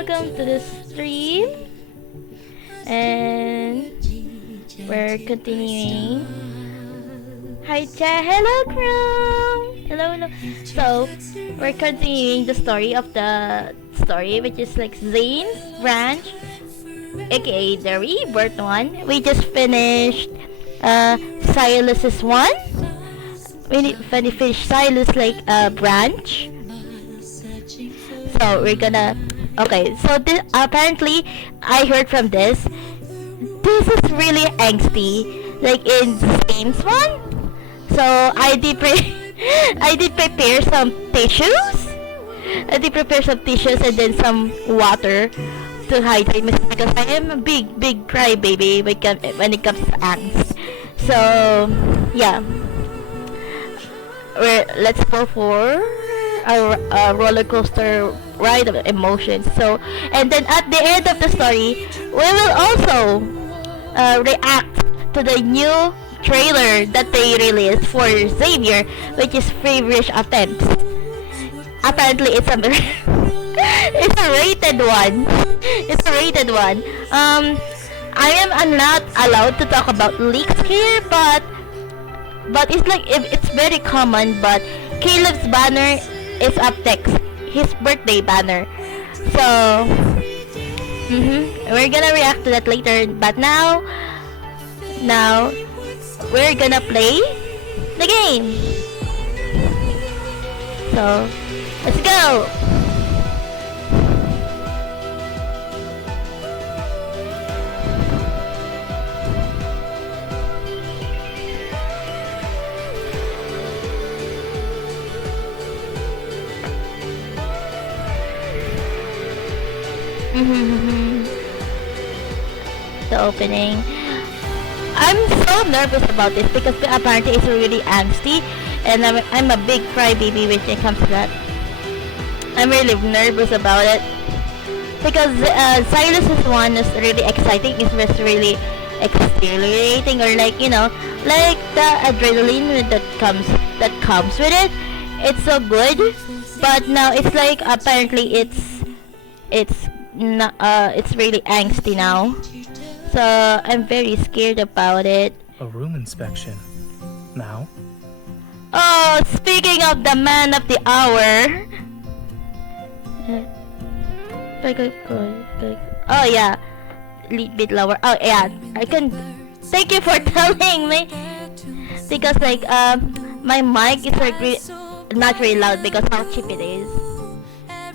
welcome to the stream. And we're continuing. Hi, Cha. Hello, Chrome. Hello. So, we're continuing the story of the story, which is like Zayne's branch, aka the rebirth one. We just finished Silas's one. We finished Silas like branch. So we're gonna. Okay, so this apparently I heard from this. This is really angsty, like in Zayne's one. So I did prepare some tissues. And then some water to hydrate myself because I am a big crybaby when it comes to angst. So yeah, let's go for a roller coaster ride of emotions. So, and then at the end of the story, we will also react to the new trailer that they released for Xavier, which is Feverish Attempts. Apparently, it's a it's a rated one. It's a rated one. I am not allowed to talk about leaks here, but it's like it's very common. But Caleb's banner is up next, his birthday banner. So we're gonna react to that later. But now we're gonna play the game. So let's go. The opening. I'm so nervous about this because apparently it's really angsty, and I'm a big crybaby when it comes to that. I'm really nervous about it because Silas's one is really exciting. It was really exhilarating, or like like the adrenaline that comes with it. It's so good, but now it's like apparently it's not it's really angsty now. So I'm very scared about it. A room inspection. Now? Oh, speaking of the man of the hour. Oh yeah, little bit lower. Oh yeah, I can. Thank you for telling me. Because like my mic is like not really loud because how cheap it is.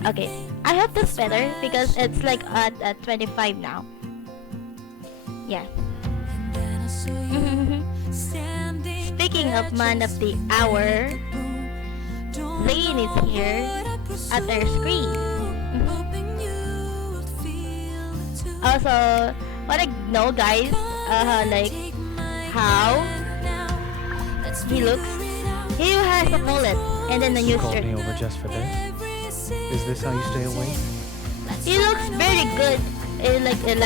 Okay, I hope that's better because it's like at 25 now. Yeah. Speaking of man of the hour, Zayne is here at our screen. Also, wanna know guys, like how he looks. He has a mullet and then a new Called shirt. me over just for this? Is this how you stay awake? He looks very good in like a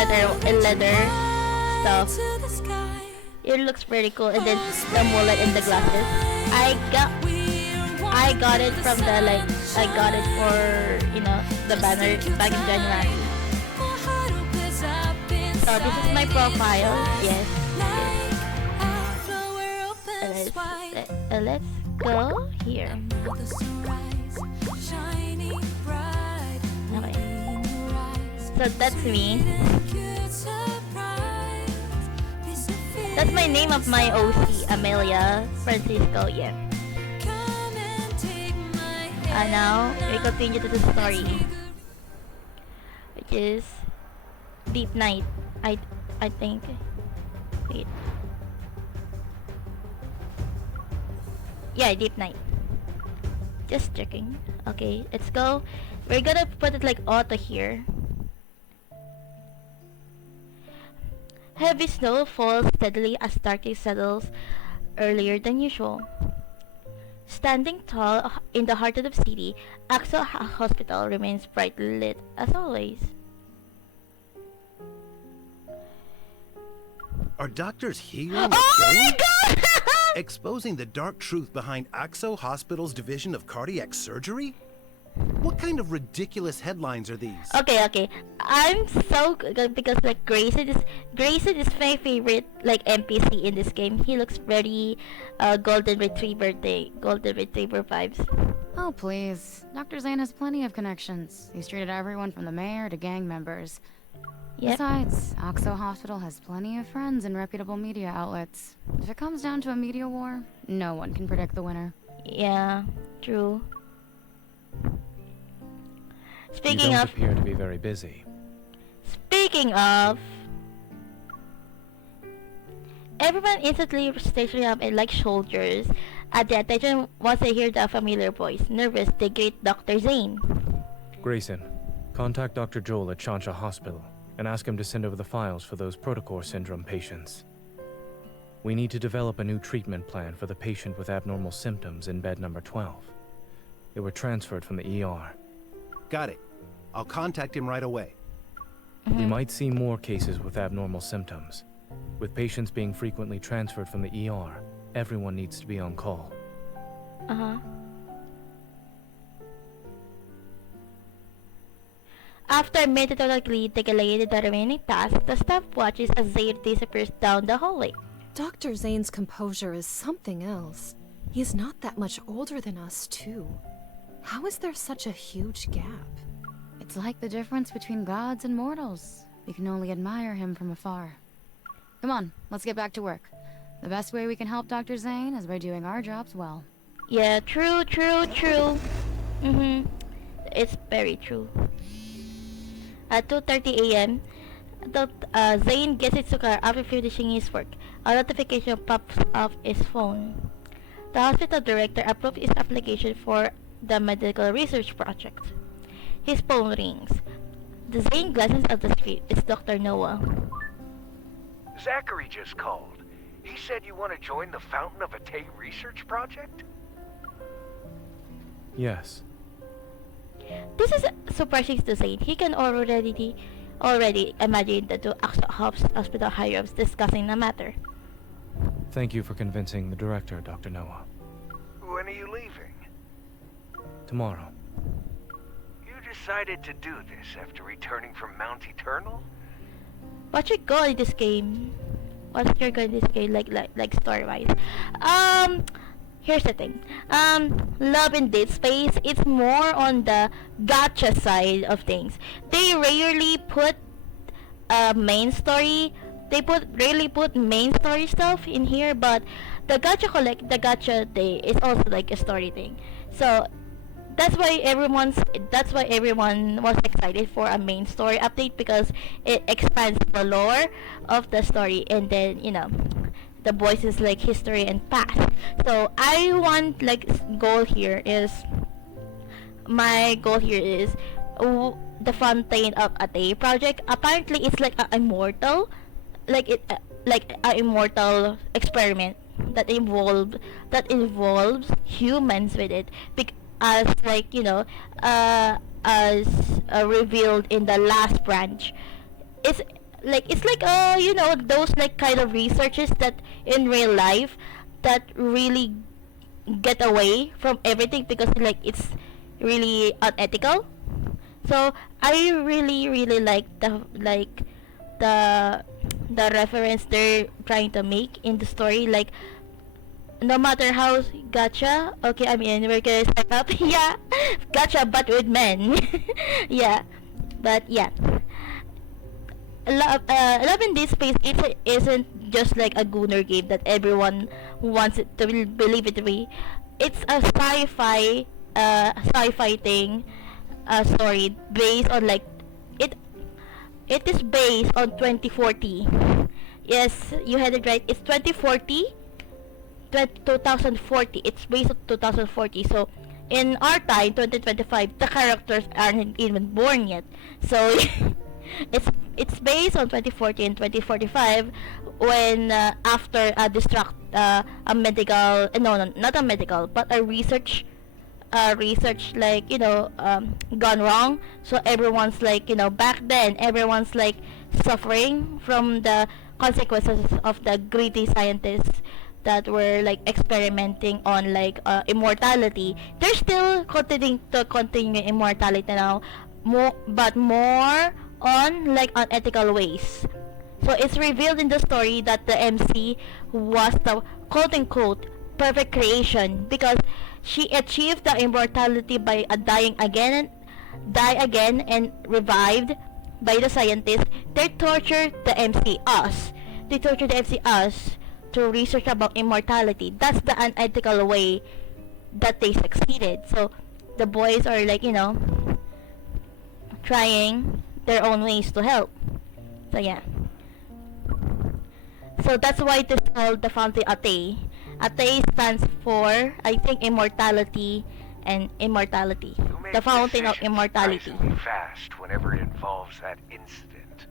leather stuff. It looks pretty cool, and then the mullet and the glasses. I got it from the I got it for the banner back in January. So this is my profile. Yes. Let's go here. Okay. So that's me. That's my name of my OC, Amelia Francisco, yeah. Now, we continue to the story, which is Deep Night, I think. Wait. Yeah, Deep Night. Just checking. Okay, let's go. We're gonna put it like auto here. Heavy snow falls steadily as darkness settles earlier than usual. Standing tall in the heart of the city, Axel Hospital remains brightly lit as always. Are doctors here? Oh my god! Exposing the dark truth behind Axo Hospital's division of cardiac surgery? What kind of ridiculous headlines are these? Okay. I'm so good because like Grayson is my favorite like NPC in this game. He looks very golden retriever vibes. Oh, please. Dr. Zayne has plenty of connections. He's treated everyone from the mayor to gang members. Yep. Besides, Oxo Hospital has plenty of friends in reputable media outlets. If it comes down to a media war, no one can predict the winner. Yeah, true. You Speaking don't of, appear to be very busy. everyone instantly stationed up and like soldiers at the attention once they hear the familiar voice. Nervous, they greet Dr. Zayne. Grayson, contact Dr. Joel at Chansha Hospital and ask him to send over the files for those Protocore syndrome patients. We need to develop a new treatment plan for the patient with abnormal symptoms in bed number 12. They were transferred from the ER. Got it. I'll contact him right away. We might see more cases with abnormal symptoms. With patients being frequently transferred from the ER, everyone needs to be on call. After methodically delegated the remaining tasks, the staff watches as Zayne disappears down the hallway. Dr. Zayne's composure is something else. He is not that much older than us, too. How is there such a huge gap? It's like the difference between gods and mortals. We can only admire him from afar. Come on, let's get back to work. The best way we can help Dr. Zayne is by doing our jobs well. Yeah, true. It's very true. At 2:30 a.m., Zayne gets into the car after finishing his work. A notification pops off his phone. The hospital director approved his application for the medical research project. His phone rings. The Zayne glances at the screen. It's Dr. Noah. Zachary just called. He said you want to join the Fountain of Atay research project? Yes. This is surprising to Zayne. He can already imagine the two hospital higher-ups discussing the matter. Thank you for convincing the director, Dr. Noah. When are you leaving? Tomorrow. You decided to do this after returning from Mount Eternal? What's your goal in this game? What's your goal in this game, like story-wise? Here's the thing. Love in Deepspace, it's more on the gacha side of things. They rarely put main story. They rarely put main story stuff in here, but the gacha day is also like a story thing. So that's why everyone was excited for a main story update, because it expands the lore of the story, and then the voices like history and past. So I want my goal here is the Fountain of Atay project. Apparently it's like a immortal, like a immortal experiment that involves humans with it, as revealed in the last branch. It's like those like kind of researches that in real life that really get away from everything because it's really unethical. So I really like the reference they're trying to make in the story. Like, no matter how gacha, okay, I mean, we're gonna step up. Yeah, gacha but with men. Yeah, but yeah, Love in Deepspace isn't just like a gooner game that everyone wants it to believe it to be. It's a sci-fi thing, story based on it is based on 2040. Yes, you had it right. It's 2040. 2040. It's based on 2040. So in our time, 2025, the characters aren't even born yet. So it's based on 2040 and 2045, when after a medical, no, not a medical, but a research gone wrong. So everyone's back then everyone's suffering from the consequences of the greedy scientists that were like experimenting on like immortality, they're still continuing to continue immortality now, but more on like unethical ways. So it's revealed in the story that the MC was the quote-unquote perfect creation because she achieved the immortality by die again and revived by the scientists. They tortured the MC us. They tortured the MC us to research about immortality. That's the unethical way that they succeeded. So the boys are like, you know, trying their own ways to help. So yeah. So that's why it is called the Fountain Ate. Ate stands for, I think, immortality and immortality. The Fountain of Immortality. Surprisingly fast whenever it involves that incident.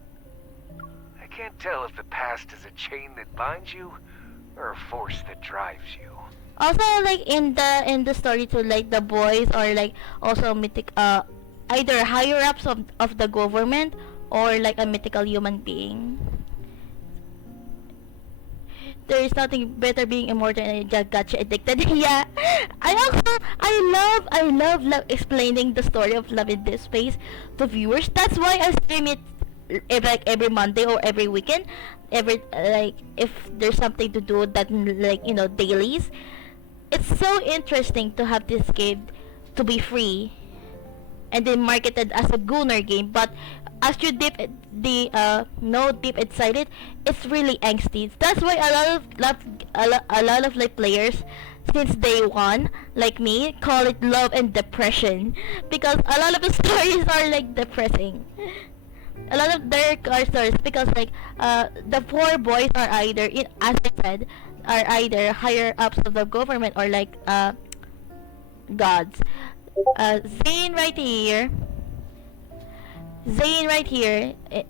I can't tell if the past is a chain that binds you or a force that drives you. Also, like in the story too, like the boys are like also mythic, either higher ups of the government or like a mythical human being. There is nothing better being immortal and just got you addicted. Yeah, I love explaining the story of love in this space to viewers. That's why I stream it every Monday or every weekend. Like if there's something to do that, like, you know, dailies. It's so interesting to have this game to be free and then marketed as a gooner game, but as you deep inside it, it's really angsty. That's why a lot of like players since day one, like me, call it love and depression because a lot of the stories are like depressing. A lot of dark stories because like the four boys are either, as I said, are either higher ups of the government or like gods. Zayne right here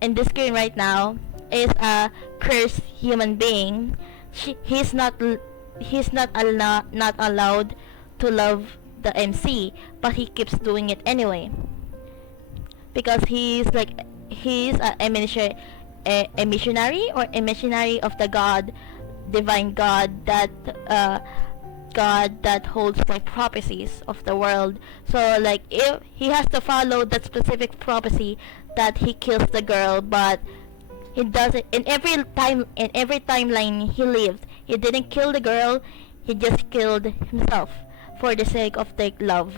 in the screen right now is a cursed human being. He's not allowed to love the MC, but he keeps doing it anyway because he's a missionary of the divine God that holds the prophecies of the world. So like if he has to follow that specific prophecy that he kills the girl, but he doesn't. In every timeline he lived, he didn't kill the girl, he just killed himself for the sake of the love.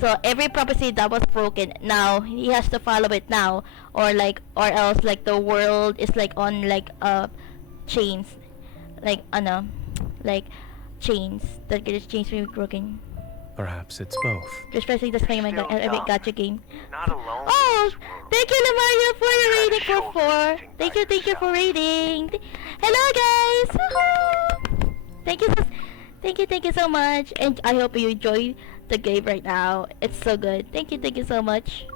So every prophecy that was broken, now he has to follow it now, or else like the world is like on like chains, like chains that get chains being broken. Perhaps it's both. Especially the Spider-Man Still gacha game. You're not alone. Oh, in this world. thank you, Lamaria, for the rating for Shoulder 4. everything Thank by you for yourself. rating. Hello, guys. Woohoo! Thank you so much, and I hope you enjoy the game right now. It's so good. Thank you so much.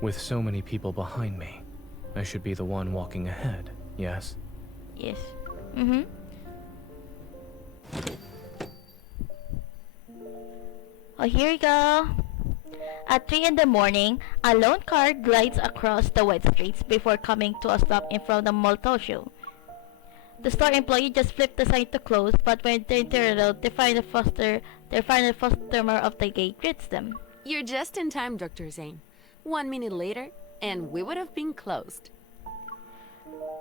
With so many people behind me, I should be the one walking ahead, yes? Yes. Oh, here we go. At 3 in the morning, a lone car glides across the wet streets before coming to a stop in front of Molto Show. The store employee just flipped the sign to close, but when they turn around, they find the customer of the gate greets them. You're just in time, Dr. Zayne. 1 minute later, and we would have been closed.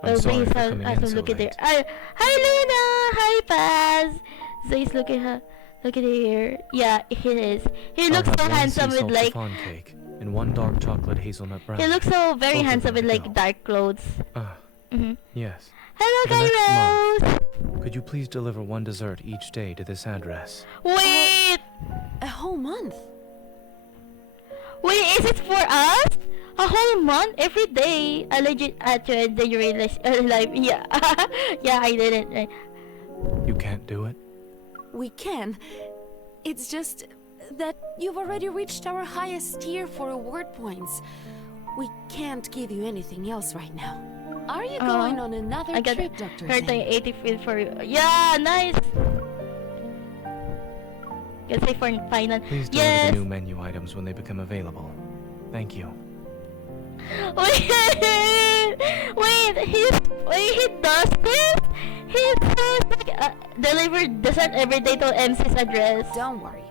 I'm sorry for Zay's coming has in to so look at late. there. Hi Luna! Hi Paz! Zay's look at her. Look at here. Yeah, he is. He I'll looks have so one handsome sea with salt like. chiffon cake and one dark chocolate hazelnut brownie. He looks so very Both of handsome them with to like go. dark clothes. Yes. Hello, For the next Kairos! Could you please deliver one dessert each day to this address? Wait! A whole month? Wait, is it for us? A whole month? Every day? A legit actually, then you realize, like, yeah. Yeah, I didn't. You can't do it? We can. It's just that you've already reached our highest tier for award points. We can't give you anything else right now. Are you going on another I got trip, Dr. her Zayne? 80 feet for you. Yeah, nice! Let's say for final. Please deliver Yes. the new menu items when they become available. Thank you. Wait, he does this? He says like, deliver dessert every day to MC's address. Don't worry.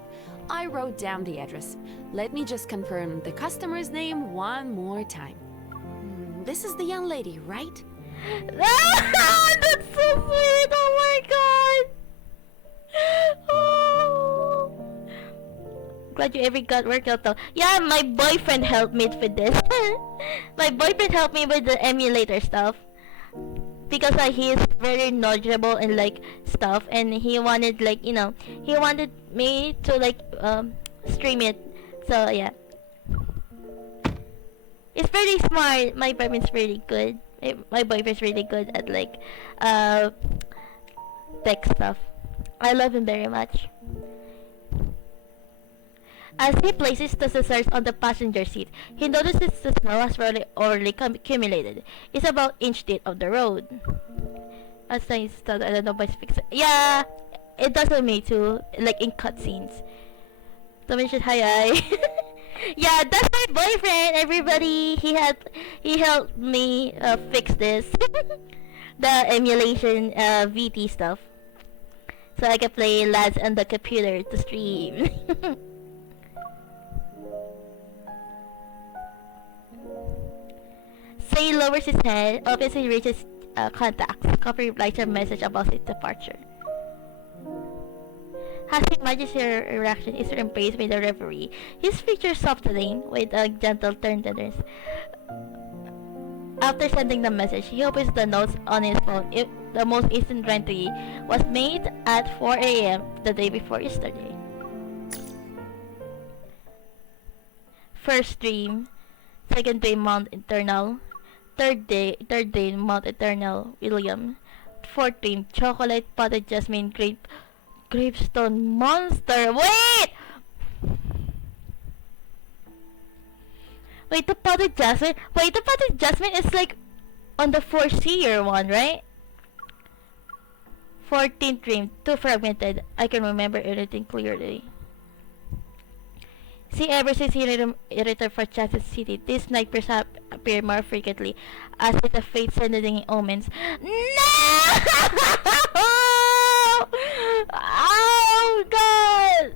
I wrote down the address. Let me just confirm the customer's name one more time. This is the young lady, right? That's so sweet! Oh my god! Oh. Glad you ever got work out though. Yeah, my boyfriend helped me with this. My boyfriend helped me with the emulator stuff. Because he is very knowledgeable in like stuff, and he wanted like, you know, he wanted me to like stream it. So yeah. It's very smart. My boyfriend's really good. My boyfriend's really good at like tech stuff. I love him very much. As he places the scissors on the passenger seat, he notices the snow has already accumulated. It's about inch deep of the road. As I thought, I don't know if I fix it. Yeah, it does with me too, like in cutscenes. So mention hi. Yeah, that's my boyfriend, everybody. He helped me fix this. The emulation VT stuff. So I can play LADs on the computer to stream. Zayne lowers his head, opens and reaches contacts. Copy replies a message about his departure. As he imagines her reaction is embraced by the referee, his features softening with a gentle tenderness. After sending the message, he opens the notes on his phone. The most recent entry was made at 4 a.m. the day before yesterday. First dream, second day Mount Eternal, third day Mount Eternal William, fourth dream chocolate potted jasmine gravestone monster. Wait, the potted jasmine is like on the foreseer one, right? 14th dream, too fragmented. I can remember everything clearly. See, ever since he returned for Chassis City, these nightmares appear more frequently, as with the fate sending omens. No! Oh God!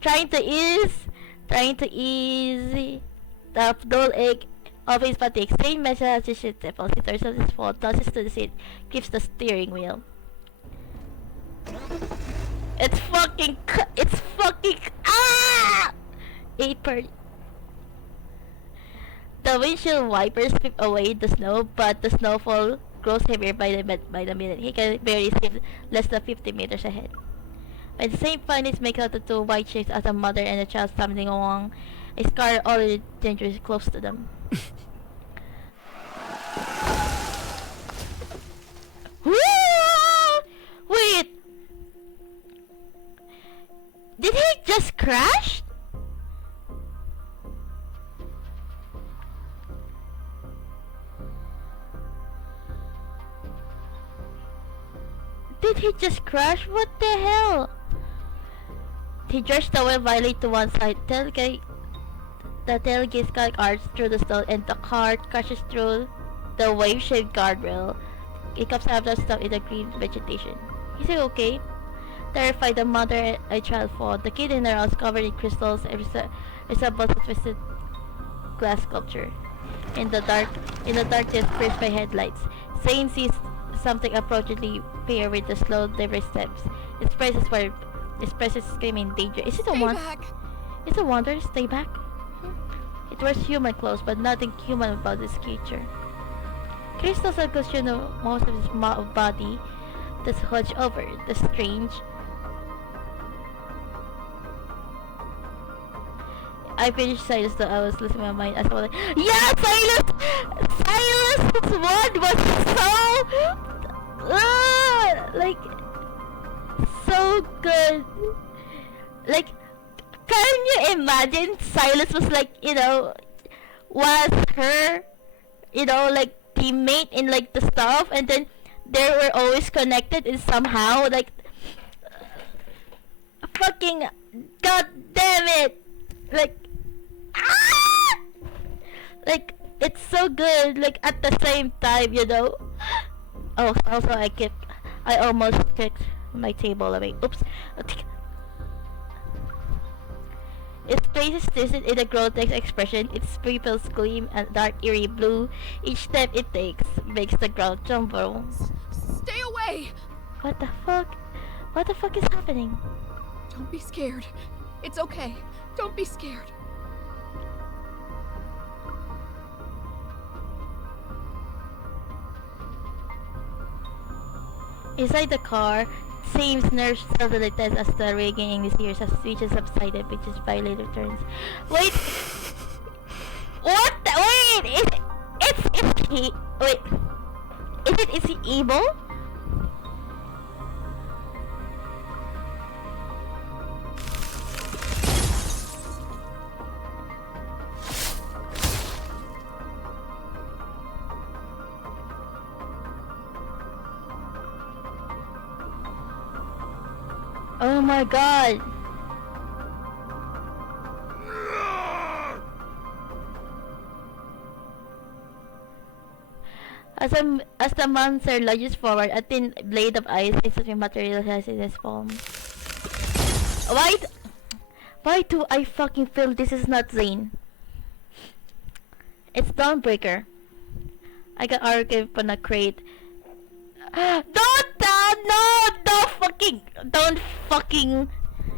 Trying to ease the dull ache of his fatigue. Zayne measures his shit temples. He turns on his phone, tosses to the seat, grips the steering wheel. It's fucking Aper. The windshield wipers sweep away the snow, but the snowfall grows heavier by the minute. He can barely see less than 50 meters ahead. When Zayne finally makes out the two white shapes as a mother and a child stumbling along, a car already dangerously close to them. Wait! Did he just crash? Did he just crash? What the hell? He jerks the wheel violently to one side. The tailgate skyciered arcs through the stone, and the car crashes through the wave-shaped guardrail. It comes out of stuff in the green vegetation. Is he okay? Terrified, the mother and a child fall. The kid in her house, covered in crystals, resembles a twisted glass sculpture. In the darkness, pierced by headlights, Zayne sees something approachingly pale with the slow, deliberate steps. Its presence screaming danger. Is it a wonder? It's a wonder. Stay back. It wears human clothes, but nothing human about this creature. Crystals are consumed most of his body that's hunched over. The strange. I finished Silas though I was losing my mind as well. Yeah, Silas one was so like so good. Like, can you imagine Silas was like, you know, was her, you know, like teammate in like the stuff, and then they were always connected in somehow, like fucking god damn it! Like, ah! Like, it's so good, like, at the same time, you know? Oh, also I almost kicked my table away. Oops. Its face is twisted in a grotesque expression, its pupils gleam a dark eerie blue. Each step it takes makes the ground tremble. Stay away! What the fuck? What the fuck is happening? Don't be scared. It's okay. Don't be scared. Inside the car, Same's nerves suddenly tense as the ringing in his ears as speeches subsided, which is by later turns. Wait! What? Wait! Is he? Wait. Is he evil? Oh my god! As the monster lunges forward, a thin blade of ice instantly materializes in his palm. Why do I fucking feel this is not Zayne? It's Dawnbreaker. I got archived on a crate. Don't fucking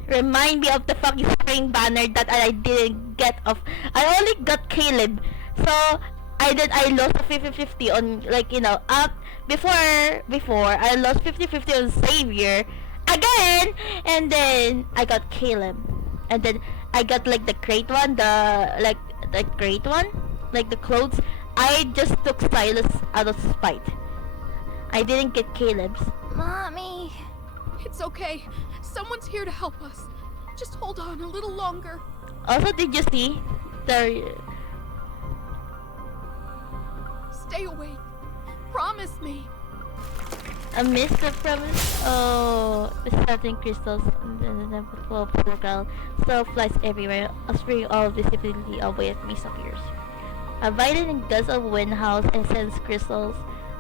remind me of the fucking spring banner that I didn't get off. I only got Caleb, so I lost a 50-50 on, like, you know, before I lost 50-50 on Xavier again, and then I got Caleb, and then I got like the crate one, the crate one, like the clothes. I just took Silas out of spite. I didn't get Caleb's. Mommy. It's okay. Someone's here to help us. Just hold on a little longer. Also, did you see the... Stay awake. Promise me. A mist of promise? Oh, the starting crystals and the program still flies everywhere, ushering all visibility away as mist appears. A violent gust of wind howls and sends crystals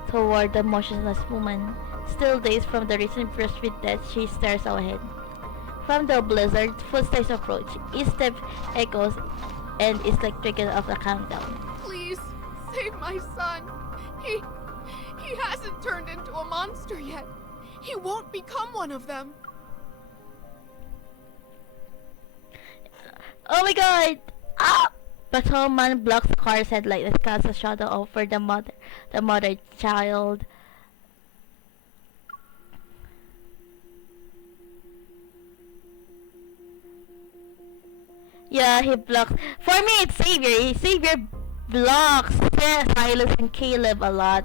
toward the motionless woman. Still dazed from the recent brush with death, she stares ahead. From the blizzard, footsteps approach. Each step echoes and is like triggered of a countdown. Please, save my son. He hasn't turned into a monster yet. He won't become one of them. Oh my god! Ah! Patrolman blocks the car's headlight and casts a shadow over the mother child. Yeah, he blocks. For me, it's Xavier. Xavier blocks Silas and Caleb a lot.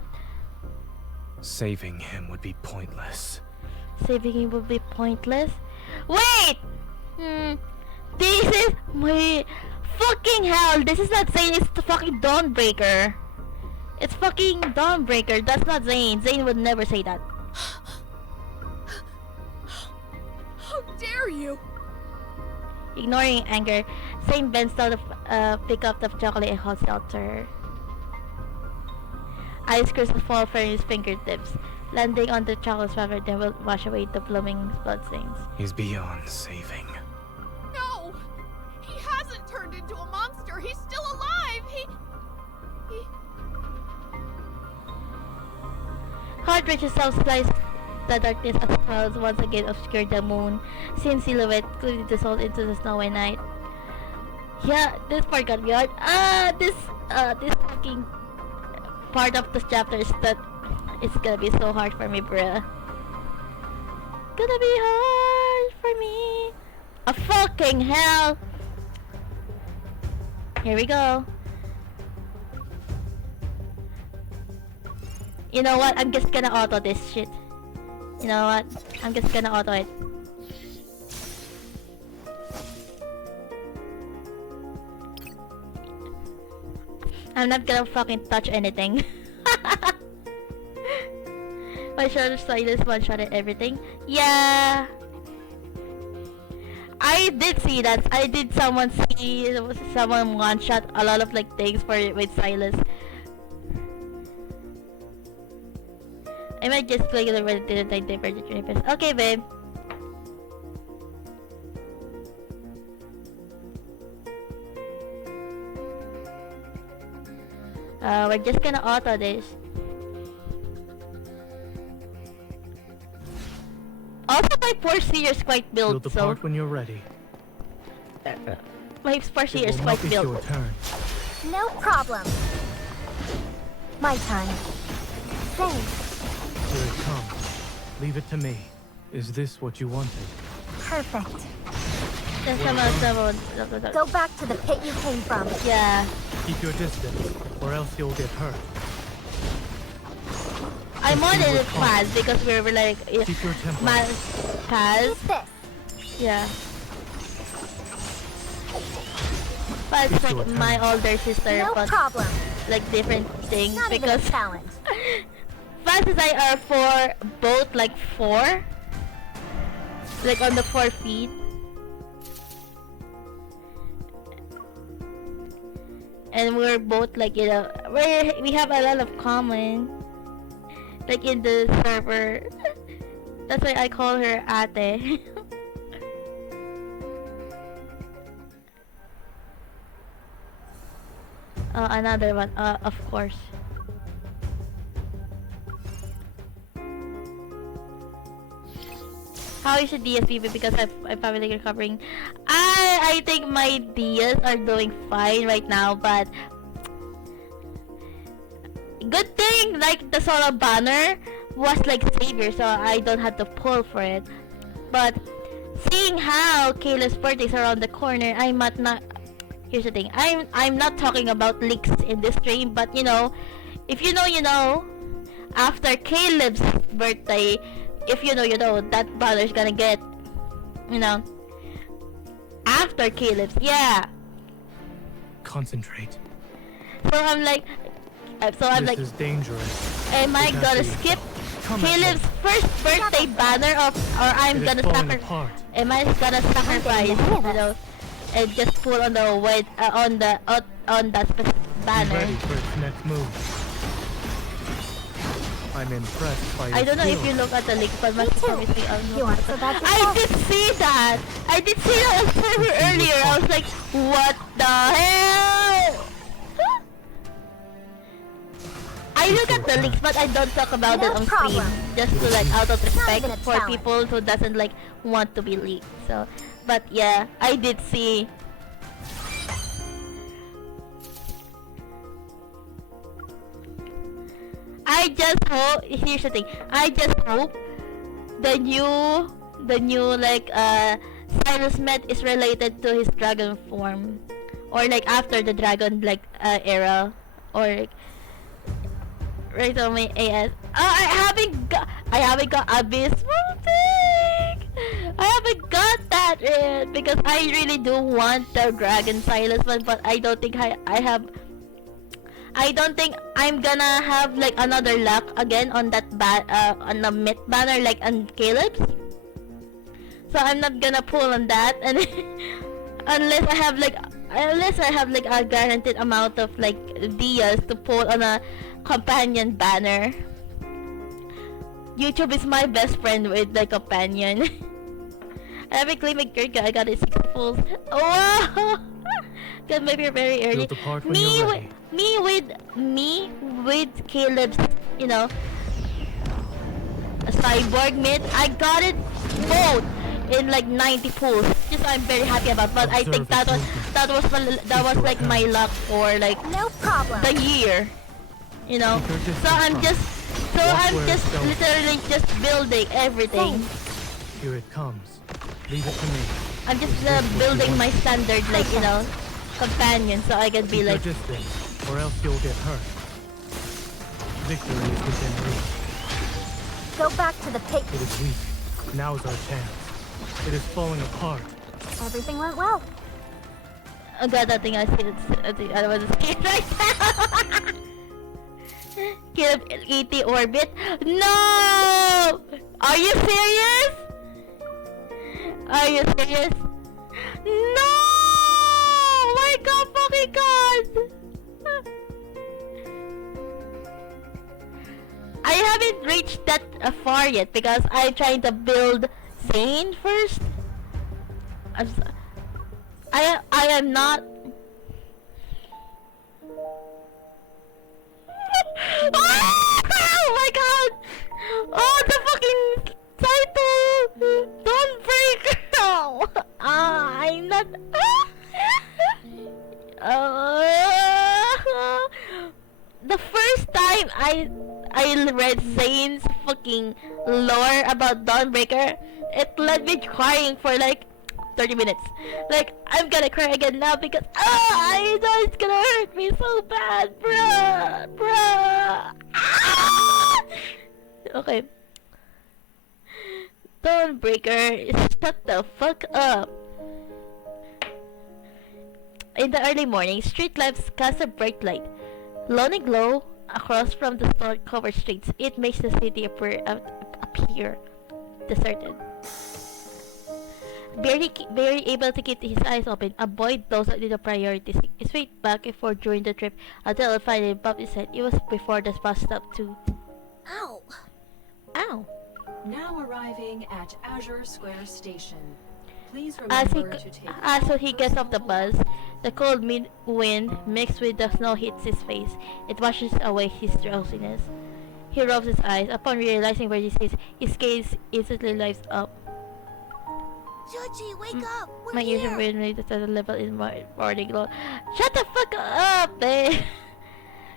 Saving him would be pointless. Saving him would be pointless. Wait! This is my fucking hell. This is not Zayne. It's the fucking Dawnbreaker. It's fucking Dawnbreaker. That's not Zayne. Zayne would never say that. How dare you! Ignoring anger, Zayne bends down to pick up the chocolate and holds it out to her. Ice crystals fall from his fingertips, landing on the chocolate wrapper, then will wash away the blooming bloodstains. He's beyond saving. No! He hasn't turned into a monster! He's still alive! He... Heart reaches out, sliced the darkness as clouds once again obscured the moon, seen silhouette clearly dissolved into the snowy night. Yeah, this part got me hard. This fucking part of this chapter is that it's gonna be so hard for me, bruh. Gonna be hard for me. A fucking hell. Here we go. You know what? I'm just gonna auto this shit. You know what? I'm just gonna auto it. I'm not gonna fucking touch anything. My shoulder Silas one-shot at everything. Yeah. I did see that. I did see someone one shot a lot of like things for with Silas. I might just click the red to the divergent. Okay, babe. We're just gonna auto this. Also, my Porsche is quite built, Build the so part when you're ready. my Porsche It is will quite not be built. your turn. No problem. My turn. Zayne, Here it comes. Leave it to me. Is this what you wanted? perfect. Go. Go back to the pit you came from. Yeah. Keep your distance, or else you'll get hurt. I modded it fast because we were like Keep your temper. fast. Eat this. Yeah. But it's like my older sister No got problem. like different things Not even a because challenge. Fast as I are for both like 4. Like on the 4 feet. And we're both like, you know, we have a lot of common. Like in the server. That's why I call her ate. Another one, of course. How is your DSP? Because I'm probably recovering. I think my DS are doing fine right now, but good thing like the solo banner was like Xavier, so I don't have to pull for it. But seeing how Caleb's birthday is around the corner, I might not. Here's the thing. I'm not talking about leaks in this stream, but you know, if you know, you know. After Caleb's birthday, if you know, you know, that banner's gonna get, you know, after Caleb's, yeah. Concentrate. So I'm like, This is dangerous. am I Look gonna after skip yourself. Come at Caleb's me. first birthday banner, or I'm It is gonna falling sacrifice? apart. Am I gonna sacrifice, you know, and just pull on the white, on that specific Be banner? ready for its next move. I'm impressed by your I don't know if skill. you look at the link, but Me too. You aren't so bad I yourself. did see that! I did see that on server earlier. I was like, what the hell? I look at the links, but I don't talk about No it on problem. stream. Just to like out of respect even a for challenge. people who doesn't like want to be leaked. So, but yeah, I did see. I just hope, here's the thing, I just hope the new like Cyrus Met is related to his dragon form, or like after the dragon like era, or like right on my AS. Oh, I haven't got abysmal thing. I haven't got that yet because I really do want the dragon Silas one, but I don't think I don't think I'm gonna have like another luck again on that on the myth banner like on Caleb's. So I'm not gonna pull on that, and unless I have like a guaranteed amount of like dias to pull on a companion banner. YouTube is my best friend with the companion. I haven't claimed a good guy. I got it 60 pulls. Oh, God, maybe you're very early. Build the part when you're ready. Me with Caleb's, you know, a cyborg myth. I got it both in like 90 pulls. Just I'm very happy about. But I think that was like my luck for like No problem. the year, you know. So I'm just literally just building everything. Here it comes. Leave it to me. I'm just building my standard, like, you know, companion, so I can be Keep your like, distance, or else you'll get hurt. Victory is within reach. Go back to the pit. It is weak. Now's our chance. It is falling apart. Everything went well. oh god, that thing I see, I was scared right now. Kill 80 orbit. No! Are you serious? Are you serious? No! My god, fucking god! I haven't reached that far yet because I'm trying to build Zayne first. I am not. Oh my god! Oh, the fucking title! Don't break! Oh, I'm not. The first time I read Zayne's fucking lore about Dawnbreaker, it led me crying for like 30 minutes. Like, I'm gonna cry again now because I know it's gonna hurt me so bad, bruh. Ah! Okay. Dawnbreaker, shut the fuck up. In the early morning, street lamps cast a bright light. Lonely glow across from the snow-covered streets. It makes the city appear deserted. Barely able to keep his eyes open, a boy dozed on the priorities. He swayed back and forth during the trip until it finally bumped his head. It was before the bus stop too. Ow! Ow! Now arriving at Azure Square Station. Please As remember to take he gets off the bus, the cold wind mixed with the snow hits his face. It washes away his drowsiness. He rubs his eyes. Upon realizing where he is, his gaze instantly lights up. Chuchi, wake up! We're My ears are here! weirdly to the level in my morning glow. Shut the fuck up, babe!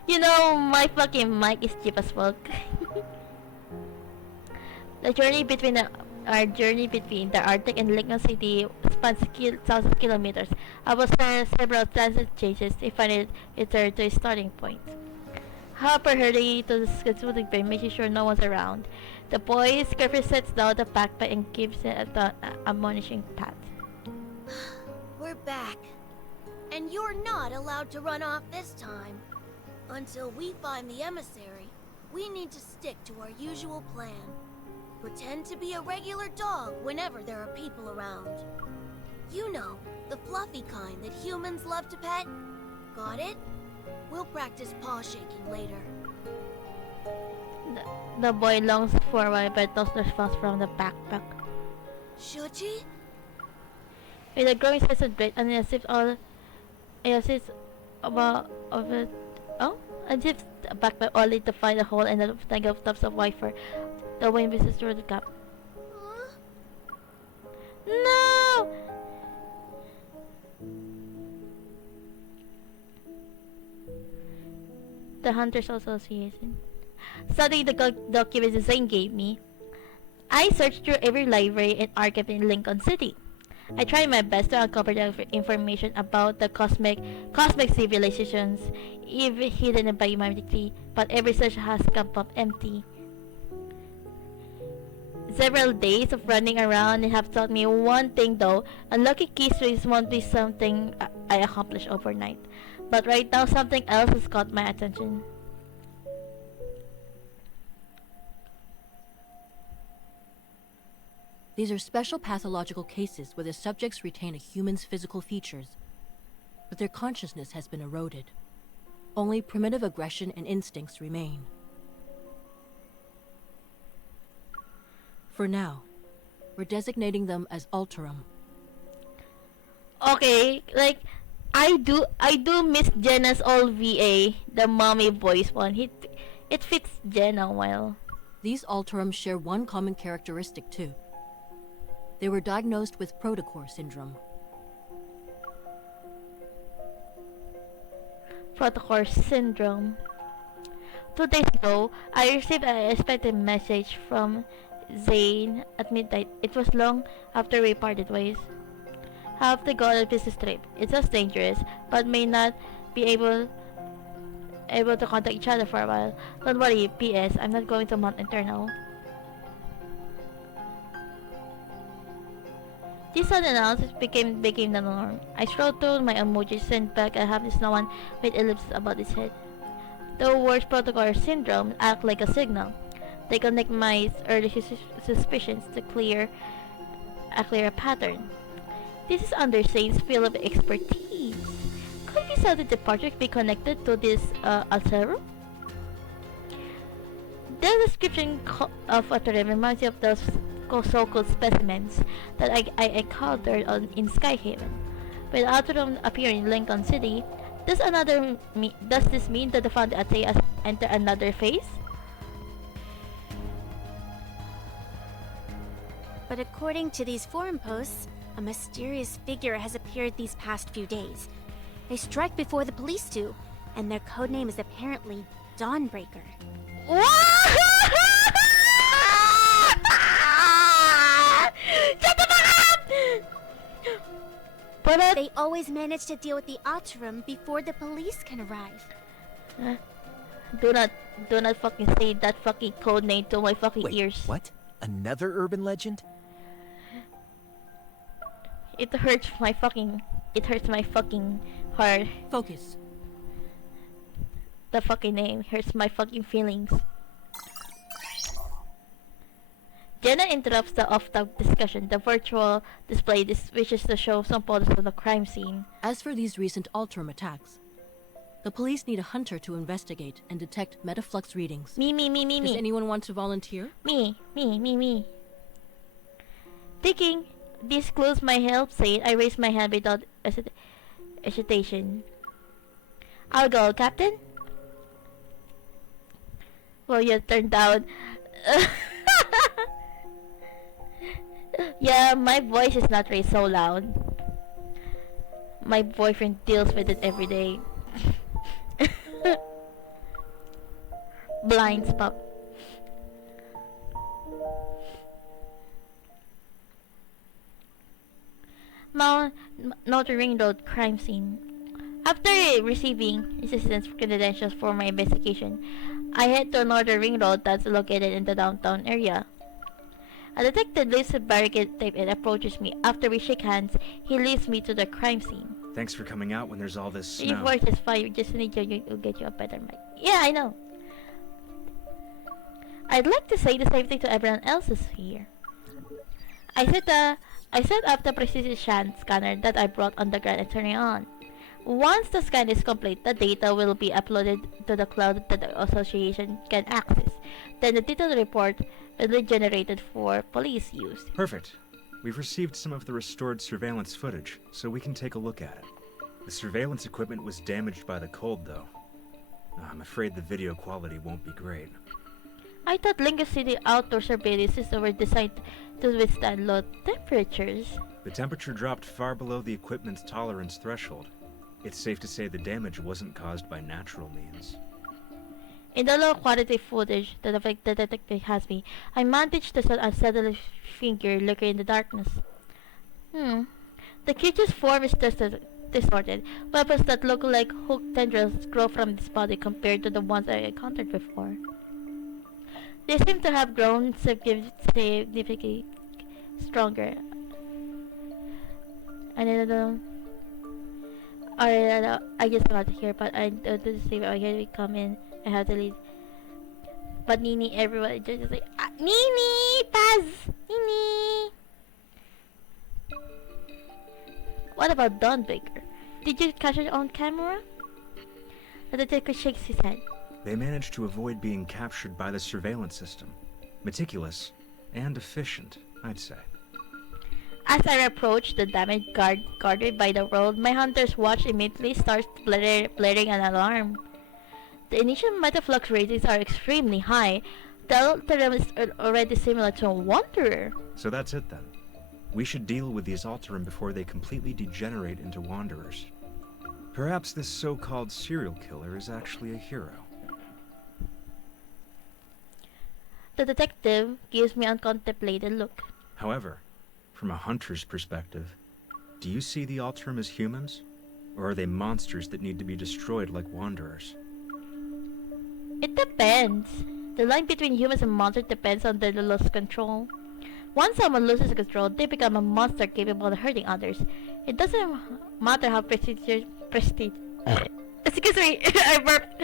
You know, my fucking mic is cheap as fuck. Our journey between the Arctic and Lincoln City spans thousands of kilometers. After several transit changes, they finally returned to a starting point. Hopper hurried to the scheduled bay, making sure no one's around. The boy carefully sets down the backpack and gives it an admonishing pat. We're back. And you're not allowed to run off this time. Until we find the emissary, we need to stick to our usual plan. Pretend to be a regular dog whenever there are people around. You know, the fluffy kind that humans love to pet. Got it? We'll practice paw shaking later. The boy longs for a while but no response from the backpack. Shuchi? With a growing sense of dread, and as if about of it, as if the backpack only to find a hole and a tangle of tufts of white fur. The wind whistles through the cap. No! The Hunter's Association. Studying the documents Zayne gave me, I searched through every library and archive in Lincoln City. I tried my best to uncover the information about the cosmic civilizations, even hidden by humanity, but every search has come up empty. Several days of running around have taught me one thing though: unlocking keys won't be something I accomplish overnight. But right now something else has caught my attention. These are special pathological cases where the subjects retain a human's physical features, but their consciousness has been eroded. Only primitive aggression and instincts remain. For now, we're designating them as Alterum. Okay, like I do miss Jenna's old VA, the mommy voice one. It fits Jenna well. These Alterum share one common characteristic too. They were diagnosed with protocore syndrome. Protocore syndrome. 2 days ago, I received an unexpected message from Zayne at midnight. It was long after we parted ways. Have to go on a business trip. It's just dangerous, but may not be able to contact each other for a while. Don't worry. P.S. I'm not going to Mount Eternal. This sudden announcement became the norm. I scrolled through my emojis, sent back a happy no one with ellipses about his head. The words protocore syndrome act like a signal. They connect my early suspicions to a clear pattern. This is under Zayne's field of expertise. Could be said the departure be connected to this Alterum? The description of Alterum reminds me of those so-called specimens that I encountered in Skyhaven. With Alterum appearing in Lincoln City, does this mean that the founding Ate has entered another phase? But according to these forum posts, a mysterious figure has appeared these past few days. They strike before the police do, and their codename is apparently Dawnbreaker. Shut the fuck up! But they always manage to deal with the Alterum before the police can arrive. Do not fucking say that fucking code name to my fucking ears. What? Another urban legend? It hurts my fucking heart. Focus. The fucking name hurts my fucking feelings. Jenna interrupts the off-topic discussion. The virtual display wishes to show some photos of the crime scene. As for these recent Alterum attacks, the police need a hunter to investigate and detect metaflux readings. Me. Does anyone want to volunteer? Me. Thinking this clues my help, Zayne, I raise my hand without hesitation. I'll go, Captain. Well, you turned down. Yeah, my voice is not really so loud. My boyfriend deals with it every day. Blind spot. Northern Ring Road crime scene. After receiving assistance credentials for my investigation, I head to Northern Ring Road that's located in the downtown area. A detective leaves a barricade tape and approaches me. After we shake hands, he leads me to the crime scene. Thanks for coming out when there's all this snow. Your voice is fine. Just need you to get you a better mic. Yeah, I know. I'd like to say the same thing to everyone else here. I set up the precision scanner that I brought on the ground and turn it on. Once the scan is complete, the data will be uploaded to the cloud that the association can access. Then the detailed report will be generated for police use. Perfect. We've received some of the restored surveillance footage, so we can take a look at it. The surveillance equipment was damaged by the cold, though. I'm afraid the video quality won't be great. I thought Lincoln City outdoor surveillance systems were designed to withstand low temperatures. The temperature dropped far below the equipment's tolerance threshold. It's safe to say the damage wasn't caused by natural means. In the low quality footage that the detective has me, I managed to set a unsettling figure lurking in the darkness. The creature's form is distorted. Weapons that look like hooked tendrils grow from this body compared to the ones I encountered before. They seem to have grown significantly stronger. I don't know. I just got here, but I don't see I can come in. I have to leave. But Nini, everyone just like, Nini, Paz, Nini. What about Dawnbreaker? Did you catch it on camera? The detective shakes his head. They managed to avoid being captured by the surveillance system. Meticulous and efficient, I'd say. As I approach the damaged guarded by the road, my hunter's watch immediately starts blaring an alarm. The initial metaflux ratings are extremely high. The Alterum is already similar to a Wanderer. So that's it then. We should deal with these Alterum before they completely degenerate into Wanderers. Perhaps this so-called serial killer is actually a hero. The detective gives me a contemplative look. However, from a hunter's perspective, do you see the Alterum as humans? Or are they monsters that need to be destroyed like Wanderers? It depends. The line between humans and monsters depends on their loss control. Once someone loses control, they become a monster capable of hurting others. It doesn't matter how prestigious... Excuse me, I burped.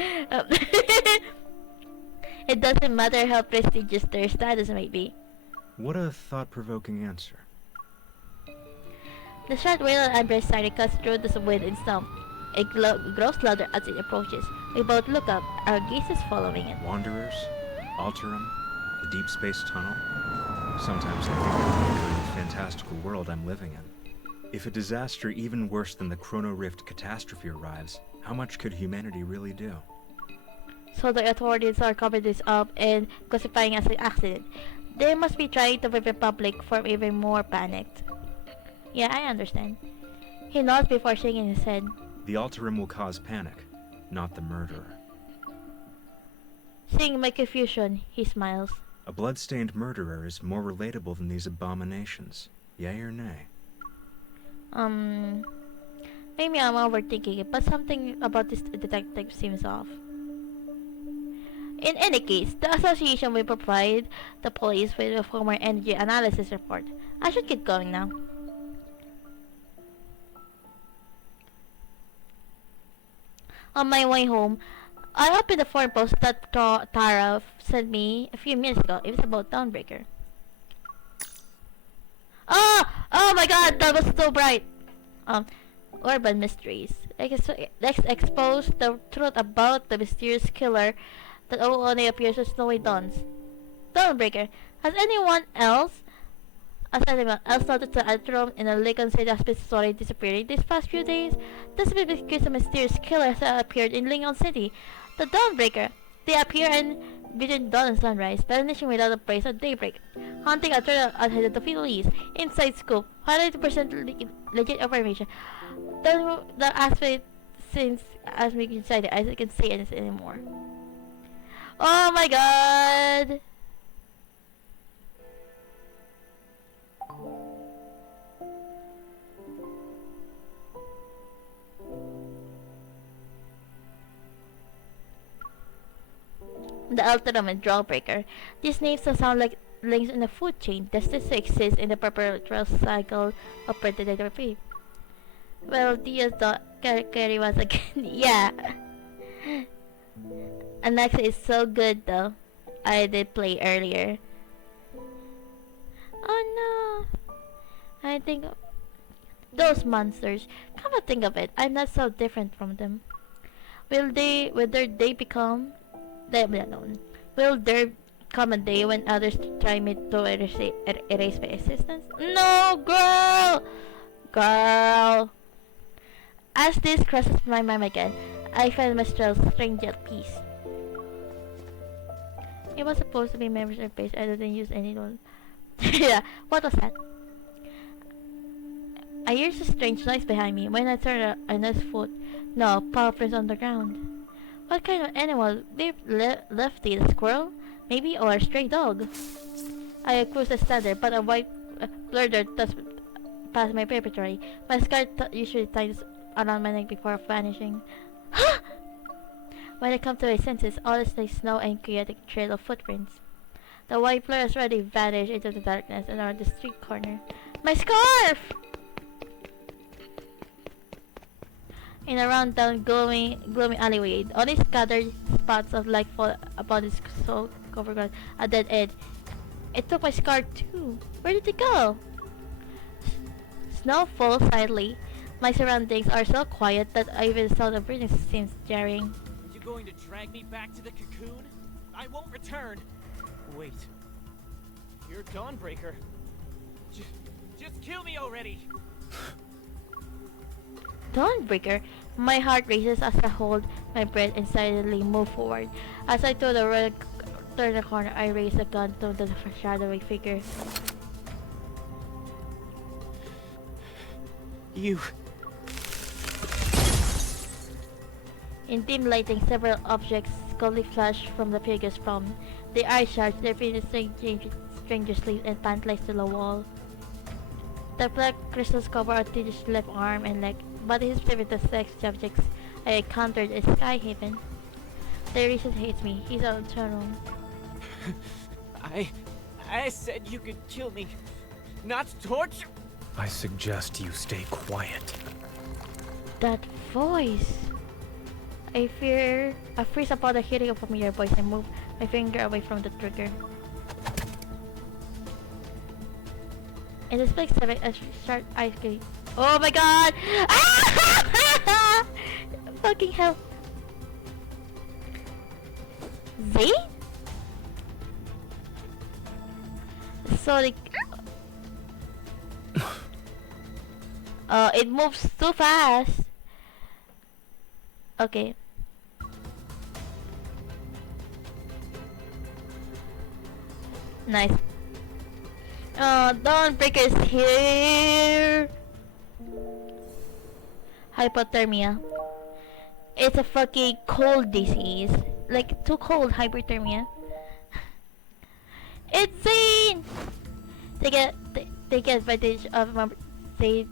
It doesn't matter how prestigious their status may be. What a thought-provoking answer. The sharp wail on Amber's side cuts through the wind and snow. It grows louder as it approaches. We both look up, our gazes following it. Wanderers? Alterum? The Deepspace tunnel? Sometimes I think about the kind of fantastical world I'm living in. If a disaster even worse than the Chrono Rift catastrophe arrives, how much could humanity really do? So the authorities are covering this up and classifying as an accident. They must be trying to prevent the public from even more panicked. Yeah, I understand. He nods before shaking his head. The Alterum will cause panic, not the murderer. Seeing my confusion, he smiles. A blood-stained murderer is more relatable than these abominations. Yay or nay? Maybe I'm overthinking it, but something about this detective seems off. In any case, the association will provide the police with a former energy analysis report. I should get going now. On my way home, I opened the forum post that Tara sent me a few minutes ago. It was about Dawnbreaker. Oh my god, that was so bright! Urban mysteries. Let's expose the truth about the mysterious killer that only appears on snowy dawns. Dawnbreaker. Has anyone else noticed the Altrum in a Lincoln City has been slowly disappearing these past few days? This is because a mysterious killer has appeared in Lincoln City. The Dawnbreaker. They appear between dawn and sunrise, vanishing without a trace at daybreak. Hunting a trail ahead of the police. Inside scoop. 100% legit information. The aspect since as we decided I can say this anymore. Oh my god! The Alterum and Drawbreaker. These names sound like links in the food chain destined to exist in the perpetual cycle of predator. Well, Diaz carry once again. Yeah. Anaxa is so good though. I did play earlier. Oh no. I think those monsters. Come to think of it, I'm not so different from them. Will there become Will there come a day when others try me to erase my existence? No, girl! As this crosses my mind again, I find myself strange at peace. It was supposed to be members of base. I didn't use any one. Yeah, what was that? I hear a strange noise behind me. When I turn, I notice foot. No, paw prints on the ground. What kind of animal? Lefty, the squirrel? Maybe, or a stray dog? I cruise the standard, but a white blurder touched past my preparatory. My scarf usually ties around my neck before vanishing. When I come to my senses, all is like snow and chaotic trail of footprints. The white blur has already vanished into the darkness and around the street corner. My scarf! In a round-down, gloomy alleyway, only scattered spots of light fall upon this covered ground. A dead end. It took my scarf too. Where did it go? Snow falls silently. My surroundings are so quiet that even the sound of breathing seems jarring. Are you going to drag me back to the cocoon? I won't return. Wait. You're Dawnbreaker. Just kill me already. Dawnbreaker. My heart races as I hold my breath and silently move forward. As I turn the corner, I raise a gun to the shadowy figure. You. In dim lighting, several objects suddenly flash from the figure's palm. They are shards, their fingers stranger sleeves and pant lies to the wall. The black crystals cover Artid's left arm and leg, but his favorite sex objects I encountered is Skyhaven. The reason hates me. He's on eternal. I said you could kill me, not torture. I suggest you stay quiet. That voice. I freeze upon the hearing of a familiar voice and move my finger away from the trigger. In the split second, a sharp ice gate Oh my god! Ah! Fucking hell. Zayne? Sorry. It moves too fast. Okay. Nice. Dawnbreaker is here. Hypothermia. It's a fucking cold disease. Like, too cold hypothermia. It's Zayne! They get advantage of they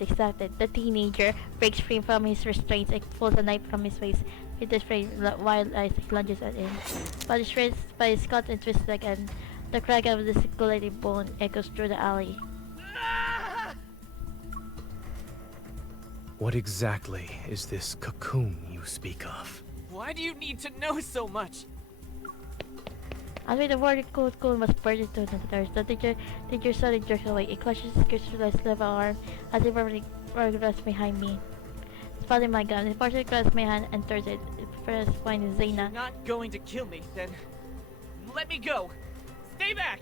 excited. The teenager breaks free from his restraints and pulls a knife from his waist. He displays wild eyes lunges at him. But his wrist by his cut and twists again. The crack of the circulating bone echoes through the alley. What exactly is this cocoon you speak of? Why do you need to know so much? As the word cocoon was burst into the stars, the teacher suddenly jerked away. It clutches his crystallized left arm as it regressed behind me. Spotting my gun, it partially grabs my hand and turns it. It first finds Zayne. You're not going to kill me, then let me go. Stay back!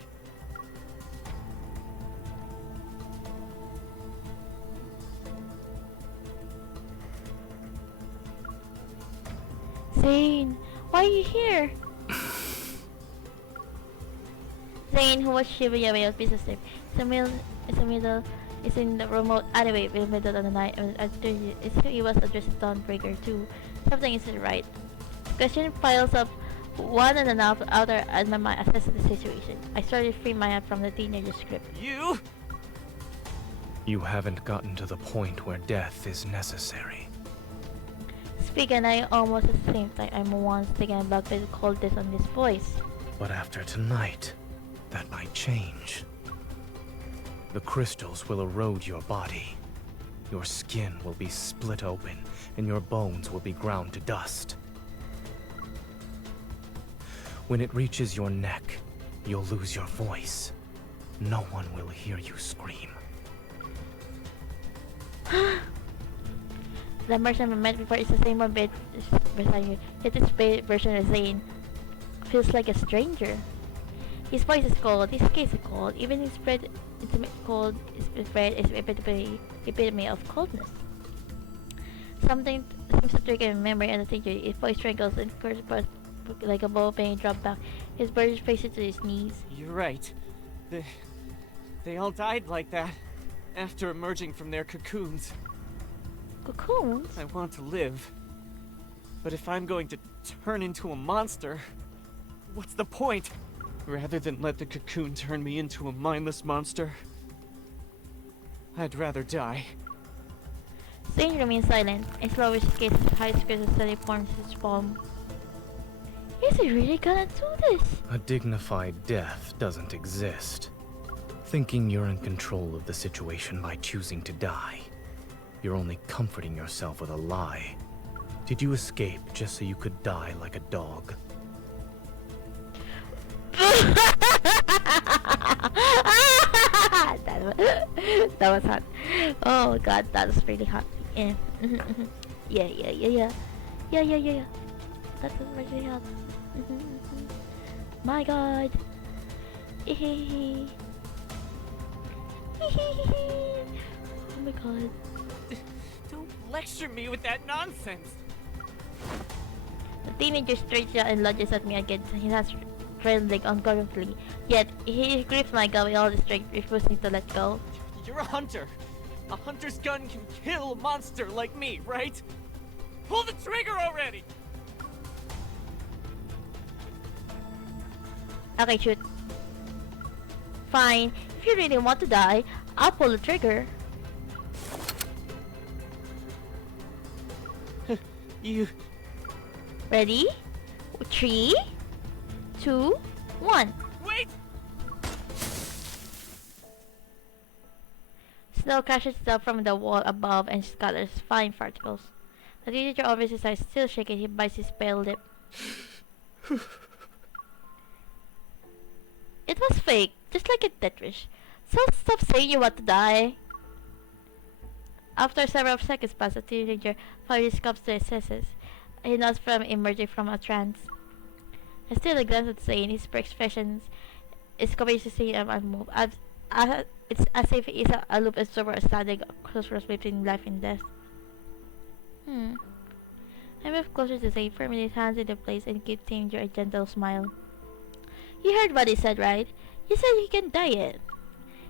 Zayne, why are you here? Zayne, who was shivering away of business trip, is in the remote alleyway in the middle of the night, and he was addressing Dawnbreaker too. Something isn't right. Question piles up one and another outer as my mind assesses the situation. I started to free my hand from the teenager's grip. You haven't gotten to the point where death is necessary. Speak, and I almost at the same time I'm once taken back by the coldness on this voice. But after tonight, that might change. The crystals will erode your body. Your skin will be split open, and your bones will be ground to dust. When it reaches your neck, you'll lose your voice. No one will hear you scream. The person I met before is the same one beside you. Yet this version of Zayne feels like a stranger. His voice is cold, his gaze is cold, even his breath is epitome of coldness. Something seems to trigger a memory and the teacher. His voice strangles and curves like a ball being dropped back. His bird faces to his knees. You're right. They all died like that after emerging from their cocoons. Cocoons? I want to live. But if I'm going to turn into a monster, what's the point? Rather than let the cocoon turn me into a mindless monster, I'd rather die. Zayne remains silent, and slowly his gaze high skirts and steady forms his palm. Is he really gonna do this? A dignified death doesn't exist. Thinking you're in control of the situation by choosing to die, you're only comforting yourself with a lie. Did you escape just so you could die like a dog? That was hot. Oh god, that was really hot. Yeah. Yeah. That was really hot. My god. Oh my god. Don't lecture me with that nonsense. The teenager stretches out and lunges at me again. His hands trailing uncomfortably. Yet he grips my gun with all his strength, refusing to let go. You're a hunter. A hunter's gun can kill a monster like me, right? Pull the trigger already! Okay, shoot. Fine. If you really want to die, I'll pull the trigger. You... Ready? 3, 2, 1. Wait! Snow crashes down from the wall above and scatters fine particles. The teenager over his eyes still shaking, he bites his pale lip. It was fake, just like in Tetris. So stop saying you want to die. After several seconds pass, the teenager finally comes to his senses. He nods from emerging from a trance. I still glance at Zayne. His expression is completely seen and unmoved. It's as if he is a aloof observer studying a crossroads between life and death. I move closer to Zayne, firmly his hands into place, and give teenager a gentle smile. You heard what he said, right? He said he can diet.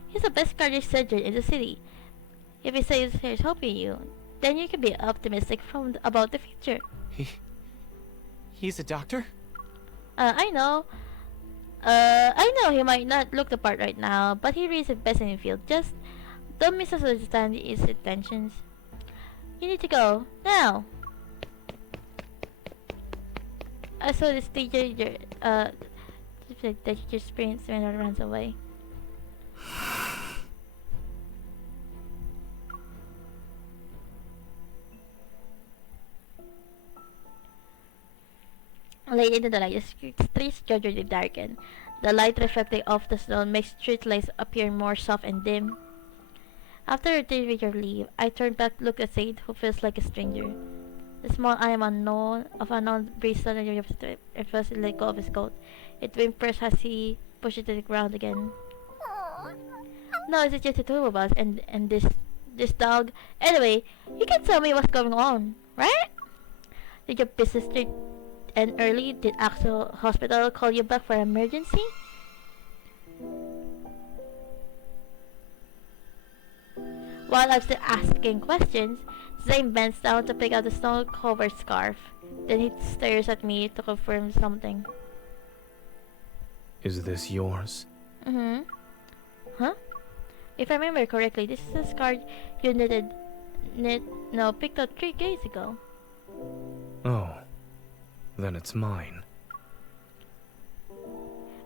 He's the best cardiac surgeon in the city. If he says he's helping you, then you can be optimistic about the future. He's a doctor? I know he might not look the part right now, but he really is the best in the field. Just don't misunderstand his intentions. You need to go, now! I saw this teacher, the teacher sprints when it runs away. Late into the night, the streets gradually darken. The light reflecting off the snow makes street lights appear more soft and dim. After a teenager leave, I turn back to look at Zayne, who feels like a stranger. The small animal of unknown breeze suddenly refuses to let go of his coat. It whimpers as he pushes it to the ground again. No, it's just the two of us and this dog. Anyway, you can tell me what's going on, right? Did your business street end early? Did Axel Hospital call you back for an emergency? While I'm still asking questions, Zayne bends down to pick out the snow-covered scarf. Then he stares at me to confirm something. Is this yours? Mm-hmm. Huh? If I remember correctly, this is a scarf you picked out 3 days ago. Oh, then it's mine.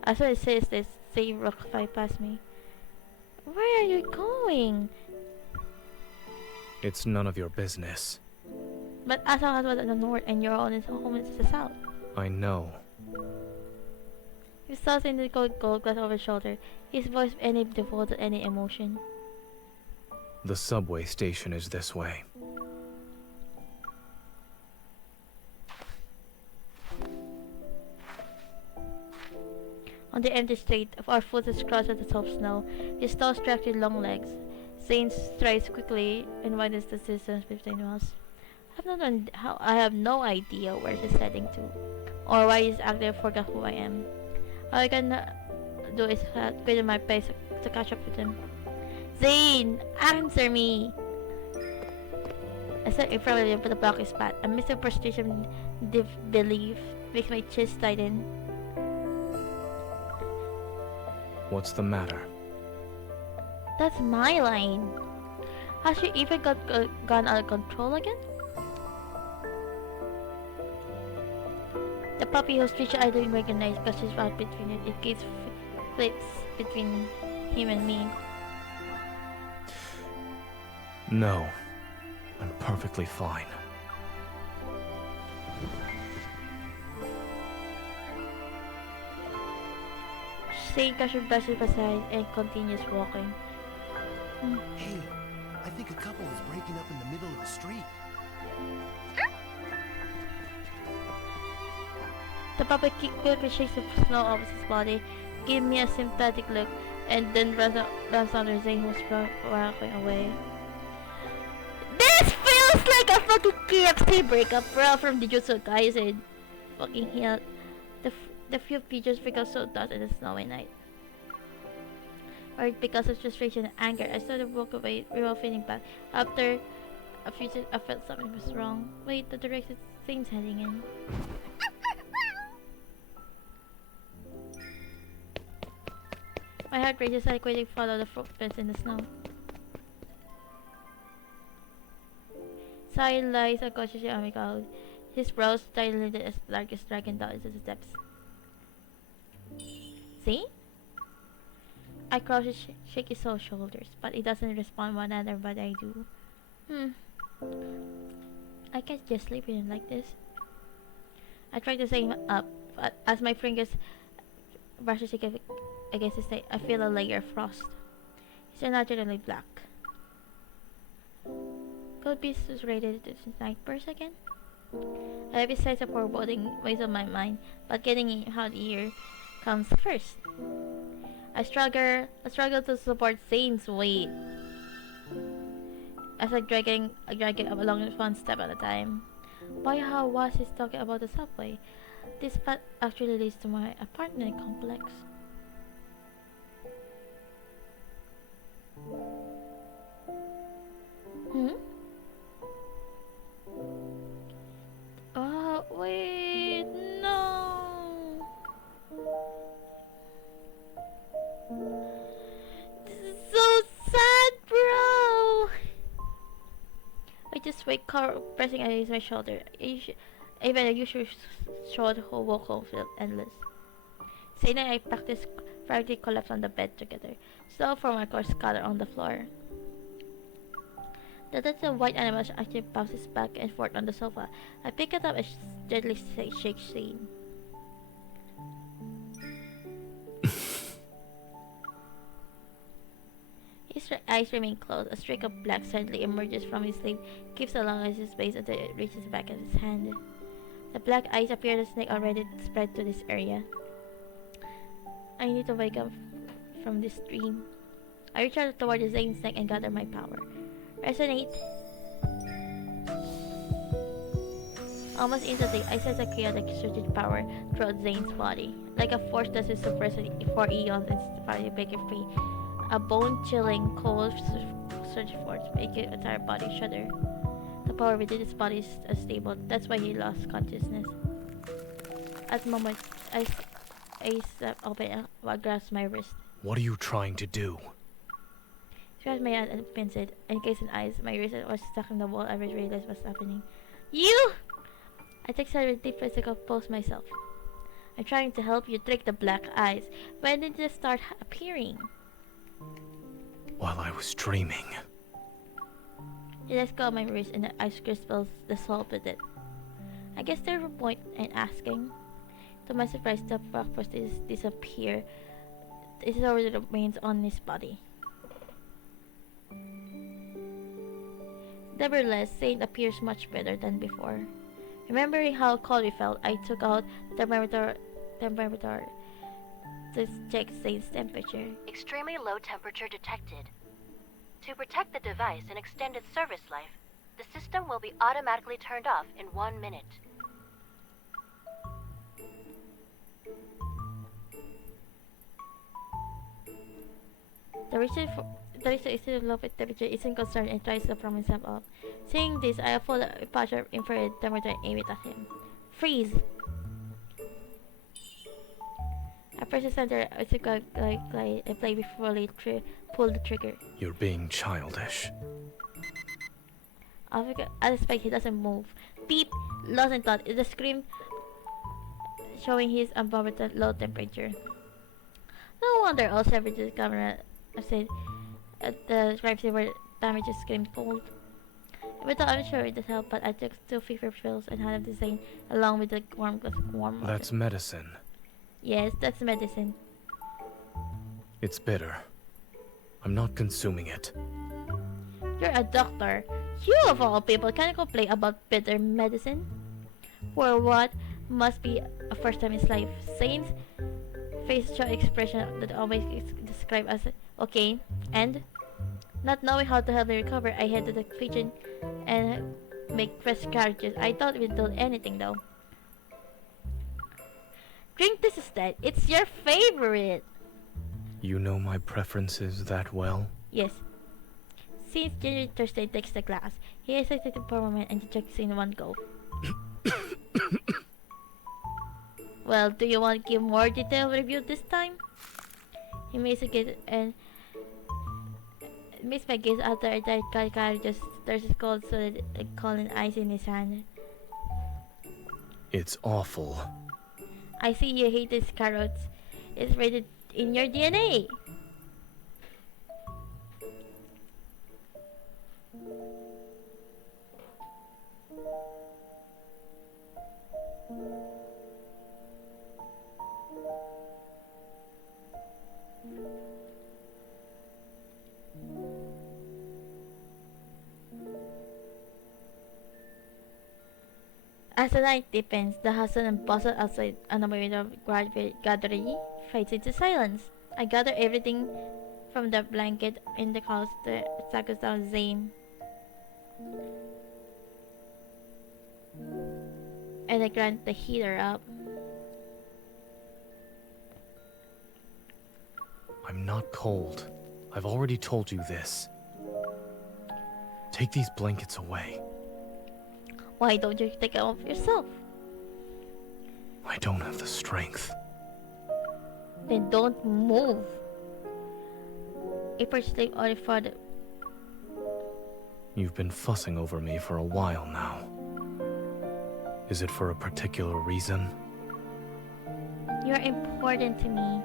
As I says this, Zayne walks past me. Where are you going? It's none of your business. But Asa has one in the north and your own is home in the south. I know. He saws in the gold glass over his shoulder, his voice any devoted any emotion. The subway station is this way. On the empty street, our foot is crossed at the soft snow, his tall structure long legs. Zayne strides quickly and widens the distance between us. I have no idea where he's heading to, or why he's acting forgot who I am. All I can do is quit at my pace to catch up with him. Zayne, answer me! I sat in front of him, but the block is flat. A missing frustration disbelief makes my chest tighten. What's the matter? That's my line. Has she even gone out of control again? The puppy whose feature I don't recognize because she's out between it. It gives flips between him and me. No, I'm perfectly fine. Zayne brushes aside and continues walking. Hey, I think a couple is breaking up in the middle of the street. The puppy quickly shakes the snow off his body, gives me a sympathetic look, and then runs under Zayne, who's walking away. This feels like a fucking KFC breakup, bro, from the Jutsu Kaisen. Fucking hell. The few features become so dark in the snowy night. Or because of frustration and anger, I started to walk away without feeling bad. After a few seconds, I felt something was wrong. Wait, the direction Zayne's heading in. My heart races. I quickly follow the footprints in the snow. Zayne lies unconsciously on my couch. His brows tightly as dark as dragging down into the steps. See? I crouch and shake his shoulders, but he doesn't respond whenever but I do. I can't just sleep with him like this. I try to say him up, but as my fingers brushes against his neck, I feel a layer of frost. He's naturally black. Could be rated to night per second. Besides the foreboding weighs on my mind, but getting it out here comes first. I struggle to support Zayne's weight as I drag it along one step at a time. Why how was he talking about the subway? This path actually leads to my apartment complex. Oh, wait, no. This is so sad, bro. I just wake up pressing against my shoulder. Even a usual short walk home felt endless. Zayne and I practically collapsed on the bed together. So from my course scattered on the floor. The little white animal actually bounces back and forth on the sofa. I pick it up and gently shake Zayne. His eyes remain closed. A streak of black suddenly emerges from his sleeve, keeps along his face until it reaches the back of his hand. The black eyes appear the snake already spread to this area. I need to wake up from this dream. I reach out toward the Zayne's neck and gather my power. Resonate. Almost instantly, I sense a chaotic surging power throughout Zayne's body, like a force that is suppressed for eons and finally break it free. A bone-chilling, cold surge force making his entire body shudder. The power within his body is unstable. That's why he lost consciousness. At the moment, I snap open and grasp my wrist. What are you trying to do? Scratch my hand and pinch it. Encased in eyes, my wrist was stuck in the wall. I realized what's happening. You! I take a deep physical pose myself. I'm trying to help you trick the black eyes. When did they start appearing? While I was dreaming. He lets go of my wrist and the ice crystals dissolved with it. I guess there's no point in asking. To my surprise, the black crystals disappear. It already remains on his body. Nevertheless, Zayne appears much better than before. Remembering how cold we felt, I took out the thermometer to check Zayne's temperature. Extremely low temperature detected. To protect the device and extend its service life, the system will be automatically turned off in 1 minute. The reason is to low temperature isn't concerned and tries to prop himself up. Seeing this, I pull a patch of infrared thermometer and aim it at him. Freeze! I press the center and play before I pull the trigger. You're being childish. I suspect he doesn't move. Beep! Lost in thought. It's a scream showing his unbothered low temperature. No wonder all services camera said the drive were damaged screamed cold. Without I'm sure it helped, but I took 2 fever pills and had them Zayne along with the warm water. That's medicine. Yes, that's medicine. It's bitter. I'm not consuming it. You're a doctor. You of all people can complain about bitter medicine. For what must be a first time in his life, Zayne's facial expression that always described as okay, and not knowing how to help me recover, I head to the kitchen and make fresh carriages. I thought we'd do anything though. Drink this instead. It's your favorite. You know my preferences that well? Yes. Since January Thursday takes the glass, he hesitated for a moment and drinks in one go. Well, do you want to give more detailed review this time? He makes a gaze and makes my gaze after that guy just stirs his cold solid colon ice in his hand. It's awful. I see you hate these carrots. It's rated in your DNA. As the night deepens, the hustle and bustle outside on the way of gathering fades into silence. I gather everything from the blanket in the house to tackles down Zayne. And I crank the heater up. I'm not cold. I've already told you this. Take these blankets away. Why don't you take it off yourself? I don't have the strength. Then don't move. If I sleep only for the... You've been fussing over me for a while now. Is it for a particular reason? You're important to me.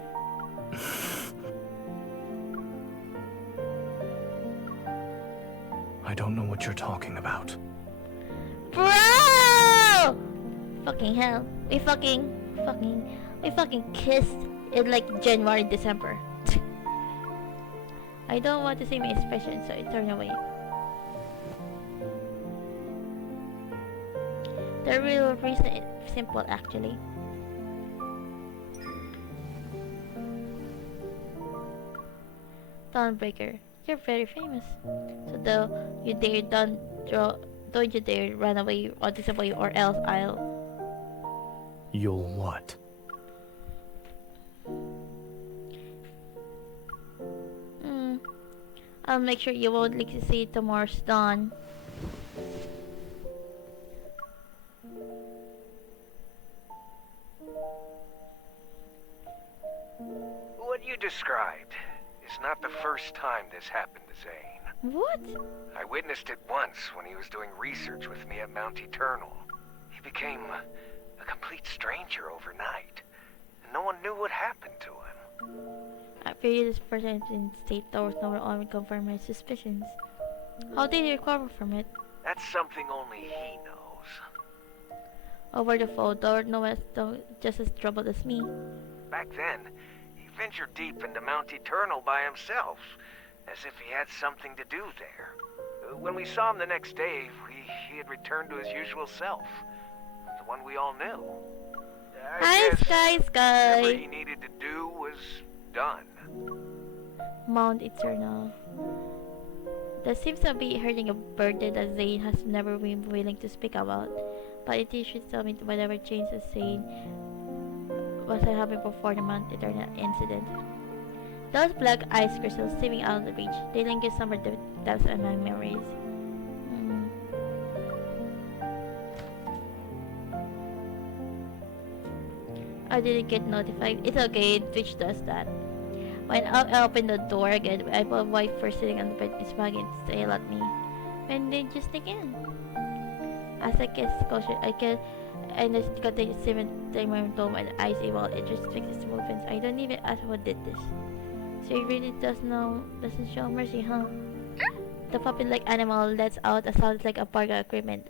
I don't know what you're talking about. Bro! Fucking hell. We fucking kissed in like January, December. I don't want to see my expression, so I turn away. The real reason is simple, actually. Dawnbreaker, you're very famous. So don't you dare run away or disappoint, or else I'll... You'll what? I'll make sure you won't like to see tomorrow's dawn. What you described is not the first time this happened to Zayne. What? I witnessed it once when he was doing research with me at Mount Eternal. He became a complete stranger overnight, and no one knew what happened to him. I figured this person in state there was no one to confirm my suspicions. How did he recover from it? That's something only he knows. Over the phone, there were no one just as troubled as me. Back then, he ventured deep into Mount Eternal by himself, as if he had something to do there. When we saw him the next day, he had returned to his usual self. The one we all knew. Hi, Sky. Whatever he needed to do was done. Mount Eternal. That seems to be hurting a burden that Zayne has never been willing to speak about. But it should tell me whatever changes Zayne was happening before the Mount Eternal incident. Those black ice crystals steaming out of the beach, they linger somewhere the depths of my memories. I didn't get notified. It's okay, Twitch does that. When I opened the door again, I saw a white fur sitting on the bed, smiling and staring at me. When did you sneak in? As I get closer, I just got the same thing my dome and eyes able it just fixes its movements. I don't even ask who did this. So he really doesn't show mercy, huh? The puppy-like animal lets out a sound like a park equipment.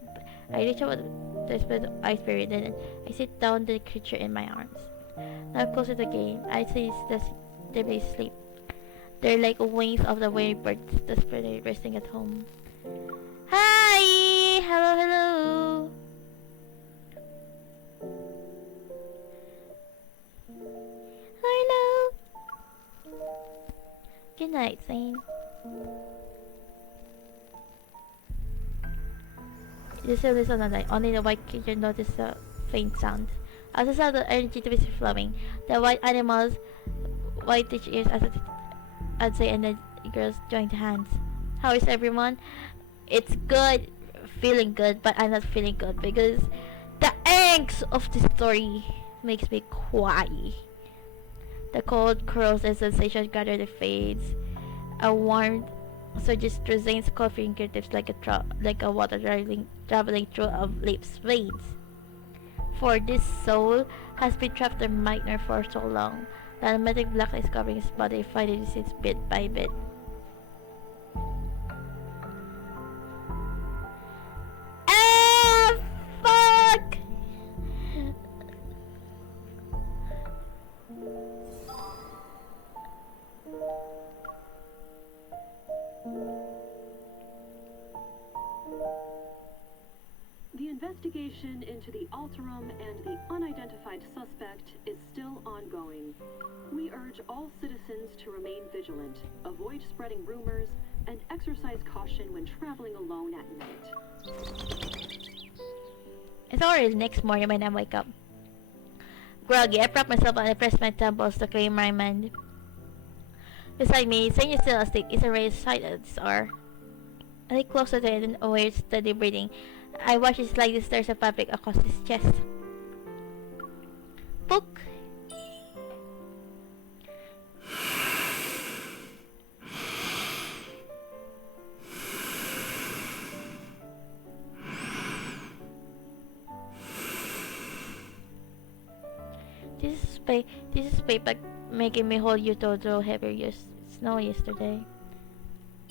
I reach out to split eye spirit, then I sit down the creature in my arms. Now closer to the game, I see they sleep. They're like wings of the weary birds desperately resting at home. Hi! Hello! Hello! Good night, Zayne. You still listen on the night. Only the white creature noticed a faint sound. As I saw the energy to be flowing, the white animals whitish ears as they and the girls joined hands. How is everyone? It's good, feeling good, but I'm not feeling good because the angst of the story makes me cry. The cold curls and sensation gather the fades. A warmth surges through Zayne's cold fingertips like a water traveling through a lips veins. For this soul has been trapped in Meitner for so long. The automatic blackness covering his body finally sinks bit by bit. Ah, fuck! The investigation into the Alterum and the unidentified suspect is still ongoing. We urge all citizens to remain vigilant, avoid spreading rumors, and exercise caution when traveling alone at night. It's already the next morning when I wake up. Groggy, I prop myself and I press my temples to clear my mind. Beside me, Zayne is still asleep. His raised sights are. I look closer to it and aware steady breathing. I watch his slightly stirs of fabric across his chest. Book. This is paper making me hold you to heavier snow yesterday.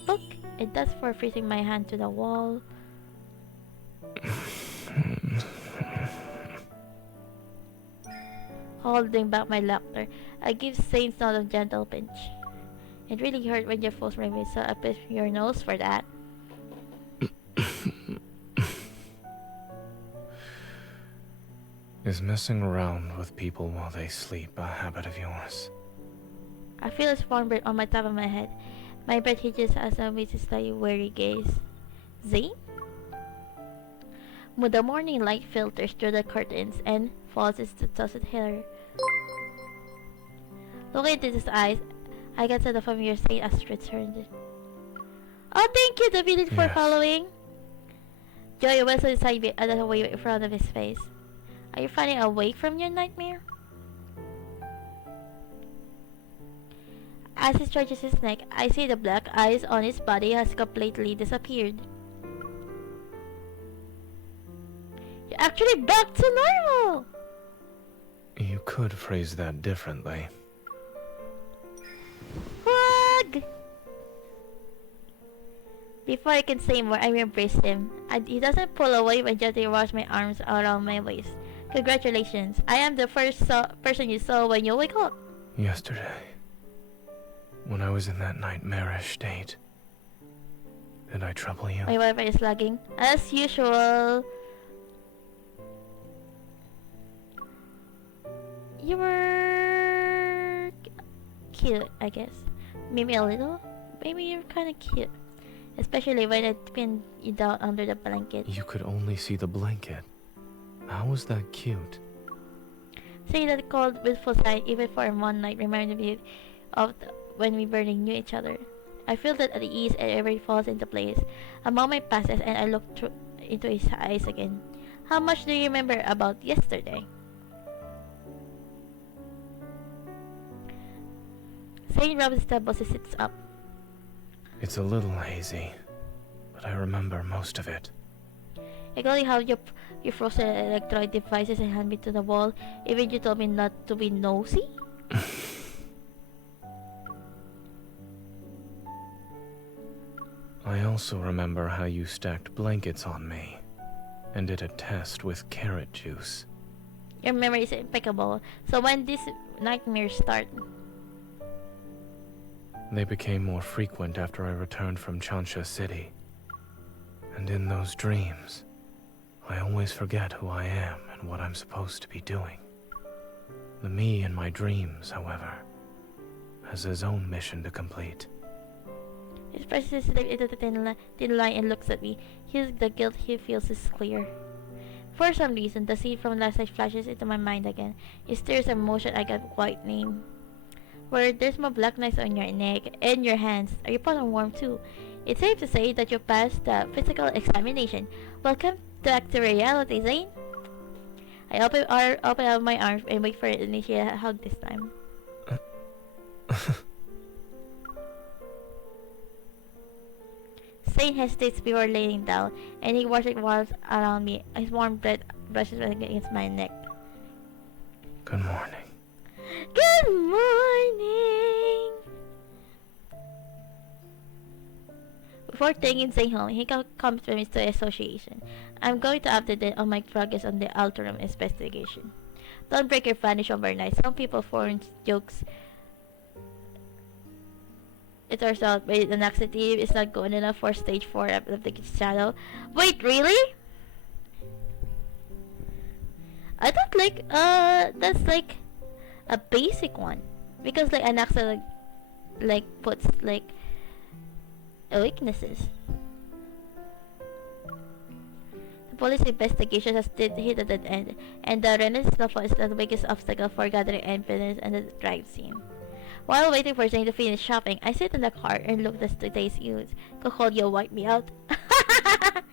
Book. It does for freezing my hand to the wall. Holding back my laughter, I give Zayne's note a gentle pinch. It really hurt when your folks made me, so I pick your nose for that. Is messing around with people while they sleep a habit of yours? I feel a warm breath on my top of my head. My breath hitches as I meet his slightly weary gaze. Zayne? The morning light filters through the curtains and falls into tossed hair. Looking into his eyes, I can see the familiar Zayne as returned. Oh, thank you, David, for following. Joy was inside me and away in front of his face. Are you finally awake from your nightmare? As he stretches his neck, I see the black eyes on his body has completely disappeared. You're actually back to normal! You could phrase that differently. Frog! Before I can say more, I embrace him. He doesn't pull away when gently wraps my arms around my waist. Congratulations, I am the first person you saw when you wake up. Yesterday, when I was in that nightmarish state, did I trouble you? My Wi-Fi is lagging, as usual. You were cute, I guess. Maybe a little. Maybe you're kind of cute, especially when I pinned you down under the blanket. You could only see the blanket. How was that cute? Say that cold, wistful sight, even for one night, reminded me of when we barely knew each other. I feel that at ease and everything falls into place. A moment passes and I look into his eyes again. How much do you remember about yesterday? Zayne rubs his temples and sits up. It's a little hazy, but I remember most of it. Including how you frozen electronic devices and hand me to the wall. Even you told me not to be nosy? I also remember how you stacked blankets on me and did a test with carrot juice. Your memory is impeccable. So when these nightmares start? They became more frequent after I returned from Chansha City. And in those dreams, I always forget who I am and what I'm supposed to be doing. The me in my dreams, however, has his own mission to complete. He presses his lip into the thin line and looks at me. The guilt he feels is clear. For some reason, the scene from last night flashes into my mind again. It stirs a motion I can't quite name. Where there's more black knives on your neck and your hands. Are you put on warm too? It's safe to say that you passed the physical examination. Welcome back to reality, Zayne. I open up my arms and wait for it to initiate a hug this time. Zayne hesitates before laying down, and he washes walls around me. His warm breath brushes against my neck. Good morning. Good morning! Before taking Zayne home, he comes with me to the association. I'm going to update them on my progress on the Alterum investigation. Don't break your vanish overnight. Some people form jokes. It turns out the laxity is not good enough for stage 4 of the shadow. Wait, really? I thought like that's like a basic one because like an accident like puts like weaknesses. The police investigation has hit a dead end, and the Renaissance is the biggest obstacle for gathering evidence and the drive scene. While waiting for Zayne to finish shopping, I sit in the car and look at today's youth. Kokolyo wiped me out.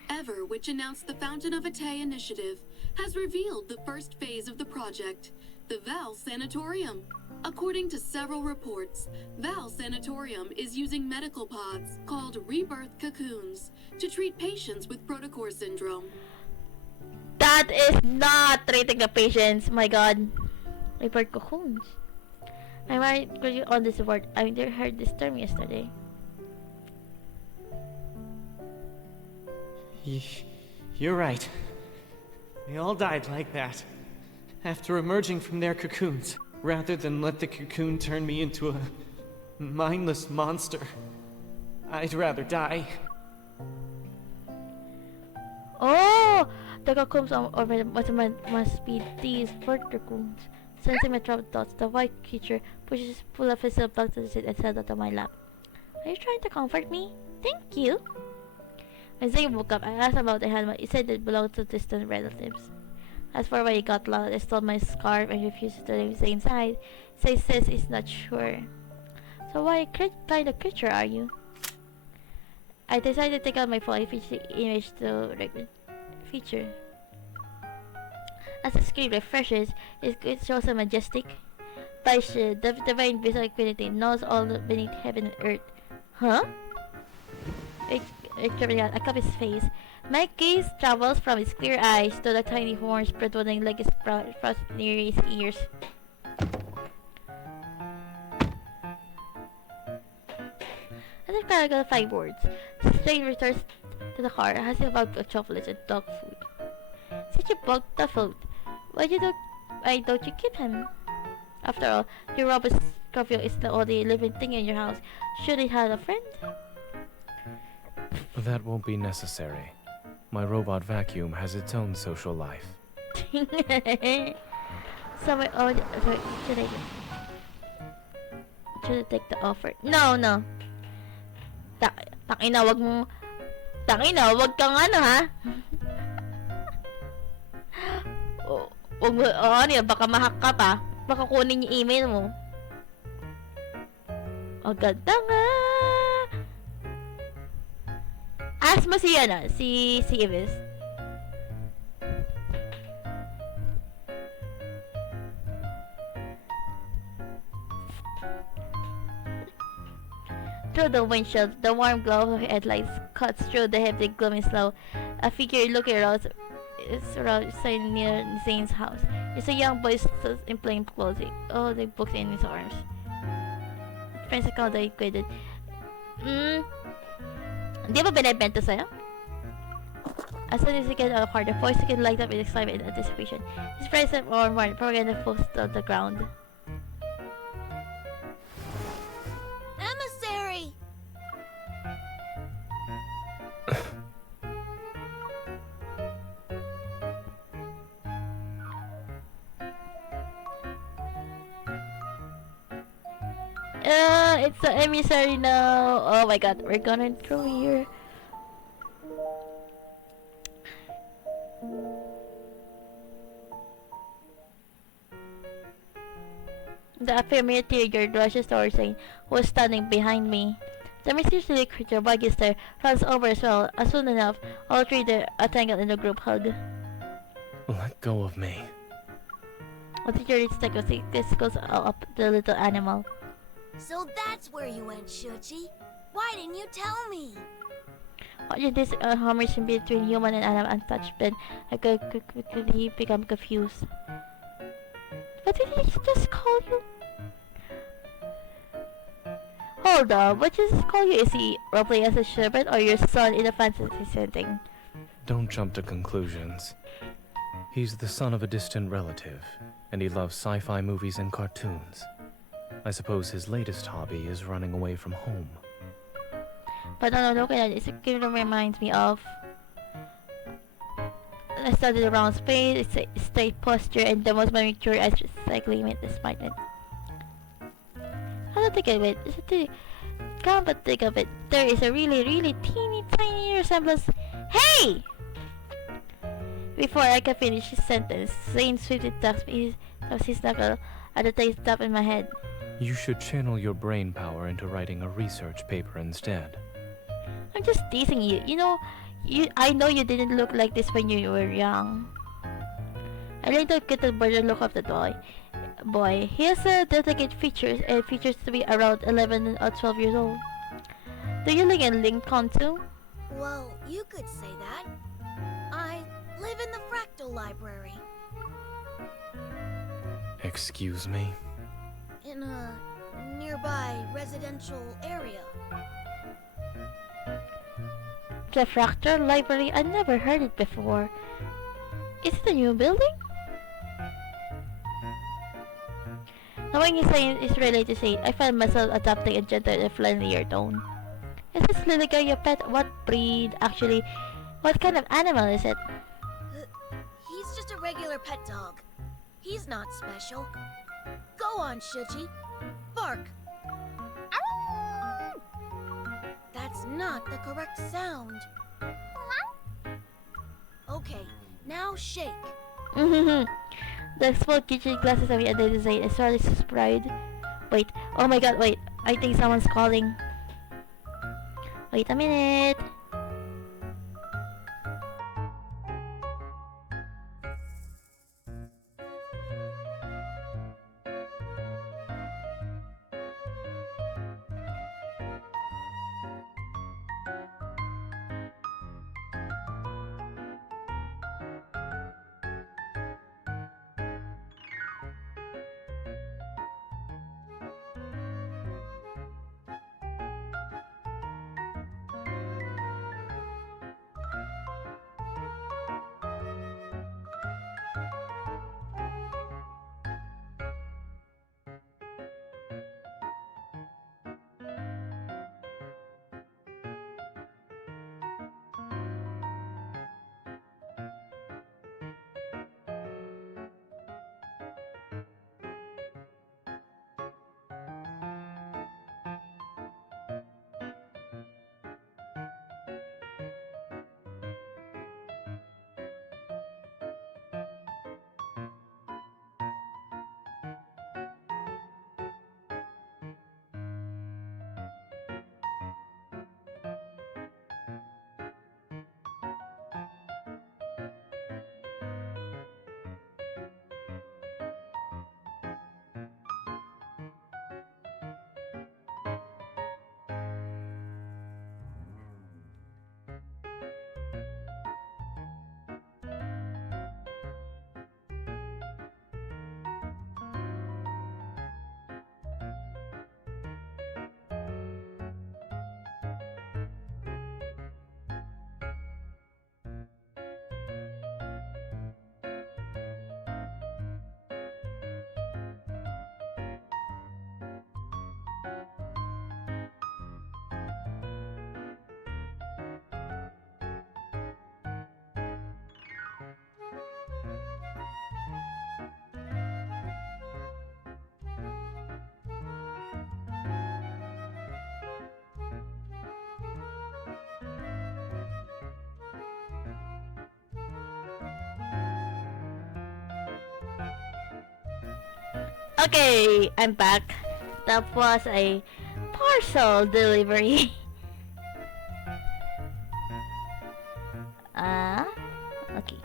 Ever, which announced the Fountain of Atay initiative, has revealed the first phase of the project, the Val Sanatorium. According to several reports, Val Sanatorium is using medical pods called rebirth cocoons to treat patients with protocore syndrome. That is not treating the patients, my god. Rebirth cocoons. I might agree on this word. I heard this term yesterday. You're right. They all died like that, after emerging from their cocoons. Rather than let the cocoon turn me into a mindless monster, I'd rather die. Oh! The cocoons must be these bird cocoons. Sensing my troubled thoughts, the white creature pushes full of his back to the seat and settled on my lap. Are you trying to comfort me? Thank you. When Zayne woke up, I asked about the helmet. He said it belonged to distant relatives. As for why he got lost, I stole my scarf and refused to leave Zayne's side. Zayne says he's not sure. So what kind of creature are you? I decided to take out my phone and fetch the image to record feature. As the screen refreshes, it shows a majestic Paisha, the divine visual equity, knows all beneath heaven and earth. Huh? I cover his face. My gaze travels from his clear eyes to the tiny horns protruding like his frost near his ears. As if I got 5 words, Zayne returns to the car, has a bag of chocolates and dog food. Such a bug, the food. Why don't you keep him? After all, your robot curfew is the only living thing in your house. Should he have a friend? That won't be necessary. My robot vacuum has its own social life. So my should I take the offer? No. Tangina, wag kang ano ha. Wag mo, baka mahack ka pa. Baka kunin yung email mo. Ang ganda nga. Ask mo si Ives. Through the windshield, the warm glow of headlights cuts through the heavy gloomy snow. A figure looking around is near Zayne's house. It's a young boy stood in plain clothes. Oh, the books in his arms. Friends account that equated. Di ba binibenta sa'yo? As soon as he gets out of the car, the voice can light up with excitement and anticipation. His friends have more propaganda post on the ground. Emissary! It's the emissary now. Oh my god, we're gonna through here. The affirmative guard rushes towards Zayne, who is standing behind me. The mysterious creature wagging there runs over as well. As soon enough, all three are tangled in a group hug. Let go of me. A teacher reads the this goes up the little animal. So that's where you went, Shuchi. Why didn't you tell me? Watching this conversation between human and animal untouched, then I could he become confused. What did he just call you? Hold on, what did he just call you? Is he roleplaying as a shepherd or your son in a fantasy setting? Don't jump to conclusions. He's the son of a distant relative, and he loves sci-fi movies and cartoons. I suppose his latest hobby is running away from home. But no, it kind of reminds me of I studied around space, state posture, and the most mature as cycling despite it. How to think of it? Come but think of it, there is a really teeny tiny resemblance. Hey! Before I could finish his sentence, Zayne swiftly taps his knuckle at the taste top in my head. You should channel your brain power into writing a research paper instead. I'm just teasing you. I know you didn't look like this when you were young. I laid a little bird look of the boy. He has delicate features and features to be around 11 or 12 years old. Do you live in Lincoln too? Well, you could say that. I live in the Fractal Library. Excuse me? In a nearby residential area. The Fractal Library? I never heard it before. Is it a new building? Knowing his saying is related to say, I find myself adopting a gentle and friendlier tone. Is this little guy your pet? What breed? Actually, what kind of animal is it? He's just a regular pet dog. He's not special. Go on, Shuji. Bark. That's not the correct sound. Okay, now shake. The small kitchen glasses of the design is sorely surprised. Wait, oh my god, wait. I think someone's calling. Wait a minute. Okay, I'm back. That was a parcel delivery. Okay.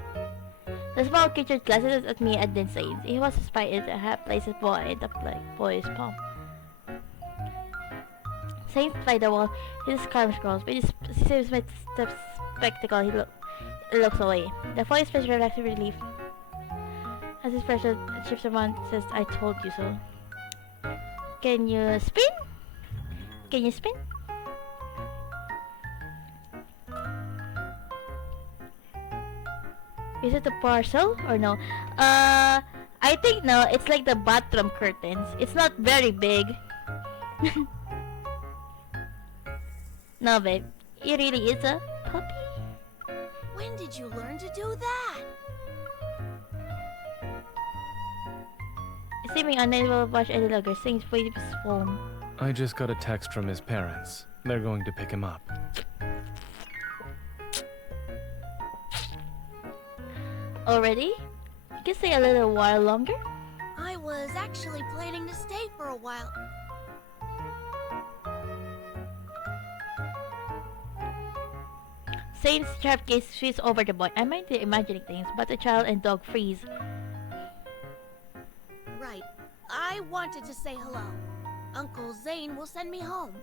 The small creature glances at me and then says, he was inspired to have places boy in the boy's palm. Safe by the wall, his calm scrolls. With his spectacle, he looks away. The voice feels relaxed relief. As his pressure shifts around, says, I told you so. Can you spin? Can you spin? Is it a parcel or no? I think no, it's like the bathroom curtains. It's not very big. No, babe. It really is a puppy? When When did you learn to do that? Seeming unable to watch any longer, Zayne's waiting for his phone. I just got a text from his parents. They're going to pick him up. Already? You can stay a little while longer? I was actually planning to stay for a while. Zayne's sharp gaze sweeps over the boy. I might be imagining things, but the child and dog freeze. Right. I wanted to say hello. Uncle Zayne will send me home.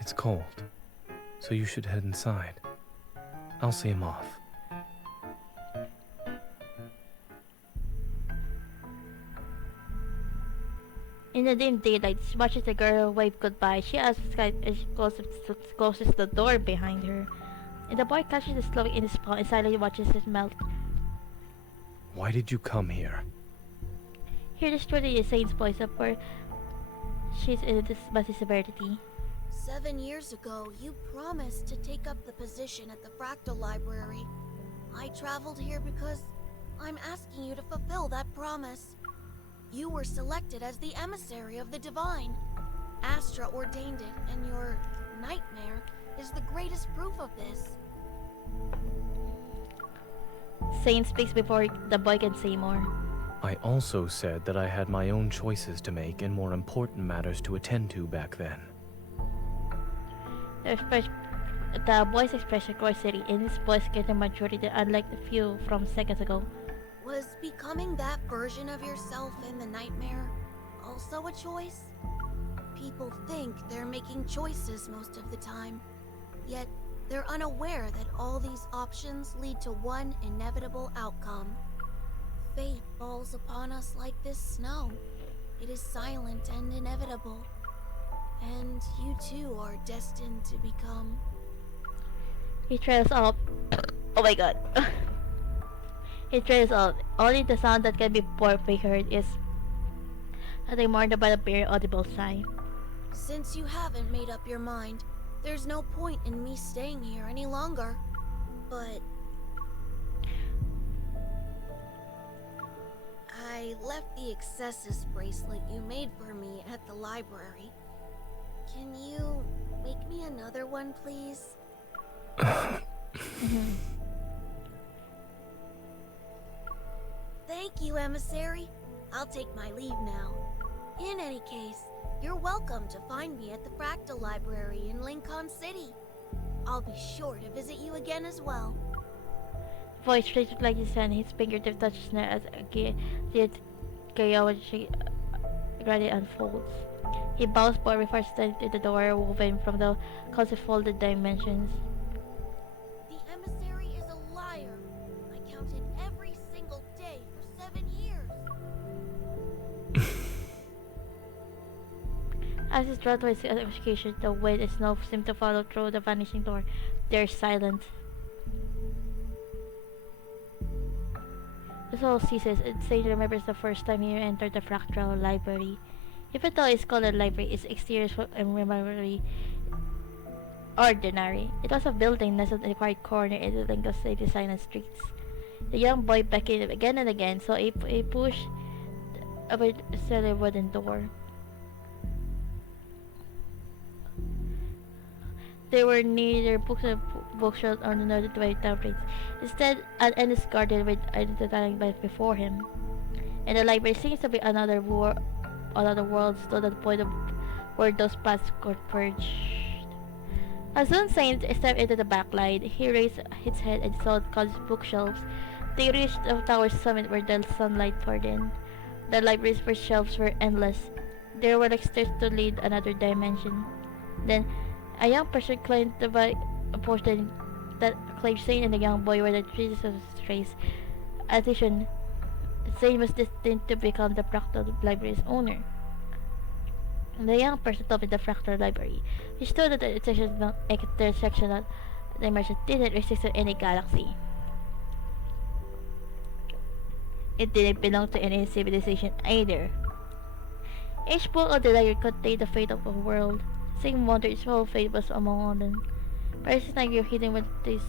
It's cold, so you should head inside. I'll see him off. In the dim daylight, she watches the girl wave goodbye. She asks Sky as she closes the door behind her. And the boy catches the slowing in his palm and silently watches it melt. Why did you come here? Hear the story in Zayne's voice up where she's in this messy severity. 7 years ago, you promised to take up the position at the Fractal Library. I traveled here because I'm asking you to fulfill that promise. You were selected as the emissary of the Divine. Astra ordained it, and your nightmare is the greatest proof of this. Zayne speaks before the boy can say more. I also said that I had my own choices to make and more important matters to attend to back then. The boy's expression grows steady, and his voice gets a maturity unlike the few from seconds ago. Was becoming that version of yourself in the nightmare also a choice? People think they're making choices most of the time, yet they're unaware that all these options lead to one inevitable outcome. Fate falls upon us like this snow. It is silent and inevitable. And you too are destined to become... He trails off. Oh my god. He trails off. Only the sound that can be heard is nothing more than a bare audible sigh. Since you haven't made up your mind, there's no point in me staying here any longer. But... I left the excesses bracelet you made for me at the library. Can you make me another one, please? Thank you, emissary. I'll take my leave now. In any case, you're welcome to find me at the Fractal Library in Lincoln City. I'll be sure to visit you again as well. Voice stretches like his hand, his fingertip touches her as the geology gradually unfolds. He bows forward before stepping to the door woven from the folded dimensions. The emissary is a liar. I counted every single day for 7 years. As he draws towards his execution, the wind and snow seem to follow through the vanishing door. They're silent. The soul ceases, and Zayne remembers the first time he entered the Fractal Library. Even though it's called a library, its exterior and remarkably ordinary. It was a building nestled in a quiet corner in the Lincoln City silent streets. The young boy beckoned again and again, so he pushed over the wooden door. There were neither bookshelves or noted by tablets. Instead, an endless garden with identifying life before him. And the library seems to be another world to the point of where those paths converged. As soon as Zayne stepped into the backlight, he raised his head and saw countless bookshelves. They reached the tower's summit where the sunlight poured in. The library's first shelves were endless. There were like stairs to lead another dimension. Then, a young person climbed the portion that claimed Zayne and the young boy were the trees of his race. Addition, Zayne was destined to become the Fractal Library's owner. The young person told me the Fractal Library, which stood at the intersection of dimensions, didn't exist in any galaxy. It didn't belong to any civilization either. Each book of the library contained the fate of a world. Zayne wondered if his whole fate was among them. First night you're hitting with this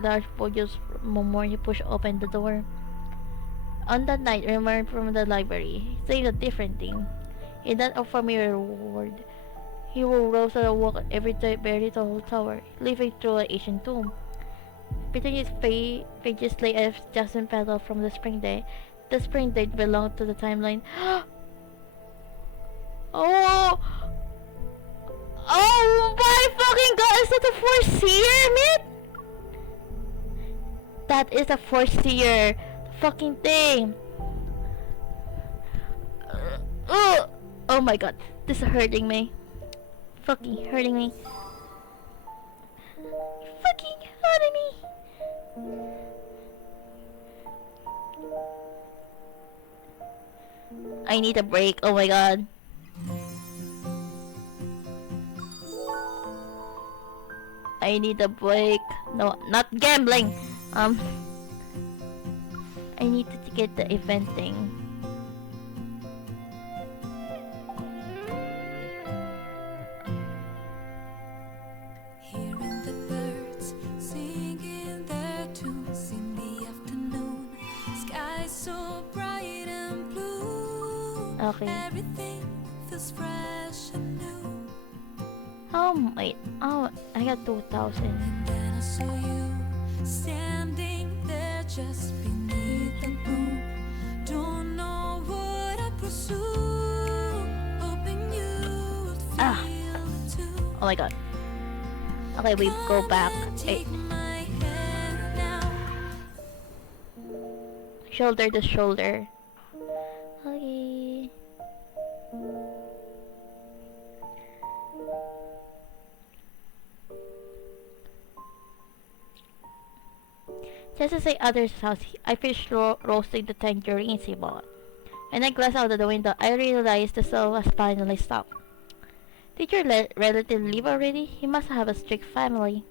large folios more you push open the door. On that night, returned from the library, saying a different thing. In that unfamiliar world, he will rose and walk every very tall tower, leaving through an ancient tomb. Between his pages lay a jasmine petal from the spring day. The spring date belonged to the timeline. Oh! Oh my fucking god! Is that a foreseer, man? That is a foreseer. Fucking thing. Oh my god. This is hurting me. Fucking hurting me. Fucking hurting me. I need a break. Oh my god. I need a break. No, not gambling. I need to get the event thing. Hearing the birds singing their tunes in the afternoon. Sky so bright and blue. Okay. Everything feels fresh and new. Oh wait. Oh, I got 2,000. Then I saw you standing there just beneath the moon. Don't know what I pursue. Hoping you would feel it too. Oh my god. Okay, we go back. Hey. Shoulder to shoulder. Okay. Just as I others' house, I finished roasting the tangerines he bought. When I glanced out of the window, I realized the snow was finally stopped. Did your relative leave already? He must have a strict family.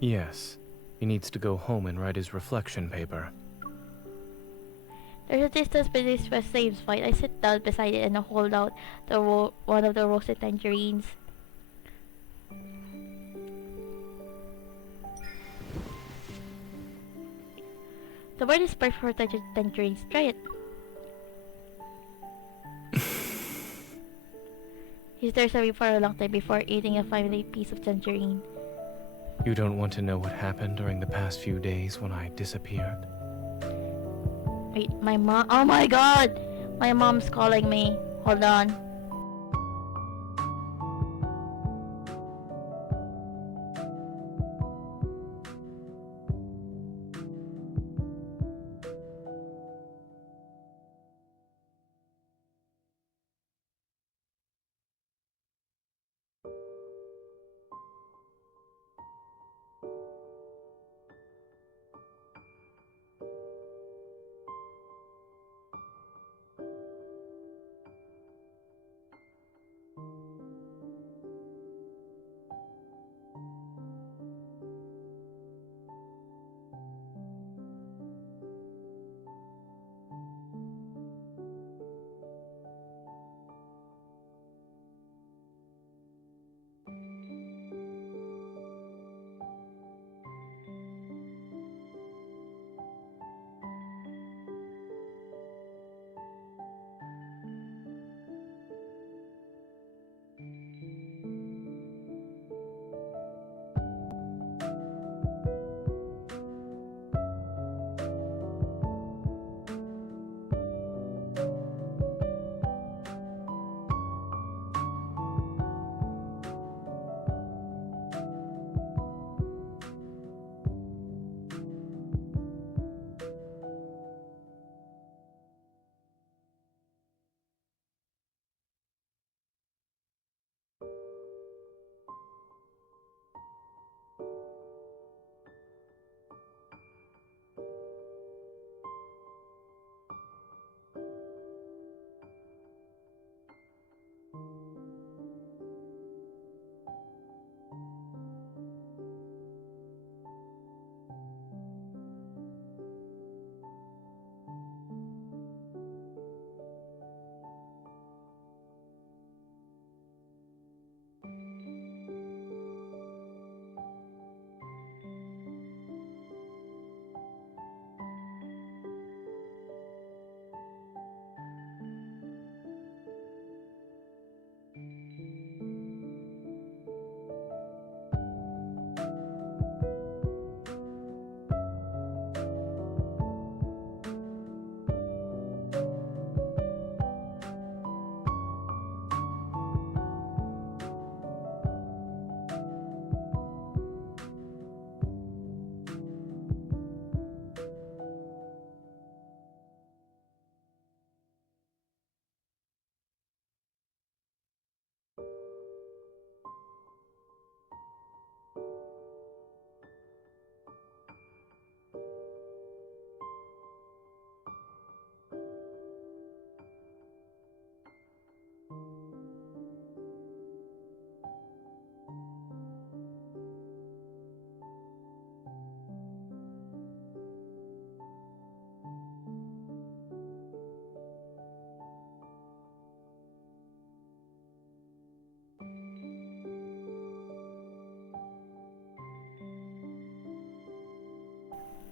Yes. He needs to go home and write his reflection paper. There's a distance between this same fight. I sit down beside it and hold out one of the roasted tangerines. The word is perfect for tangerines. Try it. He stares at me for a long time before eating a finally piece of tangerine. You don't want to know what happened during the past few days when I disappeared? Wait, my mom. Oh my god! My mom's calling me. Hold on.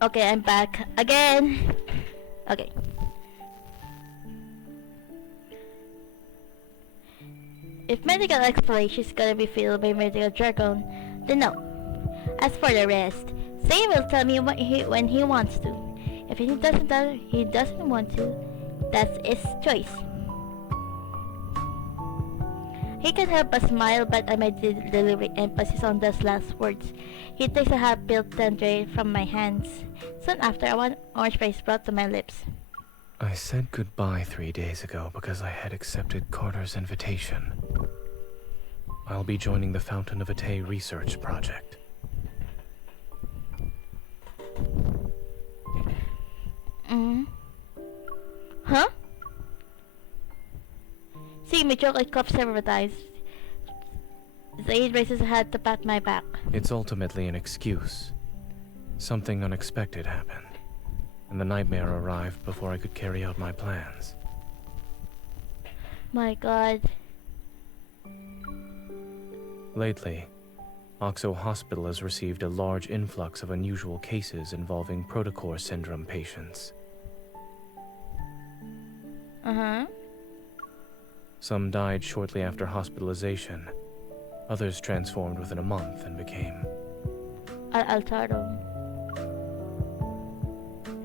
Okay, I'm back again. Okay. If medical exploration is gonna be filled by medical jargon, then no. As for the rest, Zayne will tell me when he wants to. If he doesn't want to, that's his choice. He can't help but smile, but I might deliberate emphasis on those last words. He takes a half-built tangerine from my hands. Soon after, a one orange face brought to my lips. I said goodbye 3 days ago because I had accepted Carter's invitation. I'll be joining the Fountain of Vitae research project. Huh? See me joke like cough several times. Zayne raises his head to pat my back. It's ultimately an excuse. Something unexpected happened, and the nightmare arrived before I could carry out my plans. My god. Lately, Oxo Hospital has received a large influx of unusual cases involving protocore syndrome patients. Uh-huh. Some died shortly after hospitalization. Others transformed within a month and became... Altaro.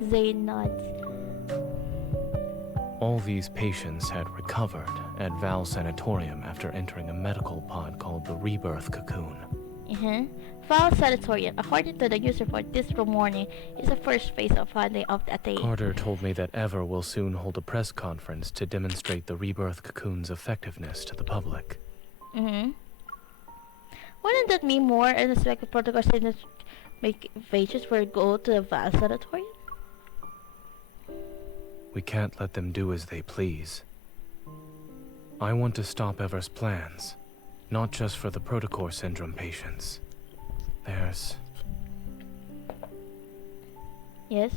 Zayne nods. All these patients had recovered at Val Sanatorium after entering a medical pod called the Rebirth Cocoon. Val Sanatorium. According to the news report this morning, is the first phase of funding of the Atay. Carter told me that Ever will soon hold a press conference to demonstrate the Rebirth Cocoon's effectiveness to the public. Wouldn't that mean more unexpected protocol students make patients will go to the Val Sanatorium? We can't let them do as they please. I want to stop Ever's plans, not just for the protocore syndrome patients. There's... Yes?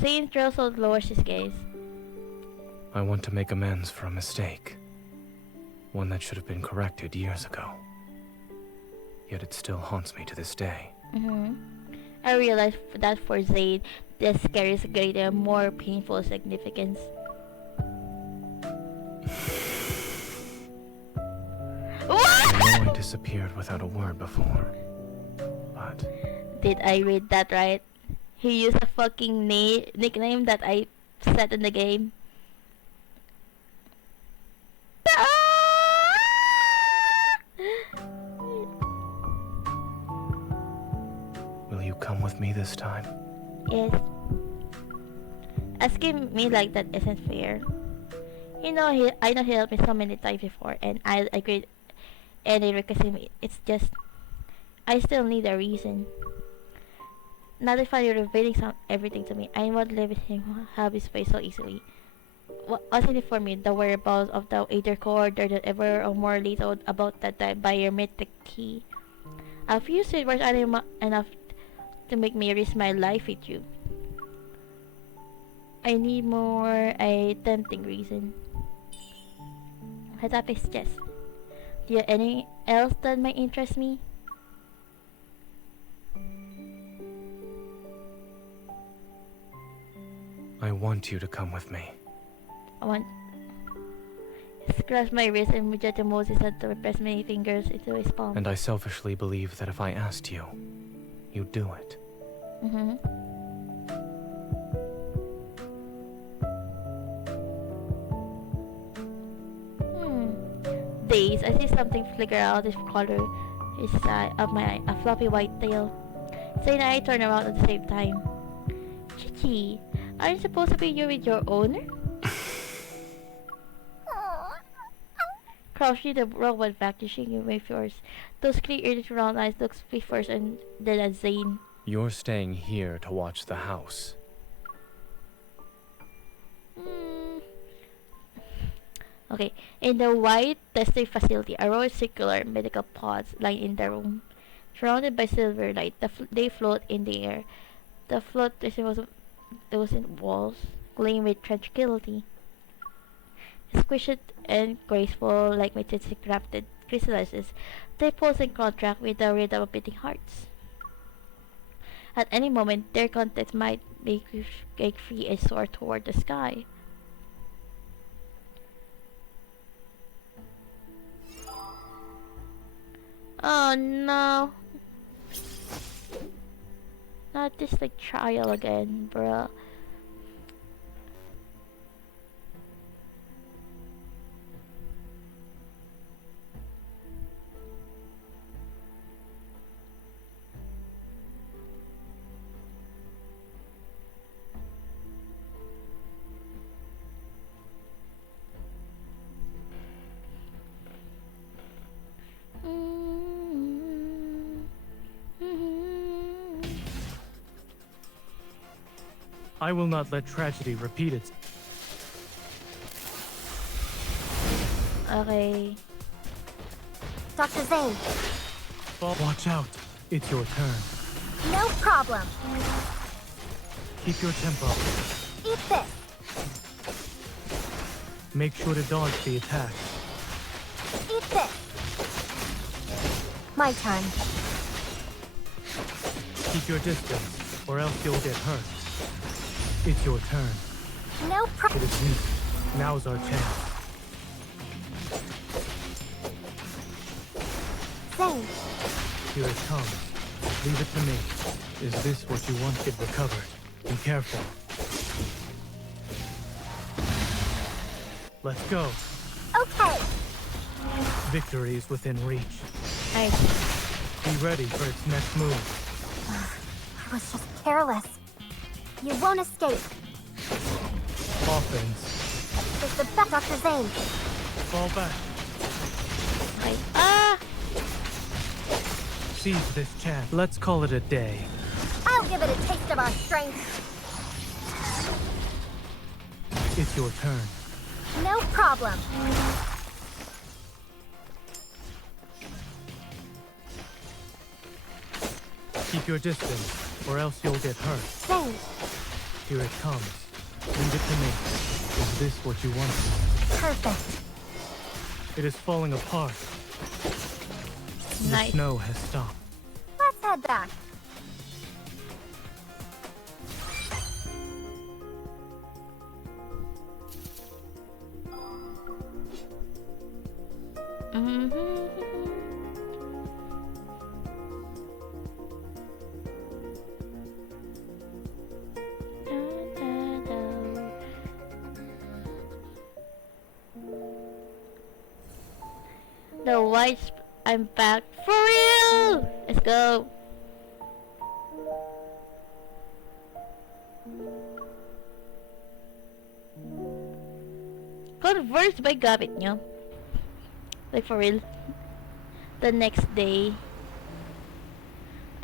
Zayne also lowers his gaze. I want to make amends for a mistake. One that should have been corrected years ago. Yet it still haunts me to this day. I realize that for Zayne, this carries a greater, more painful significance. I know I disappeared without a word before, but... Did I read that right? He used a fucking nickname that I set in the game. Will you come with me this time? Yes. Asking me like that isn't fair. I know he helped me so many times before, and I agreed any request him. It's just I still need a reason. Not if you're revealing everything to me. I won't let him have his face so easily. Wasn't it for me the whereabouts of the Aether Core that ever or more little about that biometric key? A few sweet words are enough to make me risk my life with you. I need more a tempting reason. Head up his chest. Do you have anything else that might interest me? I want you to come with me. I want... Scratch my wrist and Mujata Moses had to press my fingers into his palm. And I selfishly believe that if I asked you, you'd do it. Days, I see something flicker out of color his side of my a floppy white tail. Zayne and I turn around at the same time. Chichi, aren't you supposed to be here with your owner? Crouching the robot back to shaking my first. Those clear round eyes look me first and then at Zayne. You're staying here to watch the house. Okay, in the white testing facility, a row of circular medical pods line in the room. Surrounded by silver light, they float in the air. The float was in walls, gleam with tranquility. Squished and graceful like my crafted crystallizes, they pose in contract with the rhythm of beating hearts. At any moment, their contents might make free and soar toward the sky. Oh no. Not this like trial again, bruh. I will not let tragedy repeat itself. Okay. Dr. Zayne. Watch out. It's your turn. No problem. Keep your tempo. Eat this. Make sure to dodge the attack. Eat this. My turn. Keep your distance, or else you'll get hurt. It's your turn. No It is weak. Now's our chance. Zayne. Here it comes. Leave it to me. Is this what you wanted recovered? Be careful. Let's go. Okay. Victory is within reach. Nice. Be ready for its next move. I was just careless. You won't escape. Offense. It's the best, Dr. Zayne. Fall back. Seize this chance. Let's call it a day. I'll give it a taste of our strength. It's your turn. No problem. Keep your distance, or else you'll get hurt. Zayne. Here it comes. Leave it to me. Is this what you wanted? Perfect. It is falling apart. Nice. The snow has stopped. Let's head back. The whites, I'm back for real. Let's go. Converse by gamit nyo. Like for real. The next day,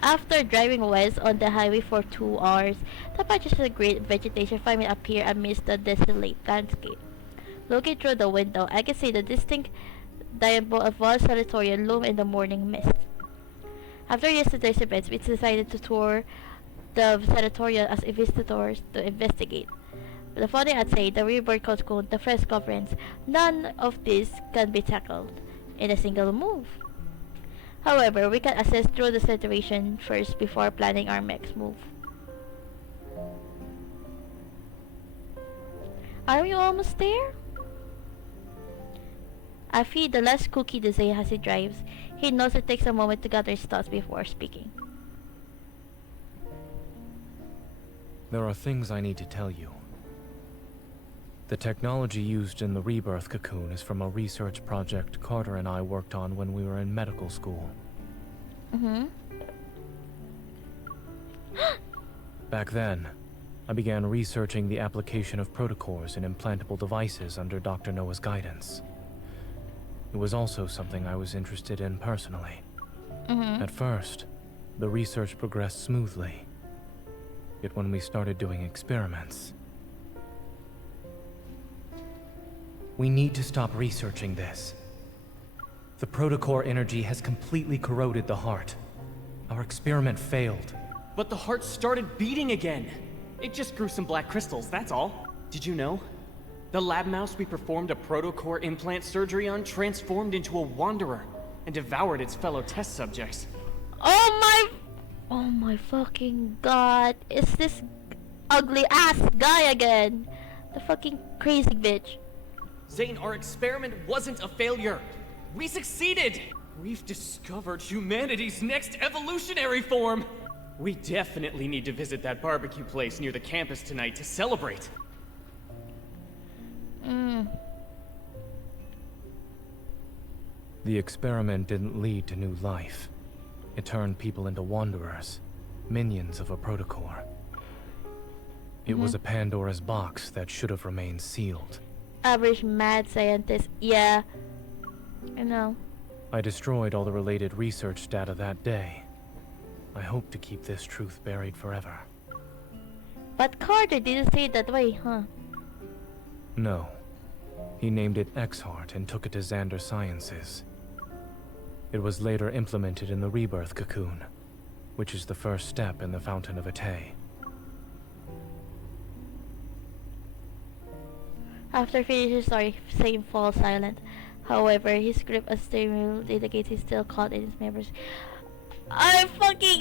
after driving west on the highway for 2 hours, the patches of great vegetation finally appear amidst the desolate landscape. Looking through the window, I can see the distinct diamond of Val Sanatorium loom in the morning mist. After yesterday's events, we decided to tour the sanatorium as visitors to investigate. But the funny I'd say, the rebirth cocoon, the fresh conference, none of this can be tackled in a single move. However, we can assess through the situation first before planning our next move. Are we almost there? I feed the last cookie to Zayne as he drives. He knows it takes a moment to gather his thoughts before speaking. There are things I need to tell you. The technology used in the rebirth cocoon is from a research project Carter and I worked on when we were in medical school. Back then, I began researching the application of protocors in implantable devices under Dr. Noah's guidance. It was also something I was interested in personally. At first, the research progressed smoothly. Yet when we started doing experiments... We need to stop researching this. The protocore energy has completely corroded the heart. Our experiment failed. But the heart started beating again. It just grew some black crystals, that's all. Did you know? The lab mouse we performed a protocore implant surgery on transformed into a wanderer. and devoured its fellow test subjects. Oh my fucking god. It's this ugly ass guy again. The fucking crazy bitch. Zayne, our experiment wasn't a failure. We succeeded! We've discovered humanity's next evolutionary form! We definitely need to visit that barbecue place near the campus tonight to celebrate. The experiment didn't lead to new life. It turned people into wanderers, minions of a protocore. It was a Pandora's box that should have remained sealed. Average mad scientist. Yeah. I know. I destroyed all the related research data that day. I hope to keep this truth buried forever. But Carter didn't say it that way, huh? No. He named it Exhart and took it to Xander Sciences. It was later implemented in the rebirth cocoon, which is the first step in the Fountain of Atay. After finishing his story, Zayne falls silent. However, his grip on steering wheel indicates he's still caught in his memories. I fucking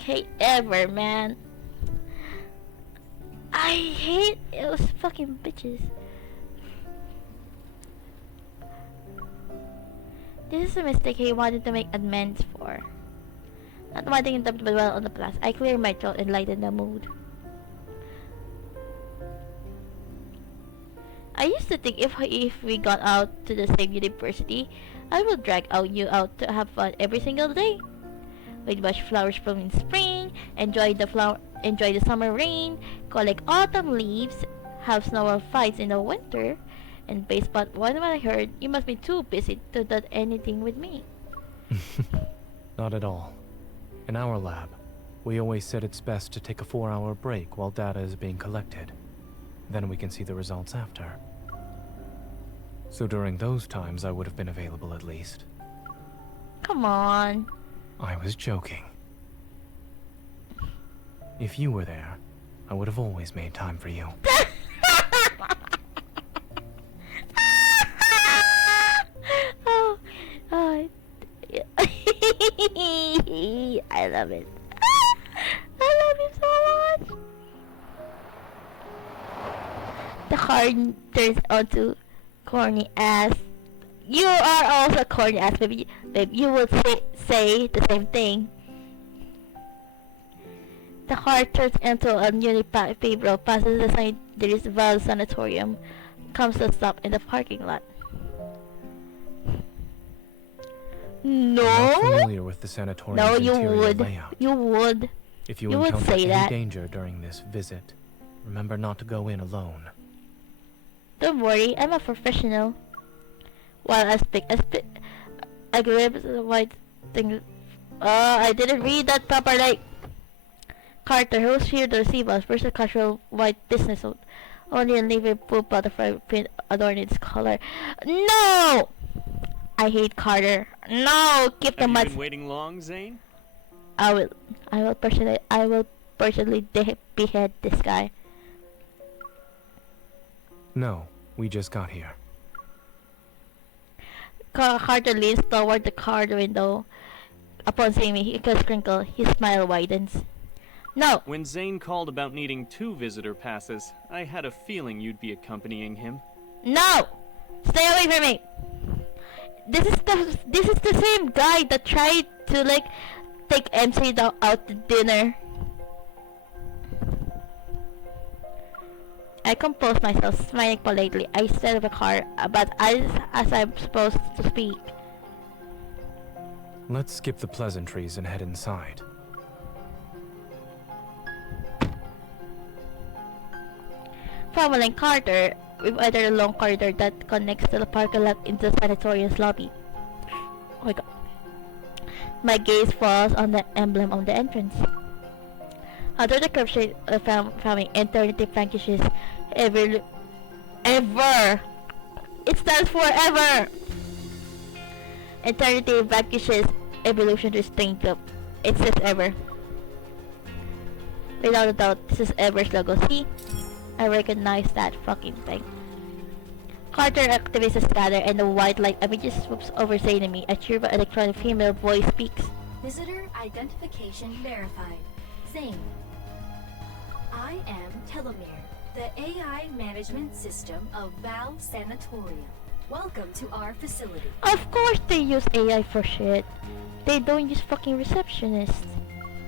hate Ever, man. I hate those fucking bitches. This is a mistake he wanted to make amends for. Not wanting to dwell on the past, I clear my throat and lighten the mood. I used to think if we got out to the same university, I would drag you out to have fun every single day. We'd watch flowers bloom in spring, enjoy the summer rain, collect autumn leaves, have snowball fights in the winter, and baseball. When I heard you must be too busy to do anything with me. Not at all. In our lab, we always said it's best to take a 4-hour break while data is being collected. Then we can see the results after. So during those times, I would have been available at least. Come on. I was joking. If you were there, I would have always made time for you. I love it. I love you so much. The card turns onto corny ass. You are also corny ass, baby. Babe, you would say the same thing. The car turns into a newly paved road, passes the sign there is Val Sanatorium, comes to a stop in the parking lot. No. I'm not familiar with the sanatorium's No, you interior would. layout. You would. If you would encounter say any that. danger during this visit, remember not to go in alone. Don't worry, I'm a professional. While I glimpse the white thing. I didn't read that properly. Carter, who's here to receive us? Where's the casual white business suit? Only a navy blue butterfly print adorning its collar. No! I hate Carter. No! Keep the Have you mud. been waiting long, Zayne? I will personally behead this guy. No, we just got here. Carter leans toward the car window. Upon seeing me, he can crinkle. His smile widens. No! When Zayne called about needing 2 visitor passes, I had a feeling you'd be accompanying him. No! Stay away from me! This is the same guy that tried to take MC out to dinner. I compose myself, smiling politely. I stare at the car, but as I'm supposed to speak. Let's skip the pleasantries and head inside. Following Carter, we've entered a long corridor that connects to the parking lot into the sanatorium's lobby. Oh my god. My gaze falls on the emblem on the entrance. Under the curve shade of farming, eternity vanquishes ever. It stands for ever! Eternity vanquishes evolution restraint group. It says ever. Without a doubt, this is Ever's logo. See? I recognize that fucking thing. Carter activates the scanner and the white light immediately swoops over Zayne and me. A cheerful electronic female voice speaks. Visitor identification verified. Zayne. I am Telomere, the AI management system of Val Sanatorium. Welcome to our facility. Of course they use AI for shit. They don't use fucking receptionists.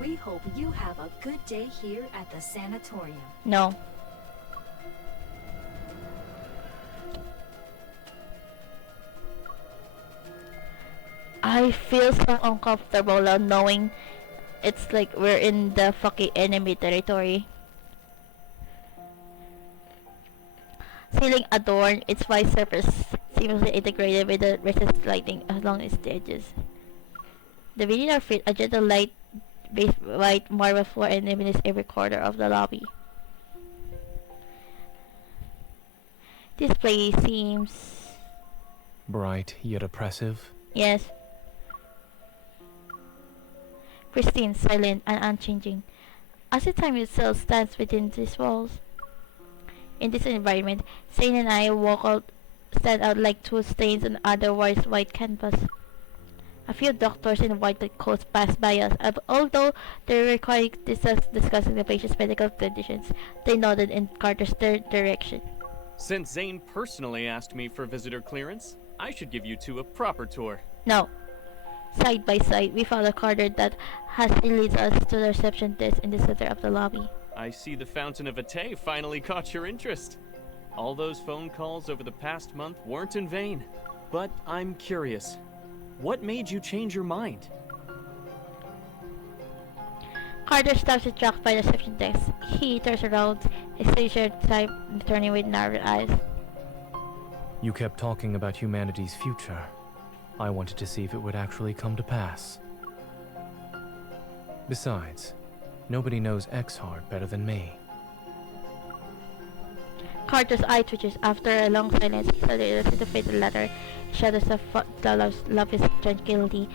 We hope you have a good day here at the sanatorium. No. I feel so uncomfortable now knowing it's like we're in the fucking enemy territory. Ceiling adorned, its white surface seamlessly integrated with the resist lighting along its edges. The veneer fit a gentle light based white marble floor and illuminates every corner of the lobby. This place seems... bright yet oppressive. Yes. Pristine, silent, and unchanging, as the time itself stands within these walls. In this environment, Zayne and I stand out like two stains on otherwise white canvas. A few doctors in white coats pass by us, although they were quite discussing the patient's medical conditions. They nodded in Carter's direction. Since Zayne personally asked me for visitor clearance, I should give you two a proper tour. No. Side by side, we follow Carter that has leads us to the reception desk in the center of the lobby. I see the Fountain of Atay finally caught your interest. All those phone calls over the past month weren't in vain. But I'm curious, what made you change your mind? Carter stops his truck by the reception desk. He turns around, his t-shirt type turning with narrowed eyes. You kept talking about humanity's future. I wanted to see if it would actually come to pass. Besides, nobody knows Xhard better than me. Carter's eye twitches after a long silence. Suddenly, the to fade the letter. Shadows of love is tranquility.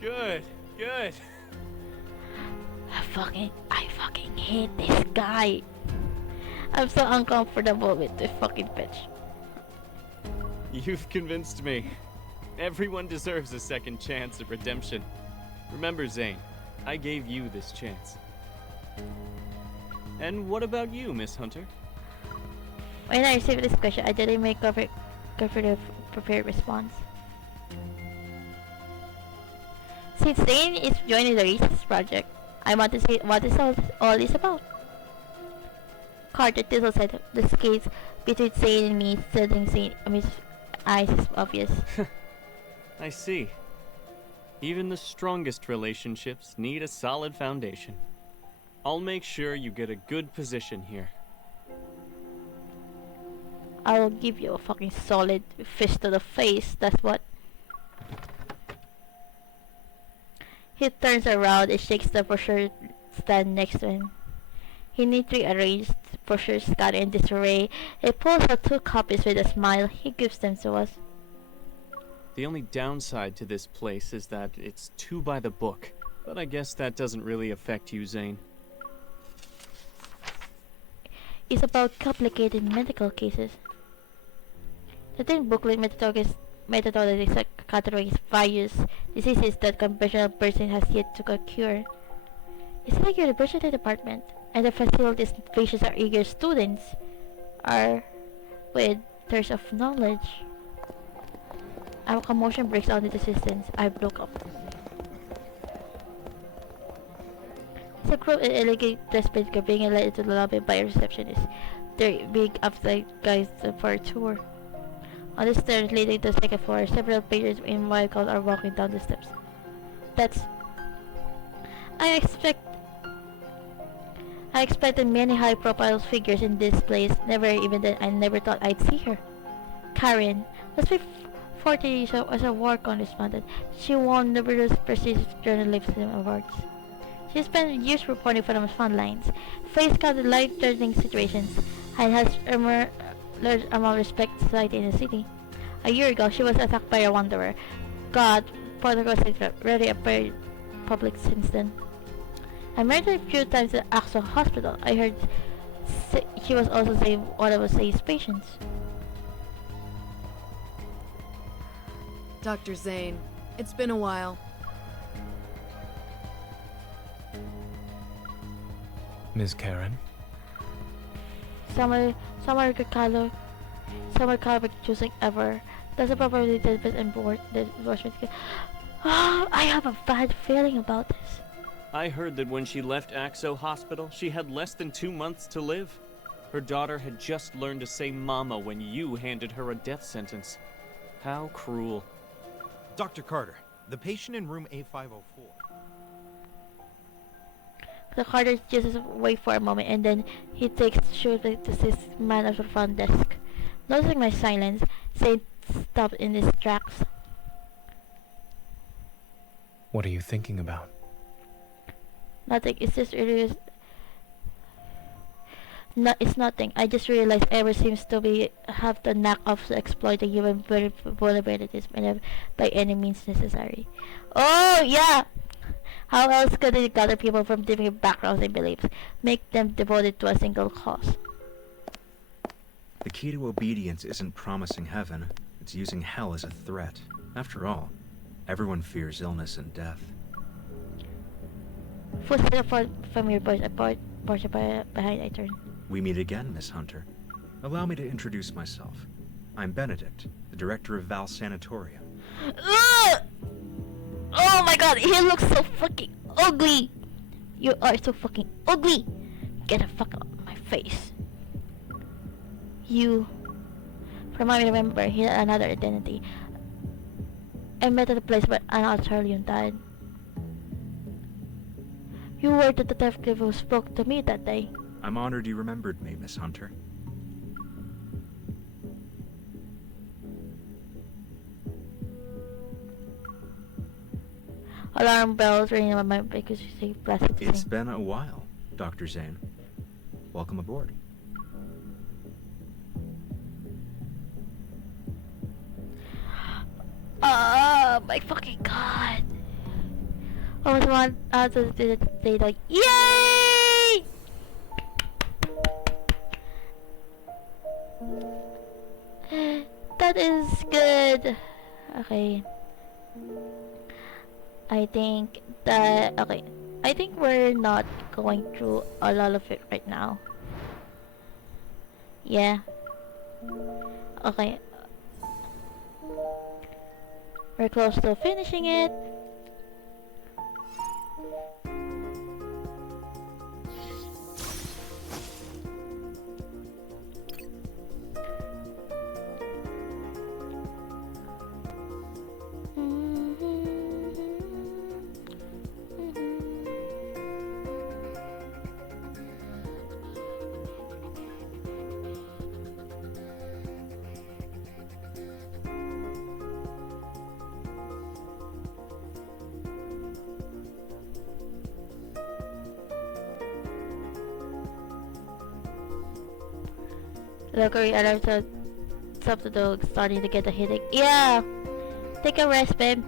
Good, good. I fucking hate this guy. I'm so uncomfortable with this fucking bitch. You've convinced me. Everyone deserves a second chance at redemption. Remember, Zayne, I gave you this chance. And what about you, Miss Hunter? When I received this question, I didn't make a prepared response. Since Zayne is joining the research project, I want to see what is all this about. Carter Thistle said the skates between Zayne and me studying Zayne amidst eyes is obvious. I see. Even the strongest relationships need a solid foundation. I'll make sure you get a good position here. I'll give you a fucking solid fist to the face, that's what. He turns around and shakes the brochure stand next to him. He neatly arranged brochures scattered in disarray. He pulls out 2 copies with a smile. He gives them to us. The only downside to this place is that it's too by the book. But I guess that doesn't really affect you, Zayne. It's about complicated medical cases. The thin booklet methodologies categorize various diseases that conventional person has yet to cure. It's like a university department, and the facilities patients are eager students are with thirst of knowledge. Our commotion breaks out into assistance. I broke up. It's a group in elegant dress being led into the lobby by a receptionist. They're being upside guys for a tour. On the stairs leading to the second floor, several patrons in white coats are walking down the steps. I expected many high-profile figures in this place. I never thought I'd see her. Karen must be 40 years old as a war correspondent. She won numerous prestigious journalism awards. She spent years reporting for the front lines, faced countless life-threatening situations, and has large amount of respect in society in the city. A year ago, she was attacked by a wanderer. God, protocols have rarely appeared public since then. I met her a few times at Axel Hospital. I heard she was also one of Zayne's patients. Dr. Zayne, it's been a while. Ms. Karen? Summer Calvert choosing ever. Doesn't properly deliver and board the endorsement. I have a bad feeling about this. I heard that when she left Axo Hospital, she had less than 2 months to live. Her daughter had just learned to say mama when you handed her a death sentence. How cruel. Dr. Carter, the patient in room A504. The Carter just wait for a moment and then he takes shortly to this man at the front desk. Noticing my silence, Zayne stopped in his tracks. What are you thinking about? Nothing. It's just really. No, it's nothing. I just realized Ever seems to have the knack of exploiting human vulnerabilities by any means necessary. Oh yeah. How else could they gather people from different backgrounds and beliefs, make them devoted to a single cause? The key to obedience isn't promising heaven, it's using hell as a threat. After all, everyone fears illness and death. Footsteps from your Porsche behind I turn. We meet again, Miss Hunter. Allow me to introduce myself. I'm Benedict, the director of Val Sanatorium. Ugh! Oh my god, he looks so fucking ugly! You are so fucking ugly! Get the fuck out of my face. You... From what I remember, he had another identity. I met at a place where an Australian died. You were the detective who spoke to me that day. I'm honored you remembered me, Miss Hunter. Alarm bells ringing in my mind because you say blessed. It's been a while, Dr. Zayne. Welcome aboard. Oh my fucking god. I was one to say like, yay! That is good. Okay. I think we're not going through a lot of it right now. Yeah. Okay. We're close to finishing it. Lockery alarm to stop the dog starting to get a headache. Yeah! Take a rest, babe.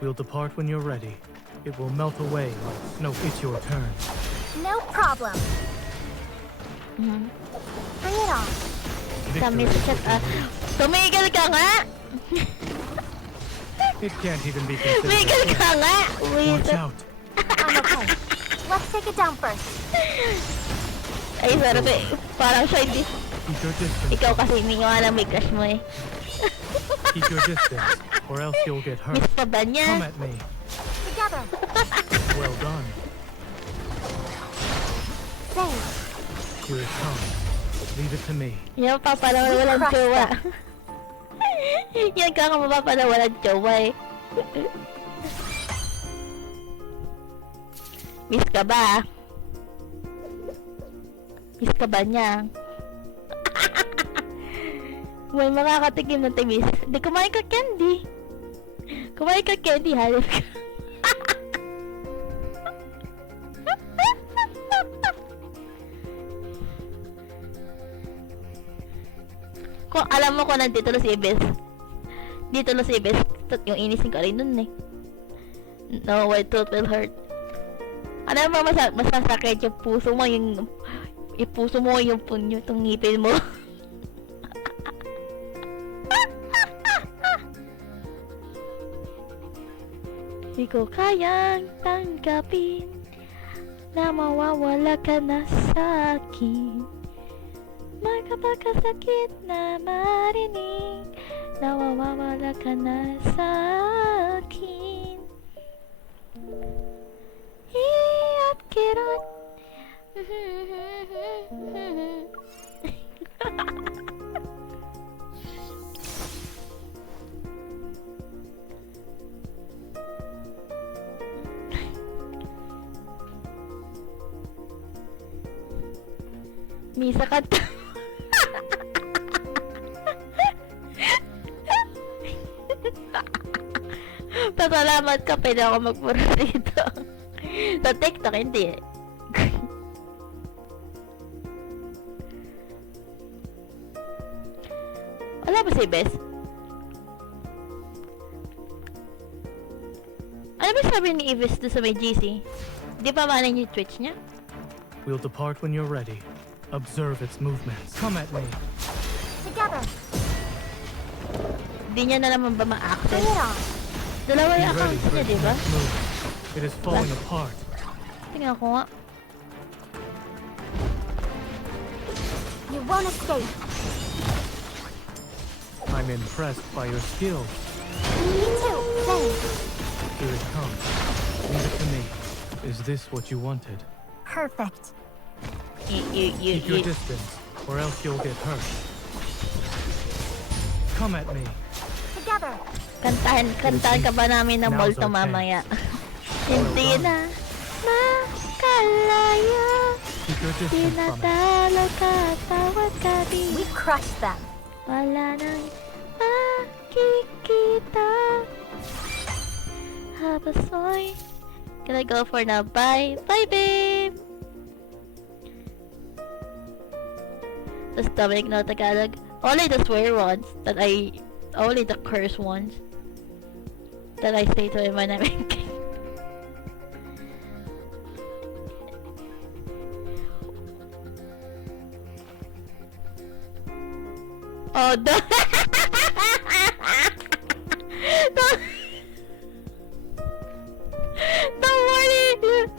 We'll depart when you're ready. It will melt away like snow. It's your turn. No problem. Mm-hmm. Bring it on. Tumigil ka nga! It can't even be considered. Tumigil ka nga! Watch out. I'm okay. Let's take it down first. Ay, sarap eh. Parang siya hindi. Keep your distance. Ikaw kasi iniiwanan may crush mo eh. Keep your distance, or else you'll get hurt. Miss pa ba niya? Come at me. Together. Well done. Thanks. Here it comes. Leave it to me. Yan pa pala walang jowa. Yan ka mapapala walang jowa eh. Miss ka ba? Miss ka ba niya? May makakatikim ng timis. Hindi, kumain ka candy. Kumain ka candy, halip ka. Kung alam mo kung nandito na si Ibis. Dito na si Ibis. Yung inisin ko rin nun eh. No, my tooth will hurt. Ano ba masasakit yung puso mo, yung puso mo, yung punyo, itong ngipin mo. Di ko kayang tanggapin na mawawala ka na sa akin. Magkapagkasakit na marinig na mawawala ka na sa akin. At kirot. Misa ka Pasalamat ka, pwede ako magpuro dito. Sa TikTok, hindi eh. Wala ba si Bes? Ano ba sabi ni Ivis doon sa may GC? Di pa manin yung Twitch niya? We'll depart when you're ready. Observe its movements. Come at me. Together. Di niya na naman ba ma-access? Dalawa yung accounts niya, di ba? It is falling apart. Tingnan ko nga. You won't escape. I'm impressed by your skills. Me too, Zayne. Here it comes. Leave it to me. Is this what you wanted? Perfect. Keep your distance, or else you'll get hurt. Come at me. Together. Kantahan ka ba namin ng multo mamaya? Hindi na makalaya. Tinatalo ka, tawad ka di. We crushed them. Wala nang makikita. Habasoy. Gonna go for now. Bye. Bye, babe. The stomach, no Tagalog. Only the swear ones that only the curse ones that I say to him when I'm in game. Oh, don't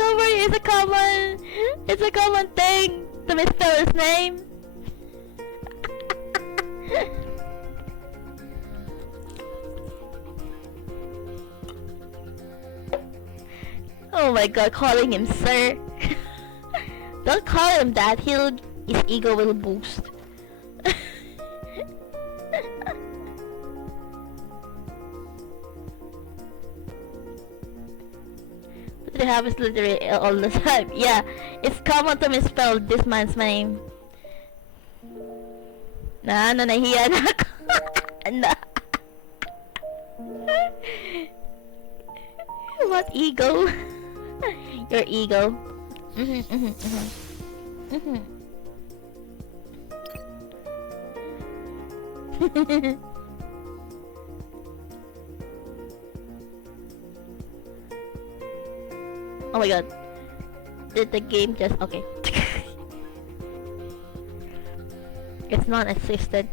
worry, it's a common thing to misspell his name. Oh my god, calling him sir. Don't call him that, his ego will boost. It happens literally all the time. Yeah, it's common to misspell this man's name. Nahiya na ako. What ego? Your ego. Oh my god. Did the game just... Okay. It's non-existent.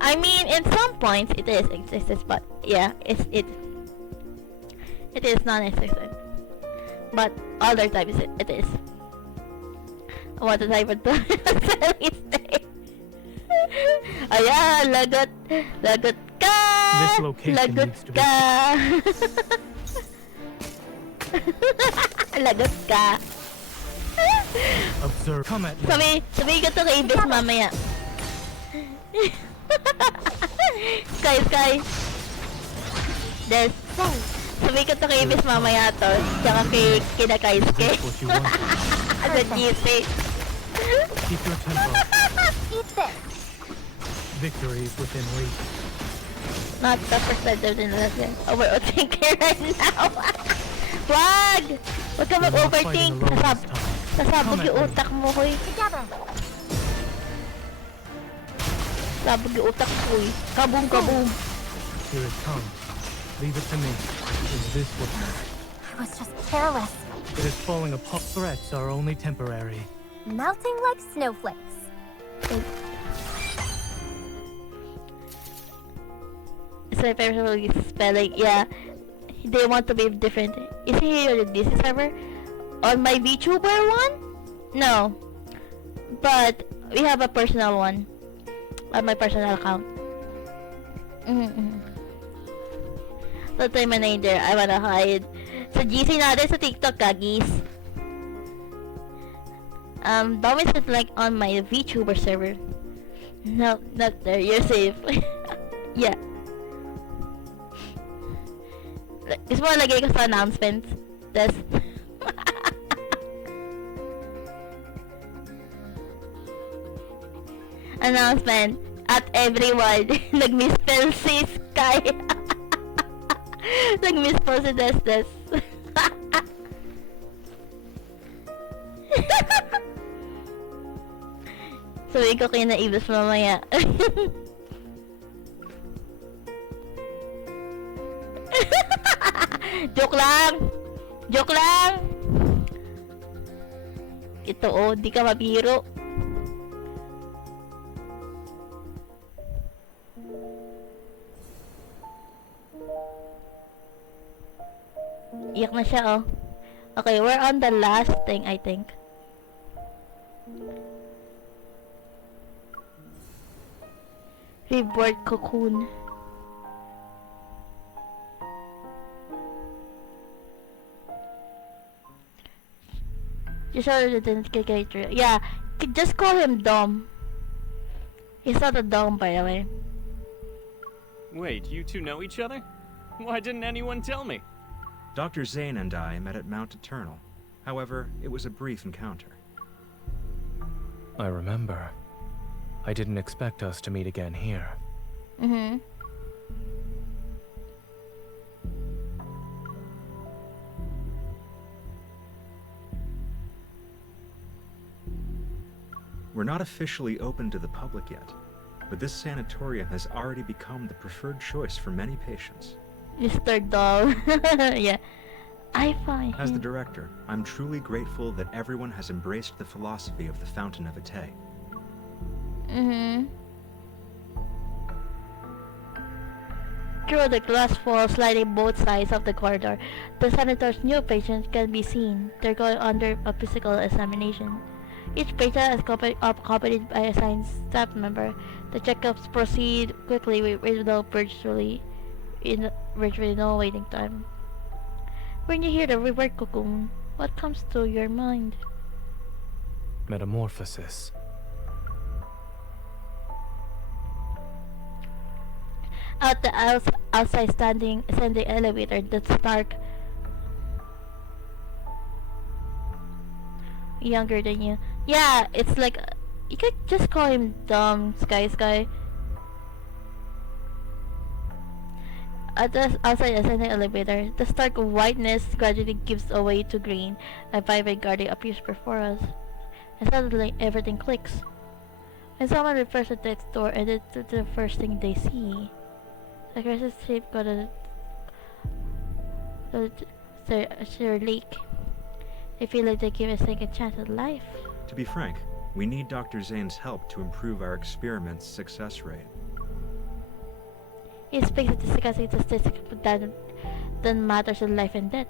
I mean, in some points it is existent, but yeah, it is non-existent. But other times it is. I want to type it down. Ayan, lagot ka! This location Lagot needs to be... ka! Lagot ka! Observe. Come at me. Sabi ko to kay Ibis mamaya. Sky. Des. Sabi ko to kay Ibis mamaya to. Tsaka kina Kaisuke. As a GC. Keep your tempo. Eat this. Victory is within reach. Not the percentage in the overthinking right now. Wag! Huwag ka mag-overthink. Sasabog yung utak mo, hoy. Sabog yung utak ko, hoy. Kaboom. Here it comes. Leave it to me. Is this what I was just careless. it is falling apart? Threats are only temporary. Melting like snowflakes. It's my favorite spelling. Yeah, they want to be different. Is he on the DC server? On my VTuber one? No, but we have a personal one on my personal account. Don't say my name there. I wanna hide. Sa GC natin sa TikTok, kagis. Always it like on my VTuber server. No, not there. You're safe. Yeah. Gusto mo lagay ko sa announcements. That's announcement at everyone. Nag-misspell si Sky. Nag-misspell si Desdes. Sabi ko kayo na ibas mamaya. Joke lang! Joke lang! Ito oh, di ka mabiro. Iyak na siya oh. Okay, we're on the last thing, I think. Reward cocoon. Just show the identificator. Yeah, just call him Dom. He's not a Dom, by the way. Wait, you two know each other? Why didn't anyone tell me? Dr. Zayne and I met at Mount Eternal. However, it was a brief encounter. I remember. I didn't expect us to meet again here. We're not officially open to the public yet, but this sanatorium has already become the preferred choice for many patients. Mr. Dom. Yeah. I find As the director, I'm truly grateful that everyone has embraced the philosophy of the Fountain of Vitae. Through the glass walls lining both sides of the corridor, the senator's new patients can be seen. They're going under a physical examination. Each patient is accompanied by a assigned staff member. The checkups proceed quickly with virtually no waiting time. When you hear the reward cocoon, what comes to your mind? Metamorphosis. Outside standing in the elevator, the Stark, younger than you. Yeah, it's like you could just call him Dumb Sky. Outside ascending elevator, the stark whiteness gradually gives away to green. A vibrant guardian appears before us, and suddenly everything clicks. When someone refers to the next door, and it's the first thing they see. The aggressive shape got a leak. They feel like they give a second chance at life. To be frank, we need Dr. Zayne's help to improve our experiment's success rate. He speaks of discussing statistics that matters in life and death.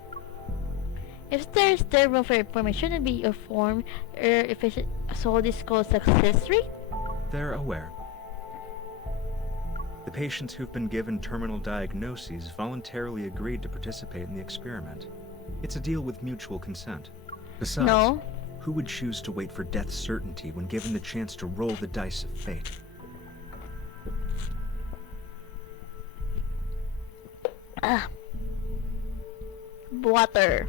If there is room for improvement, shouldn't be a form efficient so this called success rate? They're aware. The patients who've been given terminal diagnoses voluntarily agreed to participate in the experiment. It's a deal with mutual consent. Besides, who would choose to wait for death's certainty when given the chance to roll the dice of fate? Water.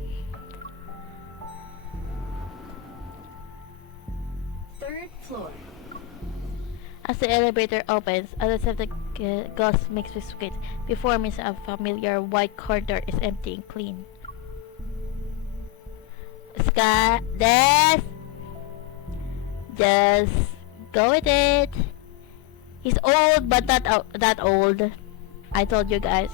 Third floor. As the elevator opens, a deceptive gust mixed with sweat before me a familiar white corridor is empty and clean. Sky, just go with it. He's old, but not that old. I told you guys.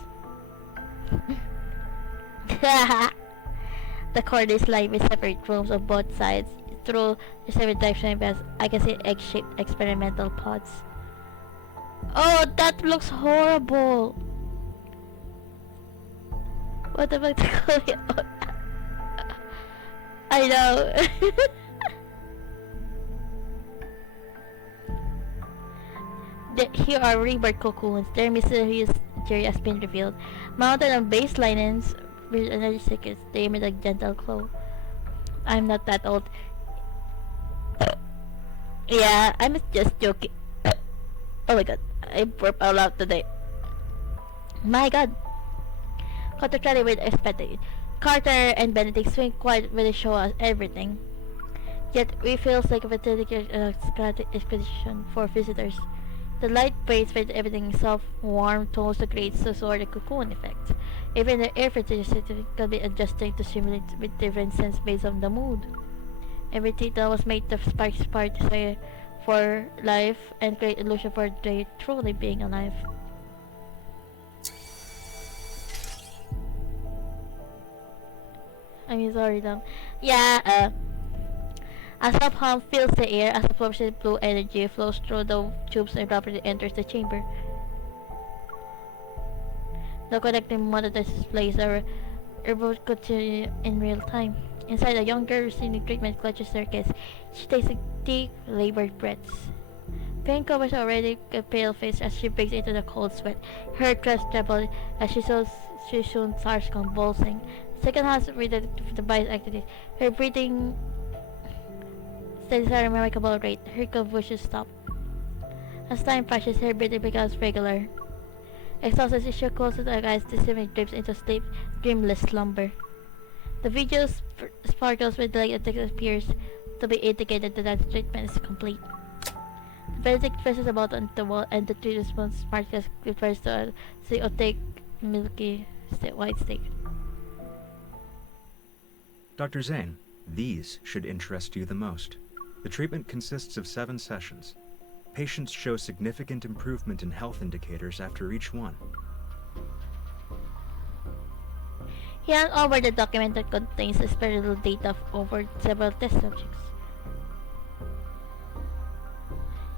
The corridor is lined with separate rooms on both sides. Through the seven direction paths, I can see egg-shaped experimental pods. Oh, that looks horrible! What the fuck going on? I know. Here are rebirth cocoons. Their mysterious theory has been revealed. Mounted on base linens with energy secrets, they emit a gentle glow. I'm not that old. Yeah, I'm just joking. Oh my god, I burped out loud today. My god. Contrary with expected, Carter and Benedict swing quiet when they show us everything. Yet we feel like a particular expedition for visitors. The light breaks with everything soft, warm tones to create some sort of cocoon effect. Even the air filtration can be adjusted to simulate with different scents based on the mood. Every detail was made to spark desire for life and create illusion for they truly being alive. I'm sorry, Dom. Yeah, a soft hum fills the air as a fluorescent blue energy flows through the tubes and rapidly enters the chamber. The connecting monitors displays are about continue in real time. Inside, a young girl receiving treatment clutches her kiss. She takes deep, labored breaths. Pain covers her already pale face as she breaks into the cold sweat. Her chest trembles as she soon starts convulsing. Second hand with the device activated. Her breathing steadies at a remarkable rate. Her convulsions stop. As time passes, her breathing becomes regular. Exhausted, she closes her eyes, deceiving drifts into sleep, dreamless slumber. The video sparkles with light and text appears to be indicated that the treatment is complete. The Benedict presses about on the wall and the treatment sparkles refers to a thick, milky, white steak. Dr. Zayne, these should interest you the most. The treatment consists of 7 sessions. Patients show significant improvement in health indicators after each one. He hands over the document that contains experimental data over several test subjects.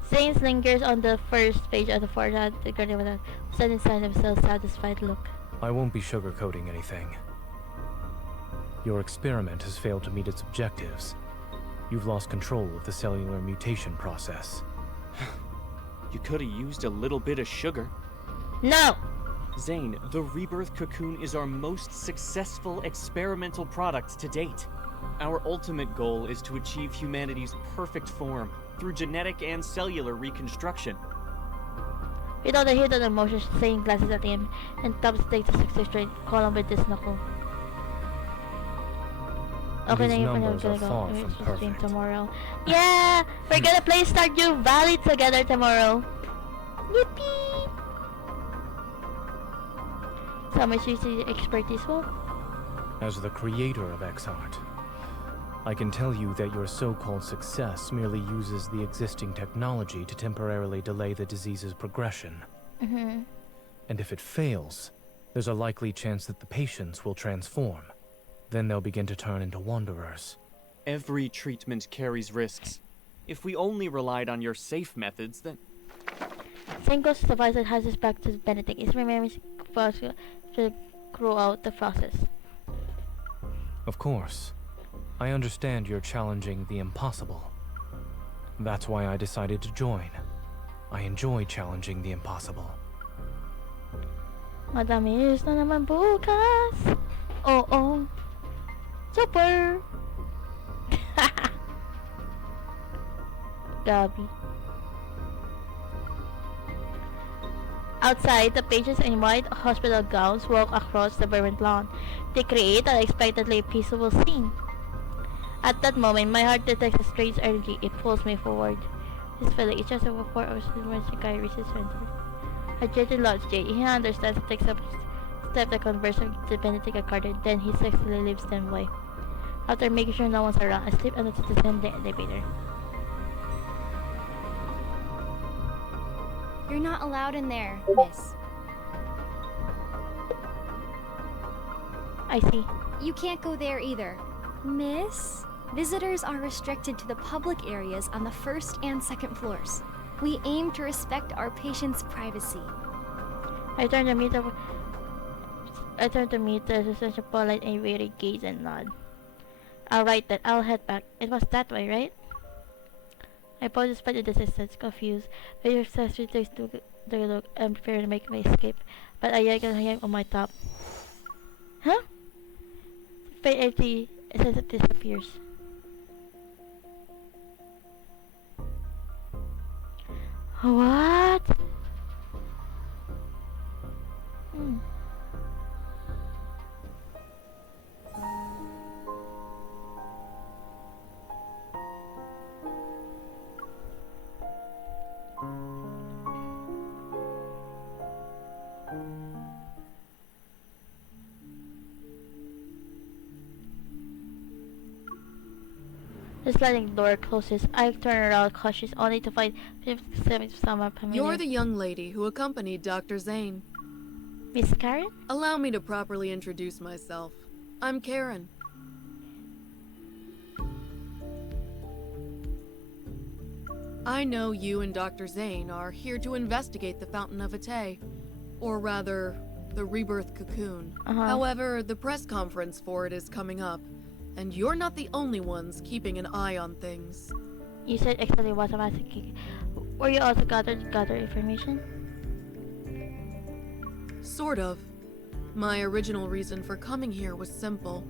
Zayne lingers on the first page of the format, the guardian with a sudden sign of self-satisfied look. I won't be sugarcoating anything. Your experiment has failed to meet its objectives. You've lost control of the cellular mutation process. You could have used a little bit of sugar. No! Zayne, the rebirth cocoon is our most successful experimental product to date. Our ultimate goal is to achieve humanity's perfect form through genetic and cellular reconstruction. Without a hit of emotion, Zayne glances at him and taps takes a 60 straight column with his knuckle. Okay, These now numbers you're are gonna far go from stream perfect. tomorrow. Yeah! We're gonna play Stardew Valley together tomorrow. Yippee! So much you see the expertise for? As the creator of X-Art, I can tell you that your so-called success merely uses the existing technology to temporarily delay the disease's progression. Mm-hmm. And if it fails, there's a likely chance that the patients will transform. Then they'll begin to turn into wanderers. Every treatment carries risks. If we only relied on your safe methods, then... Zayne goes to the device and has his back to Benedict. He remembers to grow out the process. Of course. I understand you're challenging the impossible. That's why I decided to join. I enjoy challenging the impossible. Matamis na naman bukas. Oo. Super. Gabi. Outside, the patients in white hospital gowns walk across the verdant lawn. They create an unexpectedly peaceful scene. At that moment, my heart detects a strange energy. It pulls me forward. This feeling is just over 4 hours when Shikai reaches center. A gentle launch Jay. He understands and takes a step to converse with Benedict and Carter. Then he sexily leaves them away. After making sure no one's around, I slip enough to descend the elevator. You're not allowed in there, miss. I see. You can't go there either. Miss, visitors are restricted to the public areas on the first and second floors. We aim to respect our patients' privacy. I turn to meet the essential polite and weary gaze and nod. Alright then, I'll head back. It was that way, right? I paused despite the distance, confused. Very successfully took the look and prepared to make my escape. But I yank on my top. Huh? Fate empty, it says it disappears. What? The sliding door closes. I turn around cautious, only to find someone familiar. You're the young lady who accompanied Dr. Zayne. Miss Karen? Allow me to properly introduce myself. I'm Karen. I know you and Dr. Zayne are here to investigate the Fountain of Vitae, or rather, the Rebirth Cocoon. However, the press conference for it is coming up, and you're not the only ones keeping an eye on things. You said exactly what I'm asking. Were you also gather information? Sort of. My original reason for coming here was simple.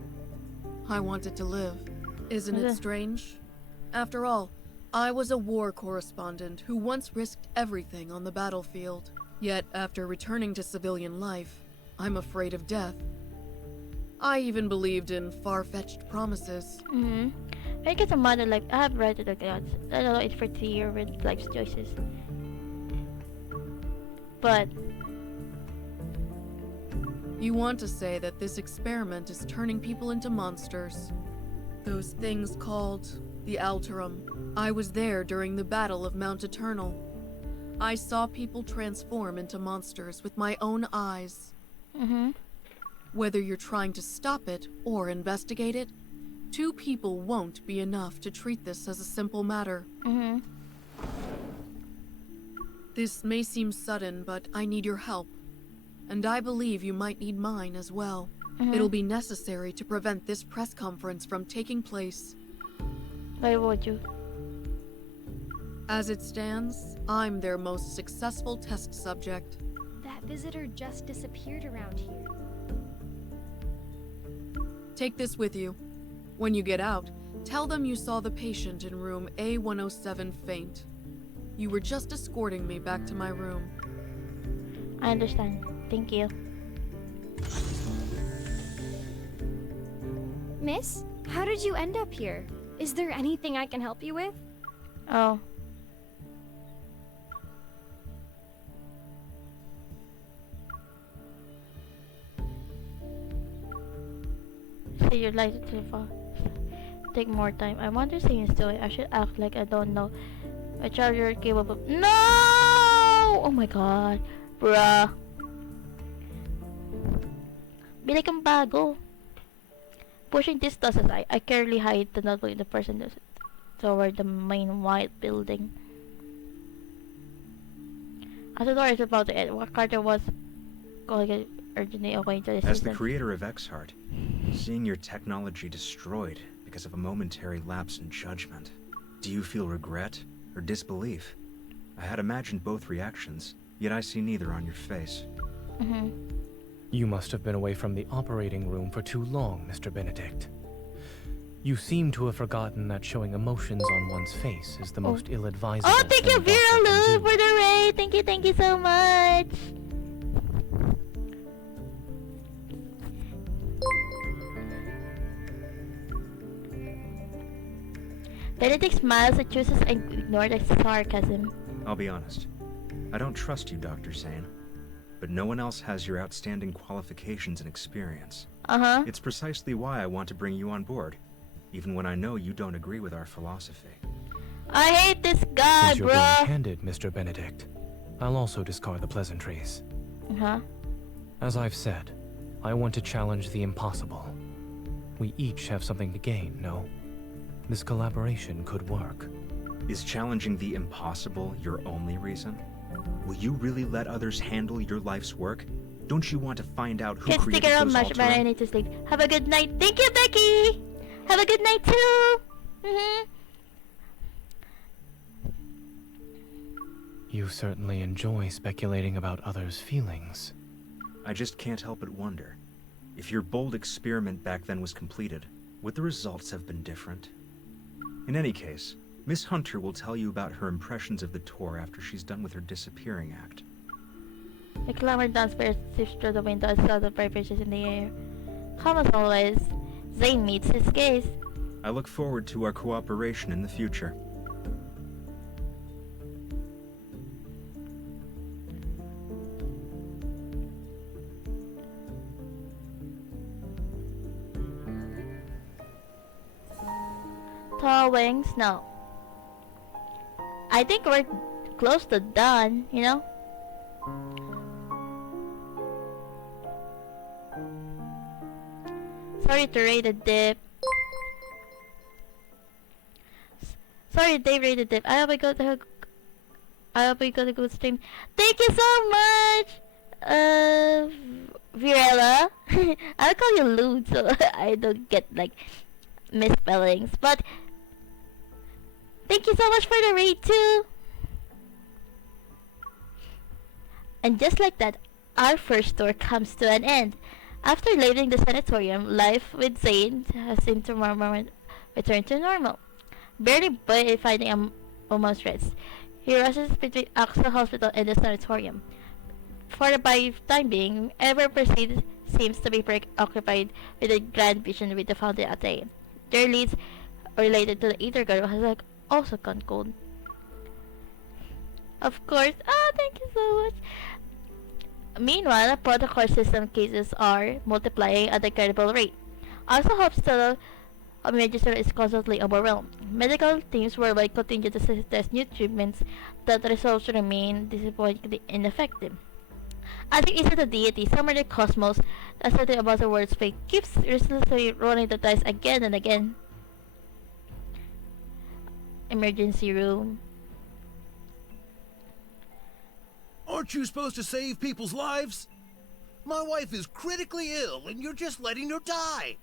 I wanted to live. Isn't it strange? After all, I was a war correspondent who once risked everything on the battlefield. Yet, after returning to civilian life, I'm afraid of death. I even believed in far-fetched promises. I guess a mother like I have read the gods. I don't know it's for 3 years with life's choices. But you want to say that this experiment is turning people into monsters. Those things called the Alterum. I was there during the Battle of Mount Eternal. I saw people transform into monsters with my own eyes. Whether you're trying to stop it or investigate it, 2 people won't be enough to treat this as a simple matter. This may seem sudden, but I need your help. And I believe you might need mine as well. It'll be necessary to prevent this press conference from taking place. Why would you? As it stands, I'm their most successful test subject. That visitor just disappeared around here. Take this with you. When you get out, tell them you saw the patient in room A107 faint. You were just escorting me back to my room. I understand. Thank you. Miss, how did you end up here? Is there anything I can help you with? Oh. So you'd like to take more time. I wonder Zayne is doing. I should act like I don't know. My charger capable. No! Oh my god. Bruh. Bili kang bago. Pushing this dust aside, I carefully hide the notebook in the person toward the main white building. As the door is about to end, Carter was calling urgently away to the As system. the creator of Xheart, seeing your technology destroyed because of a momentary lapse in judgment, do you feel regret or disbelief? I had imagined both reactions, yet I see neither on your face. You must have been away from the operating room for too long, Mr. Benedict. You seem to have forgotten that showing emotions on one's face is the most ill-advised. Oh, thank you, Vera Lou, for the raid. Thank you so much. Benedict smiles and chooses and ignores the sarcasm. I'll be honest. I don't trust you, Dr. Zayne. But no one else has your outstanding qualifications and experience. It's precisely why I want to bring you on board, even when I know you don't agree with our philosophy. I hate this guy, Since you're being bruh. candid, Mr. Benedict, I'll also discard the pleasantries. As I've said, I want to challenge the impossible. We each have something to gain, no? This collaboration could work. Is challenging the impossible your only reason? Will you really let others handle your life's work? Don't you want to find out who Can't created stick around those much, but I Alterum? need to sleep. Have a good night. Thank you, Becky! Have a good night, too! You certainly enjoy speculating about others' feelings. I just can't help but wonder. If your bold experiment back then was completed, would the results have been different? In any case, Miss Hunter will tell you about her impressions of the tour after she's done with her disappearing act. The clamor downstairs sifts through the window and saw the vibrations in the air. Calm as always, Zayne meets his gaze. I look forward to our cooperation in the future. Tall wings? No. I think we're close to done, you know? Sorry to rate a dip. Sorry, Dave rated dip. I hope we got a good stream. Thank you so much, Virella. I'll call you Lude so I don't get like misspellings. But thank you so much for the raid too. And just like that, our first tour comes to an end. After leaving the sanatorium, life with Zayne has seemed to return to normal. Barely finding a moment's rest, he rushes between Axel Hospital and the sanatorium. For the time being, Ever Proceed seems to be preoccupied with a grand vision with the founding Athe. Their leads related to the Ether Girl has also gone cold. Of course. Thank you so much. Meanwhile, protocol system cases are multiplying at a incredible rate. Also, hospital emergency is constantly overwhelmed. Medical teams worldwide continue to test new treatments that results remain disappointingly ineffective. As it isn't a deity, somewhere in the cosmos, asserting about the world's fate keeps relentlessly rolling the dice again and again. Emergency room. Aren't you supposed to save people's lives? My wife is critically ill and you're just letting her die.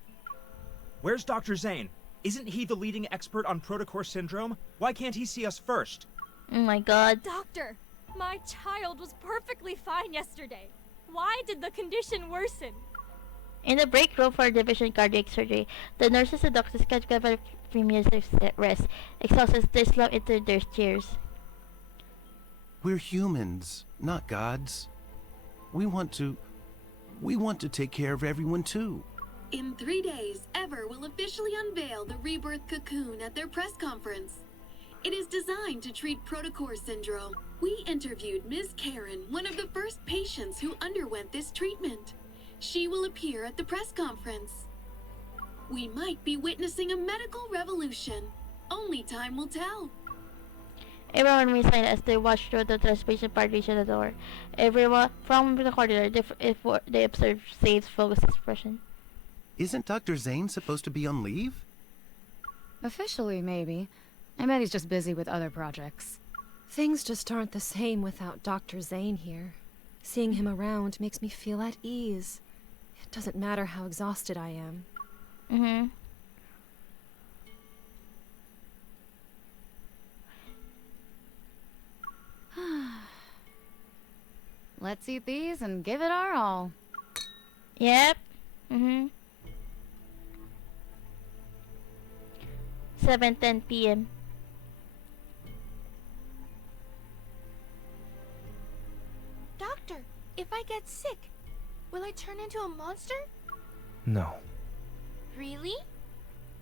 Where's Dr. Zayne? Isn't he the leading expert on protocore syndrome? Why can't he see us first? Oh my god. Doctor, my child was perfectly fine yesterday. Why did the condition worsen? In the break room for division cardiac surgery, the nurses and doctors catch up for a few minutes of rest. Exhausted, they slump into their chairs. We're humans, not gods. We want to take care of everyone too. In 3 days, Ever will officially unveil the Rebirth Cocoon at their press conference. It is designed to treat protocore syndrome. We interviewed Ms. Karen, one of the first patients who underwent this treatment. She will appear at the press conference. We might be witnessing a medical revolution. Only time will tell. Everyone remains silent as they watch through the transmission partition at the door. Everyone from the corridor, they observe Zane's focused expression. Isn't Dr. Zayne supposed to be on leave? Officially, maybe. I bet he's just busy with other projects. Things just aren't the same without Dr. Zayne here. Seeing him around makes me feel at ease. It doesn't matter how exhausted I am. Let's eat these and give it our all. Yep. 7:10 p.m. Doctor, if I get sick, will I turn into a monster? No. Really?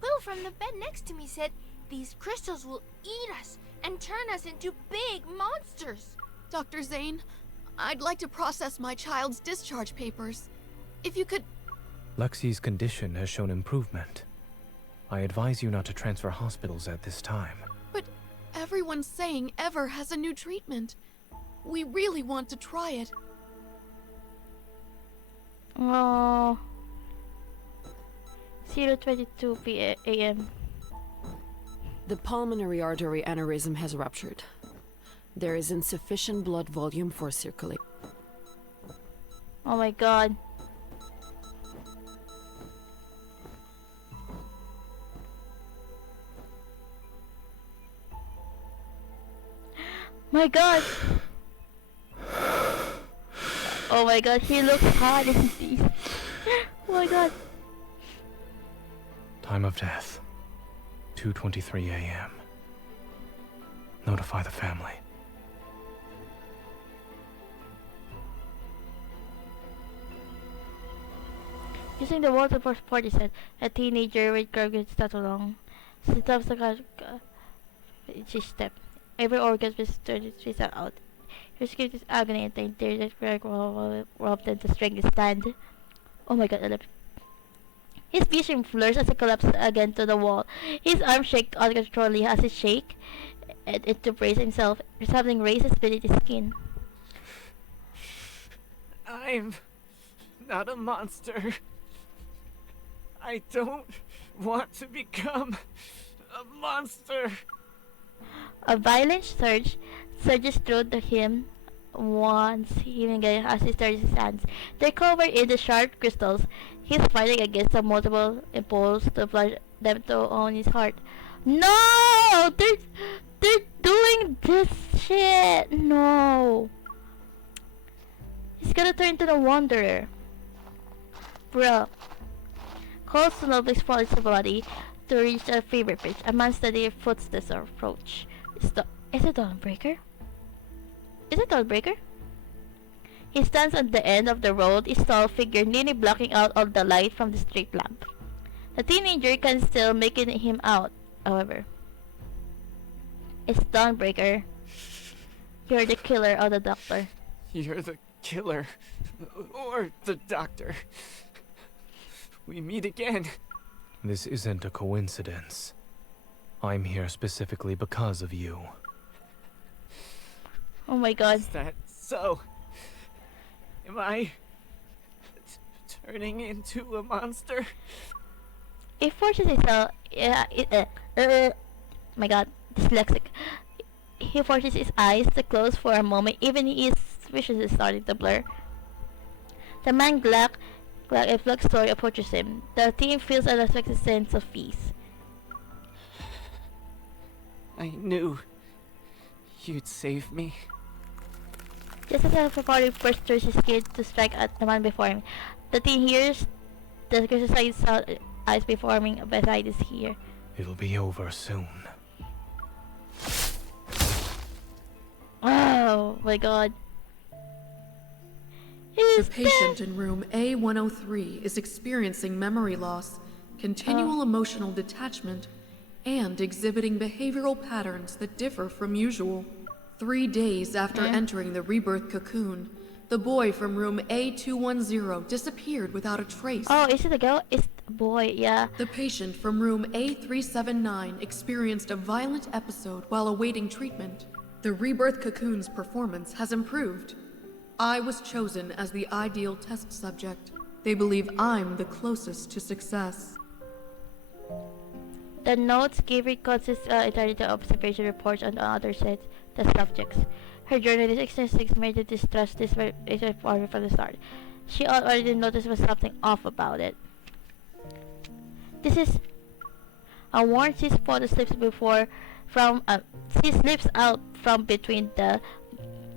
Will from the bed next to me said these crystals will eat us and turn us into big monsters. Dr. Zayne, I'd like to process my child's discharge papers. If you could... Lexi's condition has shown improvement. I advise you not to transfer hospitals at this time. But everyone's saying Ever has a new treatment. We really want to try it. Oh. 0:22 a.m. The pulmonary artery aneurysm has ruptured. There is insufficient blood volume for circulation. Oh my god. My god. Oh my god, he looks hot in these. Oh my god. Time of death, 2:23 a.m. Notify the family. Using the water for support, he said, a teenager with curved statue long. Stops the each step. Every organ was turned face out. He screamed his agony and the tears that robbed them to strength to stand. Oh my god, I love it. His vision blurs as he collapses again to the wall. His arms shake uncontrollably as he shakes and to brace himself. Something races beneath his skin. I'm not a monster. I don't want to become a monster. A violent surges through him once heaving as he stirs his hands. They're covered in the sharp crystals. He's fighting against a multiple impulse to flush them to on his heart. No! They're doing this shit! No! He's gonna turn into the Wanderer. Bruh. Cold snowflakes fall his body to reach a fever pitch. A man's steady footsteps approach. Is it Dawnbreaker? Is it Dawnbreaker? He stands on the end of the road, his tall figure nearly blocking out all the light from the street lamp. The teenager can still make him out, however. It's Dawnbreaker. You're the killer of the doctor. You're the killer. Or the doctor. We meet again. This isn't a coincidence. I'm here specifically because of you. Oh my god. Is that so? Am I turning into a monster? It forces himself. My god, dyslexic. He forces his eyes to close for a moment, even his vision is starting to blur. The man Black a black story approaches him. The team feels an unexpected sense of peace. I knew you'd save me. Just as a party burst through his skin to strike at the man before him, the teen hears the criticized sound eyes performing beside his ear. It'll be over soon. Oh my god. The patient in room A103 is experiencing memory loss, continual emotional detachment, and exhibiting behavioral patterns that differ from usual. 3 days after entering the rebirth cocoon, the boy from room A210 disappeared without a trace. Oh, is it a girl? It's a boy, yeah. The patient from room A379 experienced a violent episode while awaiting treatment. The rebirth cocoon's performance has improved. I was chosen as the ideal test subject. They believe I'm the closest to success. The notes gave consists entirely to observation reports on the other sets, the subjects. Her journalist extensive made to distrust this from the start. She already noticed there was something off about it. This is a warn his photo slips she slips out from between the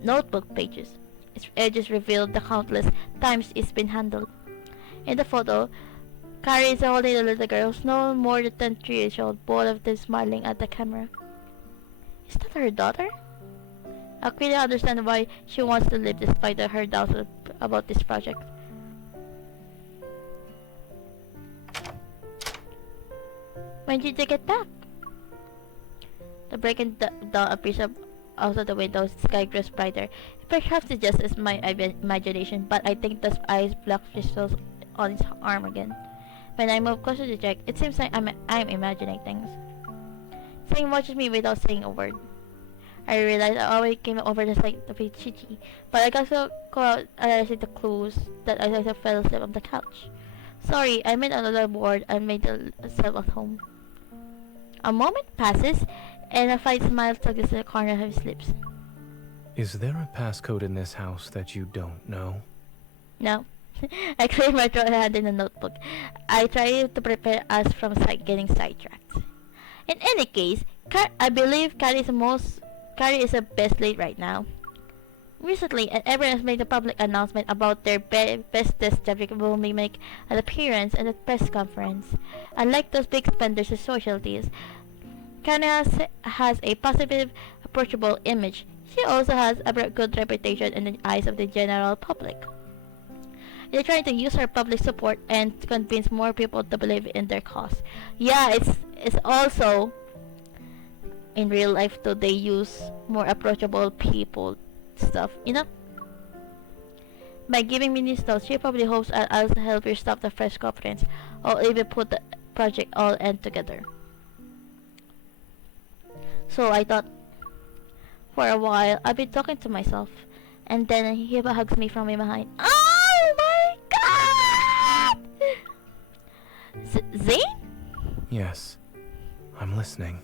notebook pages. Its edges reveal the countless times it's been handled. In the photo, Carrie is holding the little girl who's no more than 3 years old, both of them smiling at the camera. Is that her daughter? I clearly understand why she wants to live despite her doubts about this project. When did they get back? The breaking dawn appears out of the window, the sky grows brighter. Perhaps it's just as my imagination, but I think those eyes black crystals on his arm again. When I move closer to check, it seems like I'm imagining things. Zayne watches me without saying a word. I realized I already came over the site to be cheeky, but I got so caught analyzing the clues that I fell asleep on the couch. Sorry, I made another board and made myself at home. A moment passes, and a faint smile tugs the corner of his lips. Is there a passcode in this house that you don't know? No. I cleared my throat and had in a notebook. I tried to prepare us from getting sidetracked. In any case, I believe Carrie is the best lead right now. Recently, everyone has made a public announcement about their bestest subject will make an appearance at the press conference. Unlike those big spenders of socialities, Carrie has a positive, approachable image. She also has a good reputation in the eyes of the general public. They're trying to use her public support and to convince more people to believe in their cause. Yeah, it's also in real life too. They use more approachable people stuff, you know. By giving me these notes, she probably hopes I'll help her stop the press conference or even put the project all end together. So I thought, for a while, I've been talking to myself, and then he hugs me from behind. Oh my god! Zayne? Yes, I'm listening.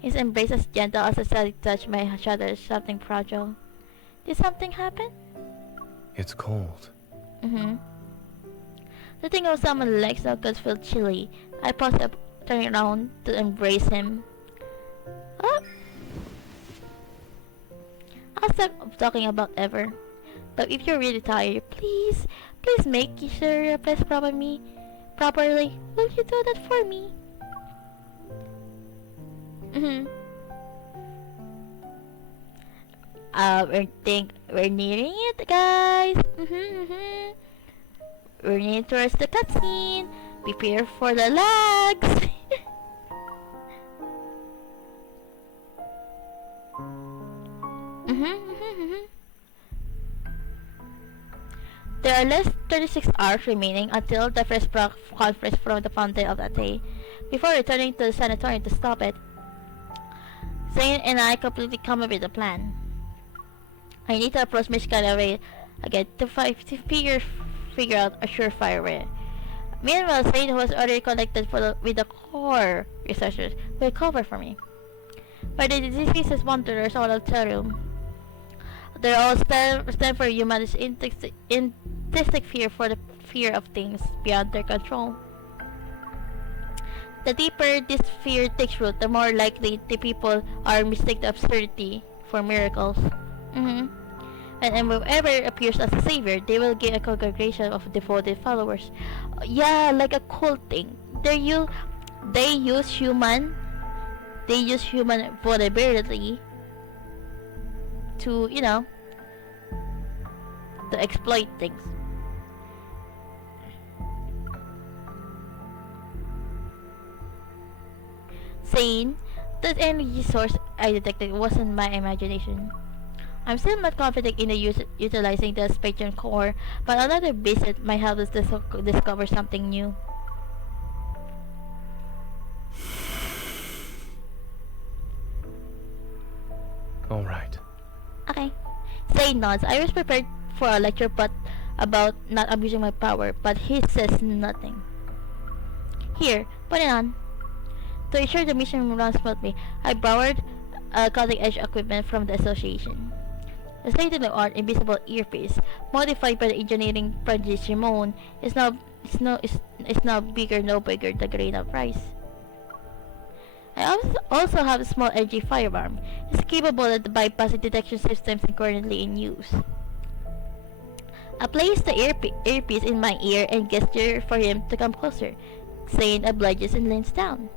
His embrace as gentle as a slightly touch my shoulder, something fragile. Did something happen? It's cold. The thing of someone's legs so good feel chilly. I paused up, turning around to embrace him. Oh. I'll stop talking about ever. But if you're really tired, please make sure you press properly. Will you do that for me? We're nearing it, guys. We're nearing towards the cutscene. Prepare for the lags. There are less 36 hours remaining until the first conference from the fountain of that day. Before returning to the sanatorium to stop it, Zayne and I completely come up with a plan. I need to approach Miss Galloway again to figure out a surefire way. Meanwhile, Zayne, who was already connected with the core researchers, will cover for me. By the diseases wanderers all Alterium, they're all stand for humanity's intrinsic fear for the fear of things beyond their control. The deeper this fear takes root, the more likely the people are mistake the absurdity for miracles. And whoever appears as a savior, they will gain a congregation of devoted followers. Yeah, like a cult thing. They use human vulnerability to, to exploit things. Zayne, that energy source I detected wasn't my imagination. I'm still not confident in utilizing the spectrum core, but another visit might help us discover something new. All right. Okay. Zayne nods. I was prepared for a lecture about not abusing my power, but he says nothing. Here, put it on. To ensure the mission runs smoothly, I borrowed cutting-edge equipment from the association. The state-of-the-art invisible earpiece, modified by the engineering prodigy Shimon, is now bigger, no bigger the grain of rice. I also have a small energy firearm. It's capable of bypassing detection systems and currently in use. I place the earpiece in my ear and gesture for him to come closer. Zayne obliges and leans down.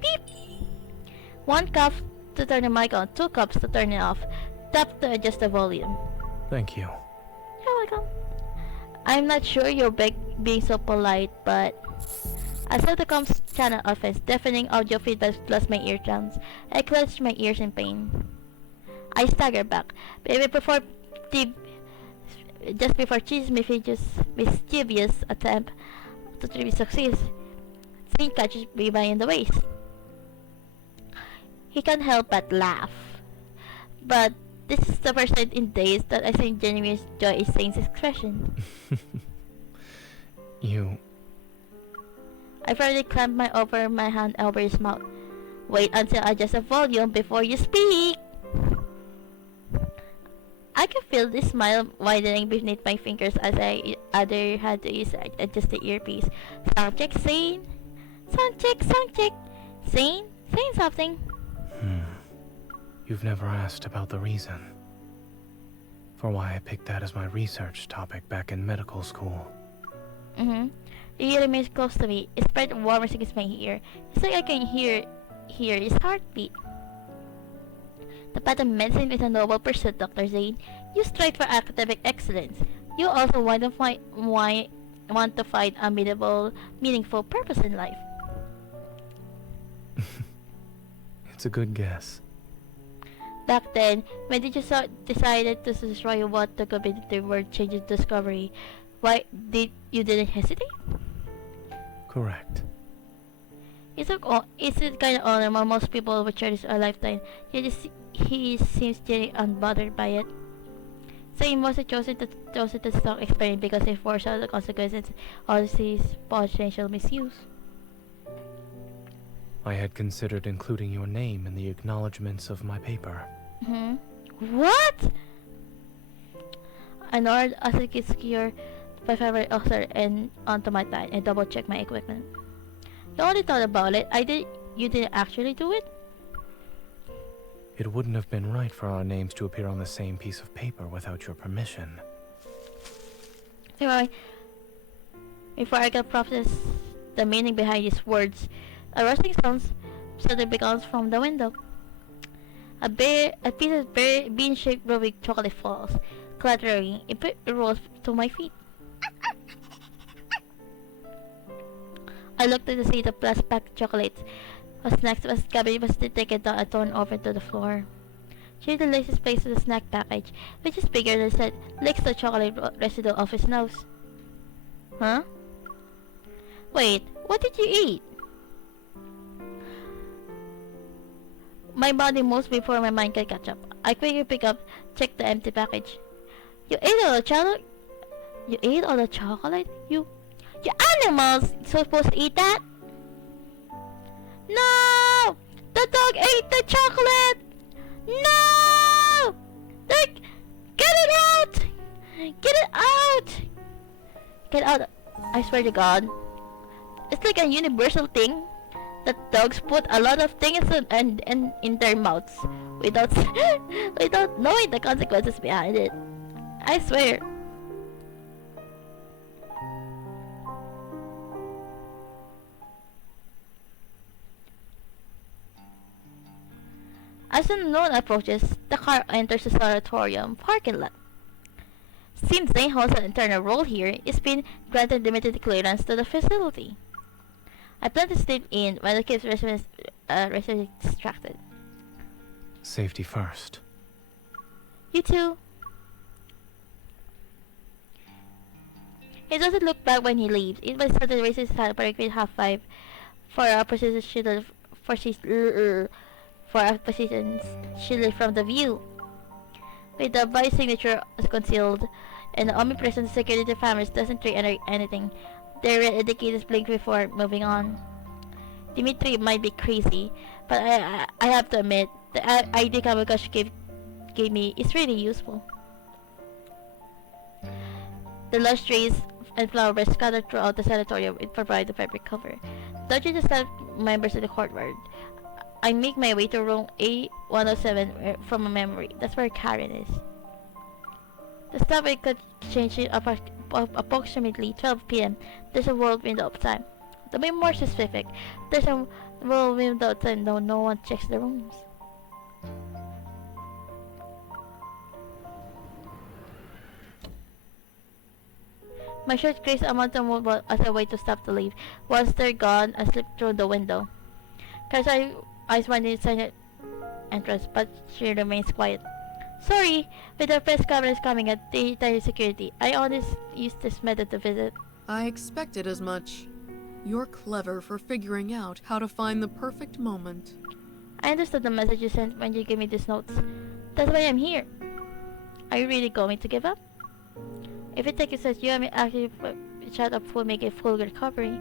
Beep! 1 cup to turn the mic on, 2 cups to turn it off. Tap to adjust the volume. Thank you. You're welcome. I'm not sure you're being so polite, but as the comms channel offense, deafening audio feedback plus my eardrums, I clench my ears in pain. I stagger back, just before Cheese's mischievous attempt to truly succeed. Zayne catches me by in the waist. He can't help but laugh. But this is the first time in days that I see genuine joy in Zayne's expression. I finally clamped my hand over his mouth. Wait until I adjust the volume before you speak. I can feel the smile widening beneath my fingers as I other had to adjust the earpiece. Sound check, Zayne. Sound check, sound check. Zayne, saying something. You've never asked about the reason for why I picked that as my research topic back in medical school. He remains close to me. His breath warms against my ear. It's like I can hear his heartbeat. The path of medicine is a noble pursuit, Dr. Zayne. You strive for academic excellence. You also want to find a meaningful purpose in life. It's a good guess. Back then, when did you decided to destroy what the community world changes discovery? Why didn't hesitate? Correct. It's it kind of normal. Most people would cherish a lifetime. Yet he seems genuinely unbothered by it. Zayne was chosen to stop experiment because he foresaw the consequences of his potential misuse. I had considered including your name in the acknowledgements of my paper. What? I nodded as I could secure my favorite author and onto my tie and double-check my equipment. You only thought about it. You didn't actually do it? It wouldn't have been right for our names to appear on the same piece of paper without your permission. Anyway, before I could process the meaning behind these words, a rustling sound suddenly comes from the window. A piece of bean-shaped Rubik chocolate falls, clattering. It rolls to my feet. I looked at the sea of plastic chocolates. A snack cabinet was taken down and thrown over to the floor. She the laces placed the snack package, which is bigger than said, licks the chocolate residue off his nose. Huh? Wait, what did you eat? My body moves before my mind can catch up. I quickly check the empty package. You ate all the chocolate? You ate all the chocolate? You animals supposed to eat that? No! The dog ate the chocolate! No! Get it out! Get it out! Get out! I swear to God. It's like a universal thing that dogs put a lot of things in their mouths without knowing the consequences behind it. I swear. As the noon approaches, the car enters the sanatorium parking lot. Since Zayne holds an internal role here, it's been granted limited clearance to the facility. I plan to sleep in while the kids residents distracted. Safety first. You too. He doesn't look back when he leaves. It was started raises his hand for a quick 5 for a position shielded from the view. With the vice signature concealed and the omnipresent security cameras doesn't trigger anything, their red indicators blink before moving on. Dimitri might be crazy, but I have to admit, the ID Kamikaze gave me is really useful. The lush trees and flowers scattered throughout the sanatorium provide the fabric cover. Dodging the staff members in the courtyard, I make my way to room A107 from a memory. That's where Karen is. The staff could change it approximately 12 p.m. There's a whirlwind outside. To be more specific, there's a whirlwind outside though no one checks the rooms. My shirt creates a mountain move as a way to stop the leaf. Once they're gone, I slip through the window. Cause I find inside the entrance, but she remains quiet. Sorry, with the press cameras coming at daytime security, I always use this method to visit. I expected as much. You're clever for figuring out how to find the perfect moment. I understood the message you sent when you gave me these notes. That's why I'm here. Are you really going to give up? If it takes says you and me actually shut up will make a full recovery.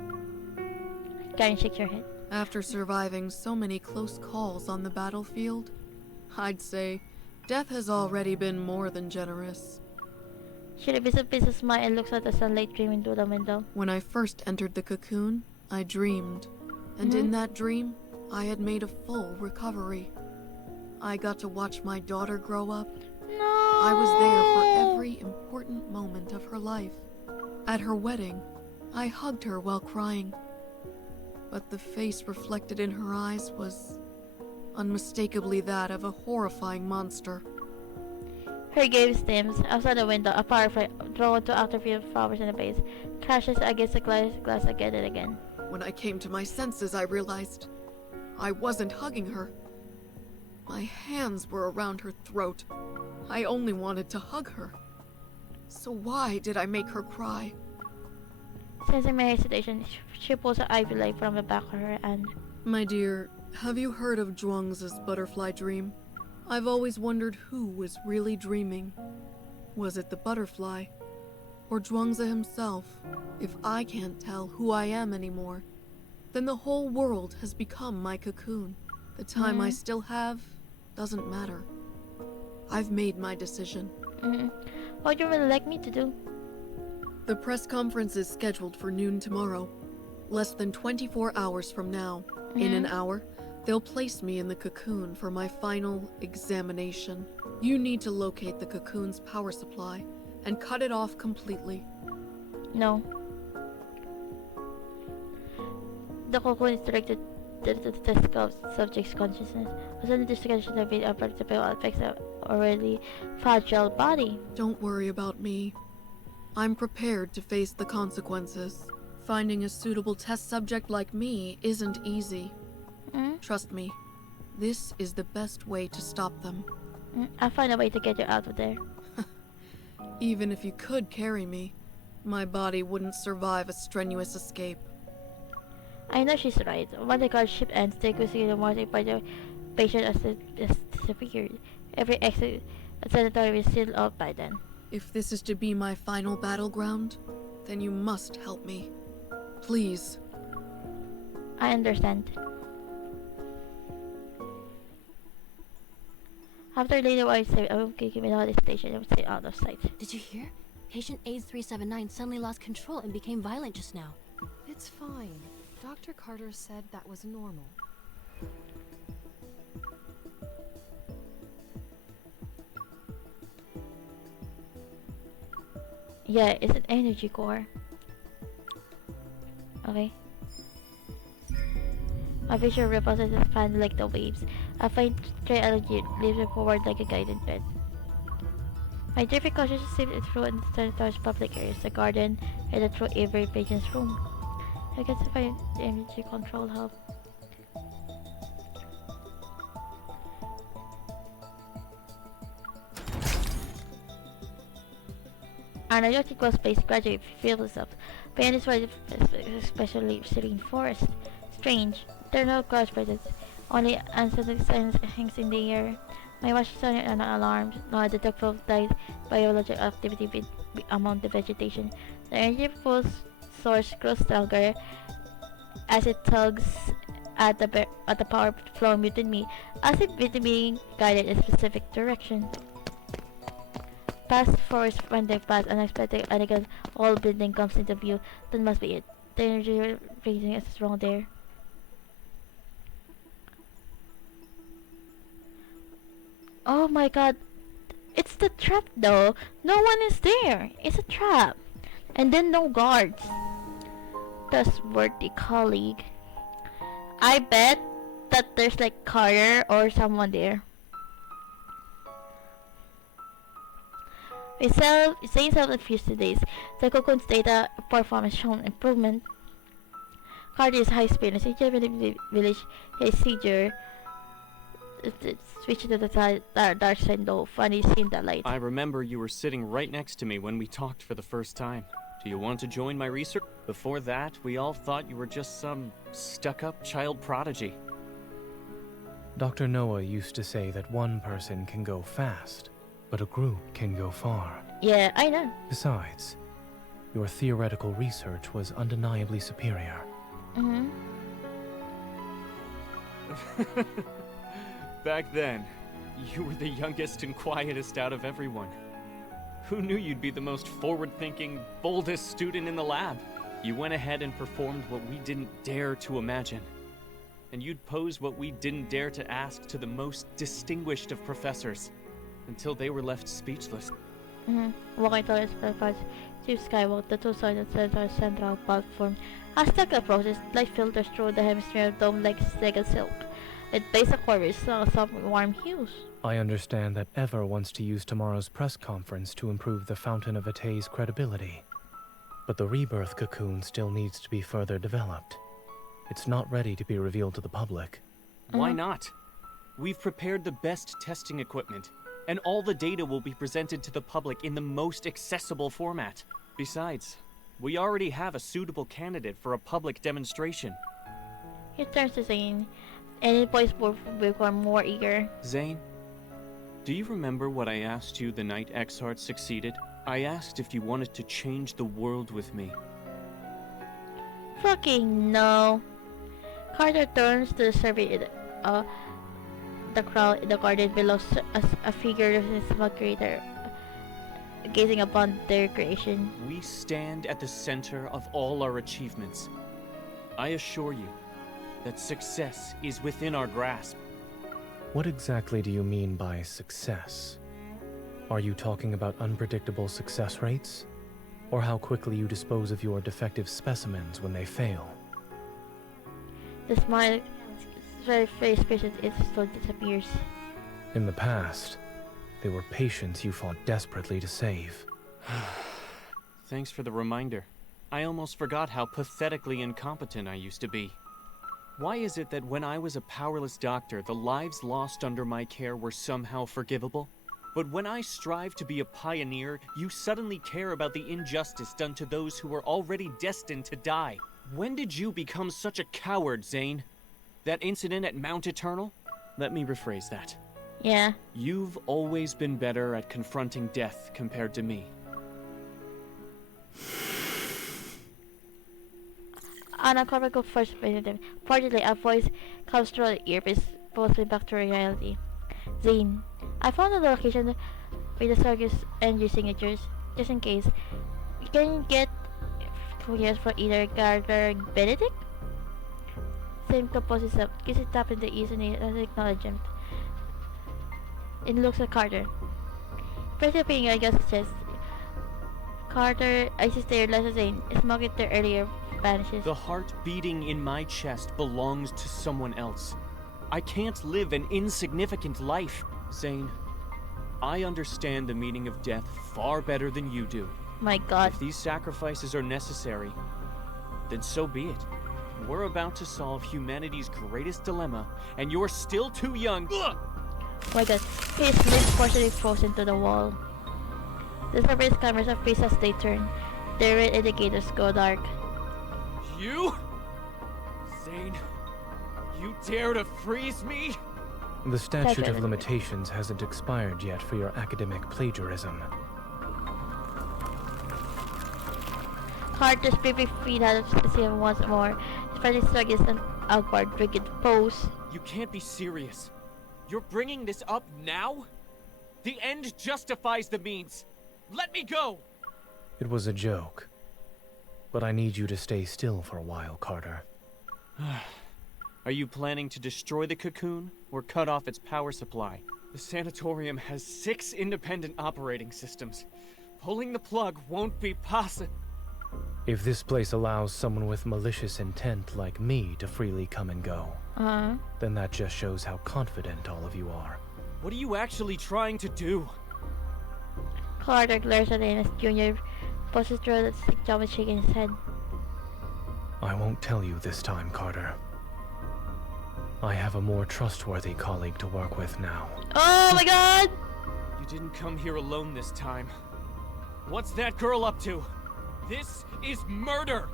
Karen shakes your head. After surviving so many close calls on the battlefield, I'd say death has already been more than generous. She reveals a piece of smile and looks at the sunlight streaming through the window. When I first entered the cocoon, I dreamed. And in that dream, I had made a full recovery. I got to watch my daughter grow up. No. I was there for every important moment of her life. At her wedding, I hugged her while crying. But the face reflected in her eyes was unmistakably that of a horrifying monster. Her gaze dims. Outside the window, a firefly drawn to active view of flowers in the vase crashes against the glass again and again. When I came to my senses, I realized I wasn't hugging her. My hands were around her throat. I only wanted to hug her. So why did I make her cry? Sensing my hesitation, she pulls her ivy light from the back of her hand. My dear, have you heard of Zhuangzi's butterfly dream? I've always wondered who was really dreaming. Was it the butterfly? Or Zhuangzi himself? If I can't tell who I am anymore, then the whole world has become my cocoon. The time I still have doesn't matter. I've made my decision. What would you really like me to do? The press conference is scheduled for noon tomorrow. Less than 24 hours from now. In an hour, they'll place me in the cocoon for my final examination. You need to locate the cocoon's power supply and cut it off completely. No. The cocoon is directed to the test of subject's consciousness. Within the discussion of it unpredictable affects the already fragile body. Don't worry about me. I'm prepared to face the consequences. Finding a suitable test subject like me isn't easy. Trust me, this is the best way to stop them. I'll find a way to get you out of there. Even if you could carry me, my body wouldn't survive a strenuous escape. I know she's right. When the guard ship ends, the acquisition morning by the patient has disappeared. Every exit sanitary is sealed up by then. If this is to be my final battleground, then you must help me. Please. I understand. After later I say I will give me the station and stay out of sight. Did you hear? Patient AIDS 379 suddenly lost control and became violent just now. It's fine. Dr. Carter said that was normal. Yeah, it's an energy core. Okay. My visual ripples and expand like the waves. A faint stray energy leaves me forward like a guided bed. My different conscious seeps through and towards public areas, the garden, and through every patient's room. I get to find the energy control hub. An idiotic was placed gradually fills itself. Beyond this was especially serene forest. Strange. There are no clouds present. Only uncertain silence hangs in the air. My watch sounded an alarm, no detectable biological activity among the vegetation. The energy pulse source grows stronger as it tugs at the power flowing within me, as if being guided in a specific direction. Past forest wandering past unexpected elegant old building comes into view. That must be it. The energy raising is strong there. Oh my god. It's the trap though. No one is there. It's a trap. And then no guards. Trustworthy colleague. I bet that there's like Carter or someone there. Zayne self-infused days. The cocoon's data performance shown improvement. Carter is high speed. In Xavier village, his Xavier switched to the dark side though. Funny seeing that light. I remember you were sitting right next to me when we talked for the first time. Do you want to join my research? Before that, we all thought you were just some stuck-up child prodigy. Dr. Noah used to say that one person can go fast, but a group can go far. Yeah, I know. Besides, your theoretical research was undeniably superior. Mm-hmm. Back then, you were the youngest and quietest out of everyone. Who knew you'd be the most forward-thinking, boldest student in the lab? You went ahead and performed what we didn't dare to imagine. And you'd pose what we didn't dare to ask to the most distinguished of professors, until they were left speechless. Walking towards platforms to skywalk, the two-sided central platform has stuck approaches. Light filters through the hemisphere of dome like Sega silk. It base a core with some warm hues. I understand that Ever wants to use tomorrow's press conference to improve the Fountain of Atay's credibility. But the rebirth cocoon still needs to be further developed. It's not ready to be revealed to the public. Why not? We've prepared the best testing equipment, and all the data will be presented to the public in the most accessible format. Besides, we already have a suitable candidate for a public demonstration. He turns to Zayne. Any voice will become more eager. Zayne, do you remember what I asked you the night Exart succeeded? I asked if you wanted to change the world with me. Fucking no. Carter turns to survey the crowd in the garden below as a figure of his small creator gazing upon their creation. We stand at the center of all our achievements. I assure you that success is within our grasp. What exactly do you mean by success? Are you talking about unpredictable success rates? Or how quickly you dispose of your defective specimens when they fail? The smile very patient, it slowly disappears. In the past, they were patients you fought desperately to save. Thanks for the reminder. I almost forgot how pathetically incompetent I used to be. Why is it that when I was a powerless doctor, the lives lost under my care were somehow forgivable? But when I strive to be a pioneer, you suddenly care about the injustice done to those who were already destined to die. When did you become such a coward, Zayne? That incident at Mount Eternal? Let me rephrase that. Yeah. You've always been better at confronting death compared to me. On a comical first perspective, fortunately a voice comes through the earpiece, pulls me back to reality. Zayne, I found the location with the circus and your signatures, just in case. You can get clears for either Carter or Benedict? Same composes up, gives it tap in the east and as acknowledgement. It looks at Carter. Perceiving I guess says Carter, I see stare less as Zayne, smoking there earlier vanishes. The heart beating in my chest belongs to someone else. I can't live an insignificant life. Zayne, I understand the meaning of death far better than you do. My God. If these sacrifices are necessary, then so be it. We're about to solve humanity's greatest dilemma, and you're still too young. Ugh! My God, his lips partially frozen to the wall. The surface cameras of face as they turn. Their red indicators go dark. You? Zayne, you dare to freeze me? The statute of limitations hasn't expired yet for your academic plagiarism. Carter's baby feet had to see him once more. His friendly shrug is an awkward, rigid pose. You can't be serious. You're bringing this up now? The end justifies the means. Let me go! It was a joke. But I need you to stay still for a while, Carter. Are you planning to destroy the cocoon or cut off its power supply? The sanatorium has 6 independent operating systems. Pulling the plug won't be possible. If this place allows someone with malicious intent like me to freely come and go, then that just shows how confident all of you are. What are you actually trying to do? Carter glares at him as Junior pushes through the sick job shaking his head. I won't tell you this time, Carter. I have a more trustworthy colleague to work with now. Oh my God! You didn't come here alone this time. What's that girl up to? This is murder!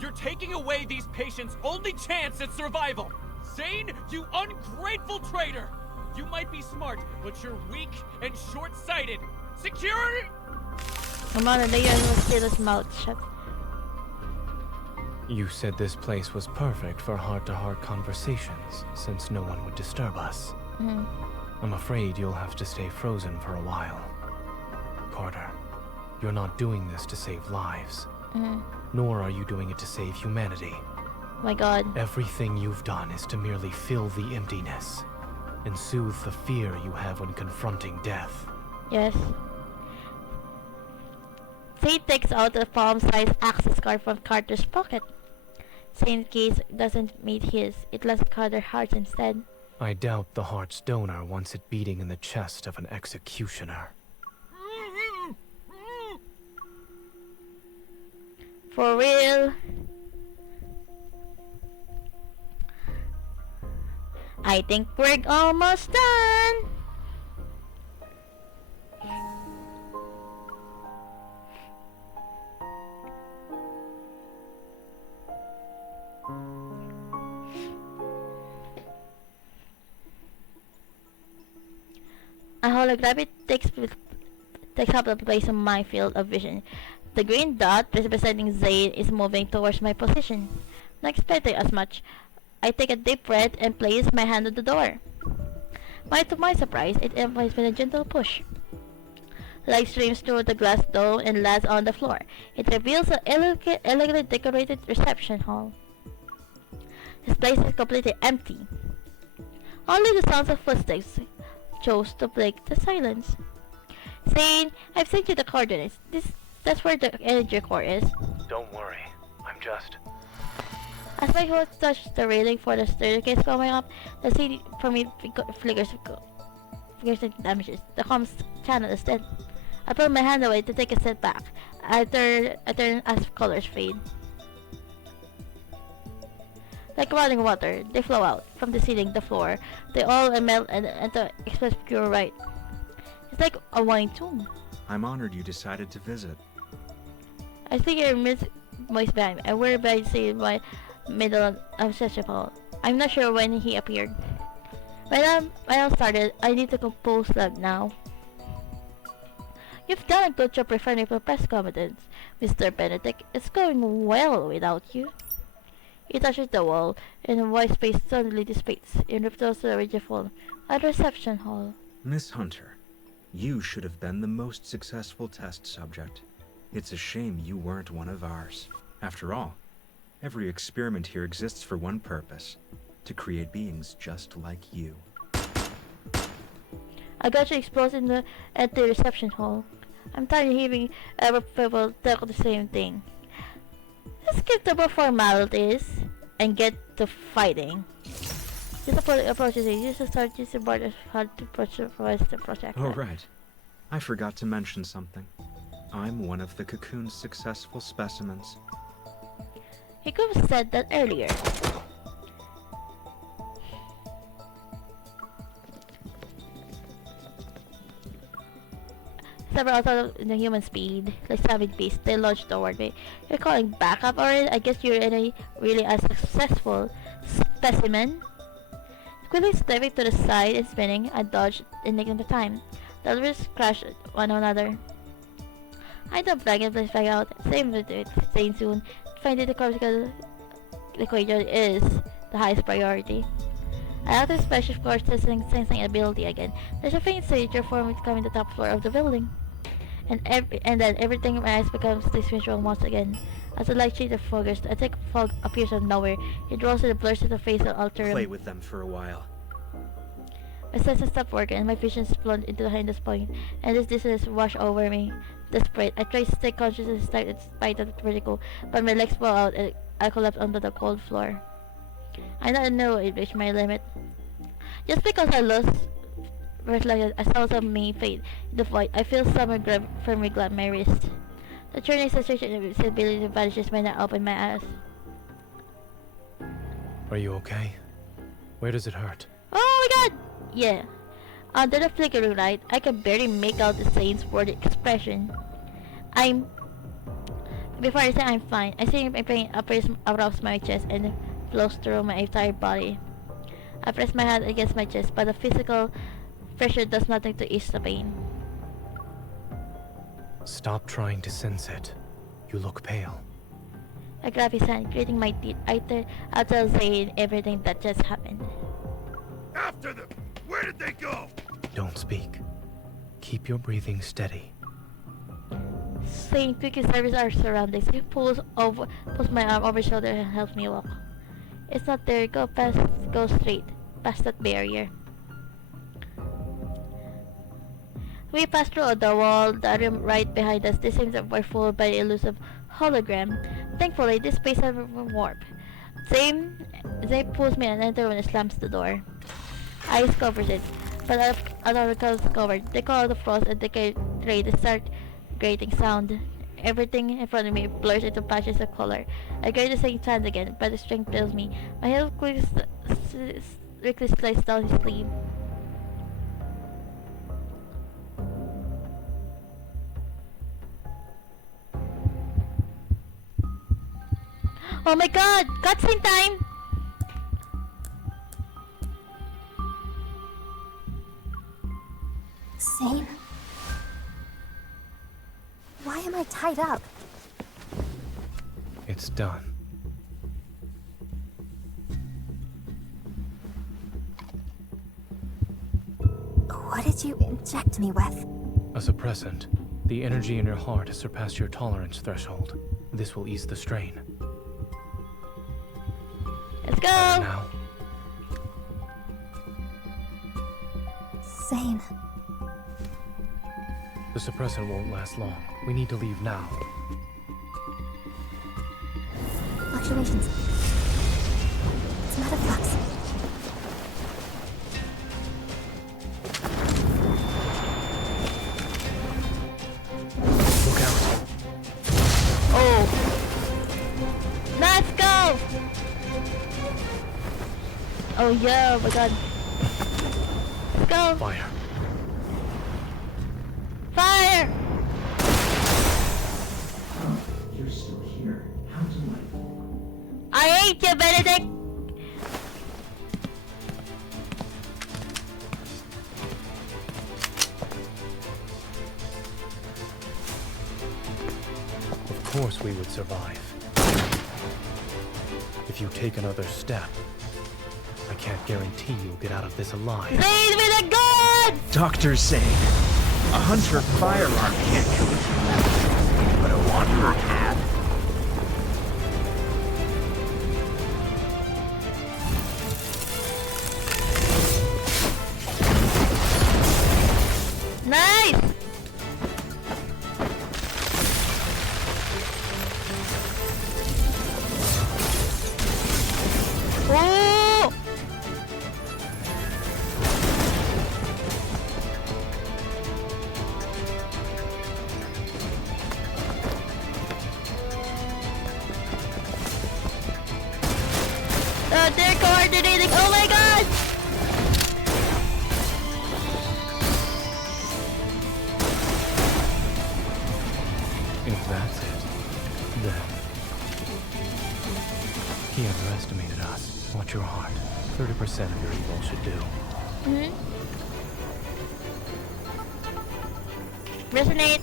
You're taking away these patients' only chance at survival! Zayne, you ungrateful traitor! You might be smart, but you're weak and short-sighted! Security! Come on, and they will steal his mouth shut. You said this place was perfect for heart-to-heart conversations, since no one would disturb us. Mhm. I'm afraid you'll have to stay frozen for a while. Carter, you're not doing this to save lives. Mhm. Nor are you doing it to save humanity. My God. Everything you've done is to merely fill the emptiness and soothe the fear you have when confronting death. Yes. Zayne takes out a palm-sized access card from Carter's pocket. Zayne's gaze doesn't meet his. It lets Carter heart instead. I doubt the heart's donor wants it beating in the chest of an executioner. For real? I think we're almost done. A holographic takes up the place in my field of vision. The green dot representing Zayne is moving towards my position. Not expecting as much. I take a deep breath and place my hand on the door. To my surprise, it employs with a gentle push. Light streams through the glass dome and lands on the floor. It reveals an elegantly decorated reception hall. This place is completely empty. Only the sounds of footsteps chose to break the silence. Zayne, I've sent you the coordinates. That's where the energy core is. Don't worry, I'm just... As my horse touches the railing for the staircase going up, the scene for me flickers and damages. The comms channel is dead. I pull my hand away to take a step back. I turn as colors fade. Like running water, they flow out from the ceiling, the floor. They all melt and express pure light. It's like a wine tomb. I'm honored you decided to visit. I think I miss moist behind me. I worry by seeing my middle of such a hall. I'm not sure when he appeared. When I started, I need to compose that now. You've done a good job preparing for press conference, Mr. Benedict. It's going well without you. He touches the wall, and a white space suddenly dissipates and returns to the original at the reception hall. Miss Hunter, you should have been the most successful test subject. It's a shame you weren't one of ours. After all, every experiment here exists for one purpose, to create beings just like you. I got you exploded at the reception hall. I'm tired of hearing other people talk the same thing. Let's skip the formalities and get to fighting. This approach is easy to start using borders how to approach the project. Oh, right. I forgot to mention something. I'm one of the Cocoon's successful specimens. He could have said that earlier. Several outside of the human speed, like savage beasts, they launch toward me. You're calling backup already? I guess you're really a successful specimen. Quickly stepping to the side and spinning, I dodged in the time. The others crashed one another. I don't brag and please back out. Same with Zayne soon. Finding the cortical equation is the highest priority. I have the special course sensing ability again. There's a faint signature for me coming to the top floor of the building. And then everything in my eyes becomes visual once again. As the light shade of foggers, a thick fog appears out of nowhere. It rolls and blurs to the face of altar. Play with them for a while. My senses stop working and my vision is plunged into the highest point, and this dizziness wash over me. Desperate, I try to stay conscious and start in spite of the vertigo, but my legs fall out and I collapse onto the cold floor. I don't know it reached my limit. Just because I lost I saw some me fade in the void, I feel someone firmly grab my wrist. The churning sensation of visibility vanishes when I open my eyes. Are you okay? Where does it hurt? Oh my god! Yeah. Under the flickering light, I can barely make out the Zayne's word expression. I'm Before I say I'm fine, I see my pain appears across my chest and flows through my entire body. I press my hand against my chest, but the physical pressure does nothing to ease the pain. Stop trying to sense it. You look pale. I grab his hand, gritting my teeth. I'll tell Zayne everything that just happened. After them! Where did they go? Don't speak. Keep your breathing steady. Zayne quickly surveys our surroundings. He pulls my arm over his shoulder and helps me walk. It's not there. Go straight. Past that barrier. We pass through the wall, the room right behind us. This seems we're fooled by the elusive hologram. Thankfully, this space has a warp. Zayne pulls me and enters when it slams the door. Ice covers it, but other colors covered. They call out the frost and they create a stark grating sound. Everything in front of me blurs into patches of color. I grab the same hand again, but the strength fails me. My heel quickly slides down his sleeve. Oh my god! Cutscene time! Zayne? Why am I tied up? It's done. What did you inject me with? A suppressant. The energy in your heart has surpassed your tolerance threshold. This will ease the strain. Let's go! Now. Zayne. The suppressant won't last long. We need to leave now. Fluctuations. It's metaflux. Look out. Oh! Let's go! Oh yeah, oh my god. Let's go! Fire. Fire! You're still here. How delightful. I hate you, Benedict! Of course we would survive. If you take another step, I can't guarantee you'll get out of this alive. Zayne with a gun! Dr. Zayne, a hunter firearm can't kill you, but a wanderer can. Nice! Oh! They're coordinating. Oh my god! If that's it, then... He underestimated us. Watch your heart. 30% of your evil should do. Resonate.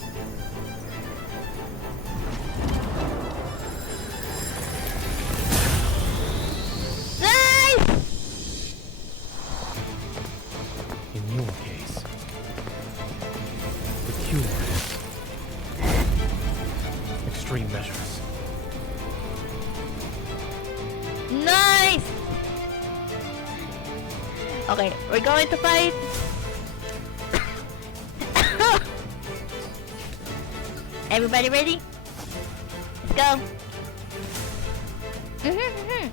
Nice! In your case, the cure is extreme measures. Nice! Okay, we're going to fight. Everybody ready? Let's go. Woohoo!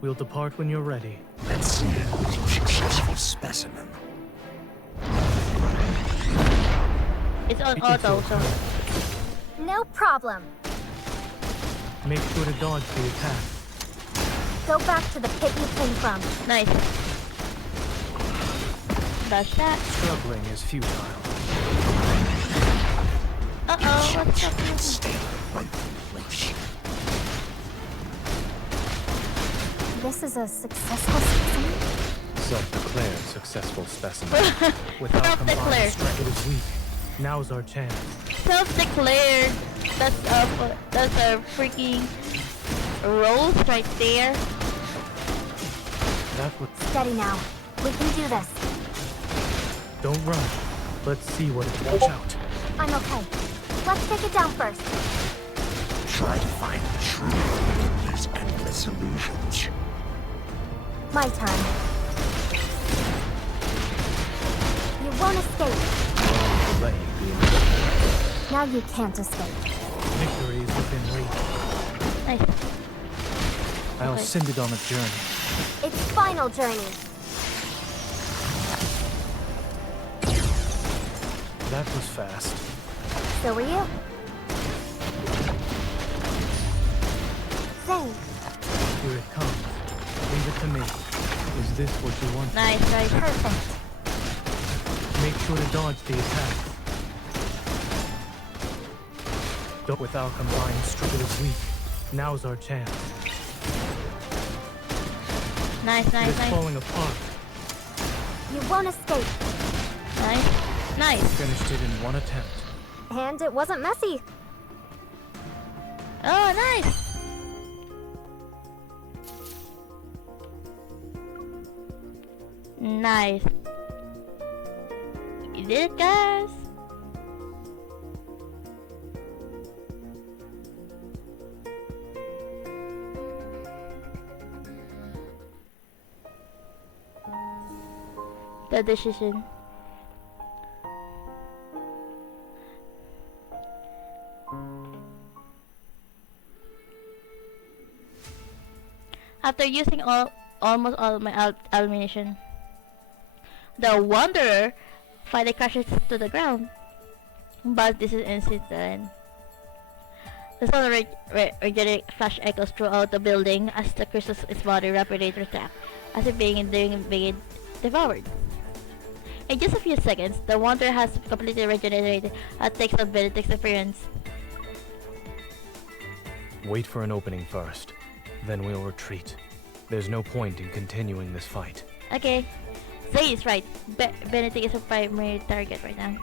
We'll depart when you're ready. Let's see a successful specimen. It's on We can auto, feel so No problem. Make sure to dodge the attack. Go back to the pit you came from. nice. The shot. Struggling is futile. Uh-oh, what's up? This is a successful specimen? Self-declared successful specimen. Without combined Self-declared. strength, it is weak. Now's our chance. Self-declared. That's a freaking rolls right there. That would. Steady now. We can do this. Don't rush. Let's see what it. Watch out. I'm okay. Let's take it down first. Try to find the truth in these endless illusions. My turn. You won't escape. Delay the Now you can't escape. victory is within reach. Nice. I'll Okay. send it on a journey. Its final journey. That was fast. So were you. Zayne, Here it comes. Leave it to me. Is this what you want? Nice, nice. perfect. Make sure to dodge the attack. Don't without combined strength, it is weak. Now's our chance. Nice, It nice, is nice. falling apart. You won't escape. Nice. Nice. Finished it in one attempt. And it wasn't messy. Oh, nice. Nice. You did it, guys. The decision. After using almost all of my ammunition, the Wanderer finally crashes to the ground. But this is incident. The sound regenerating flash echoes throughout the building as the crystals its body rapidly attack, as if being devoured. In just a few seconds, the Wanderer has completely regenerated and takes on Benedict's appearance. Wait for an opening first. Then we'll retreat. There's no point in continuing this fight. Okay. Zayne is right. Benedict is a primary target right now.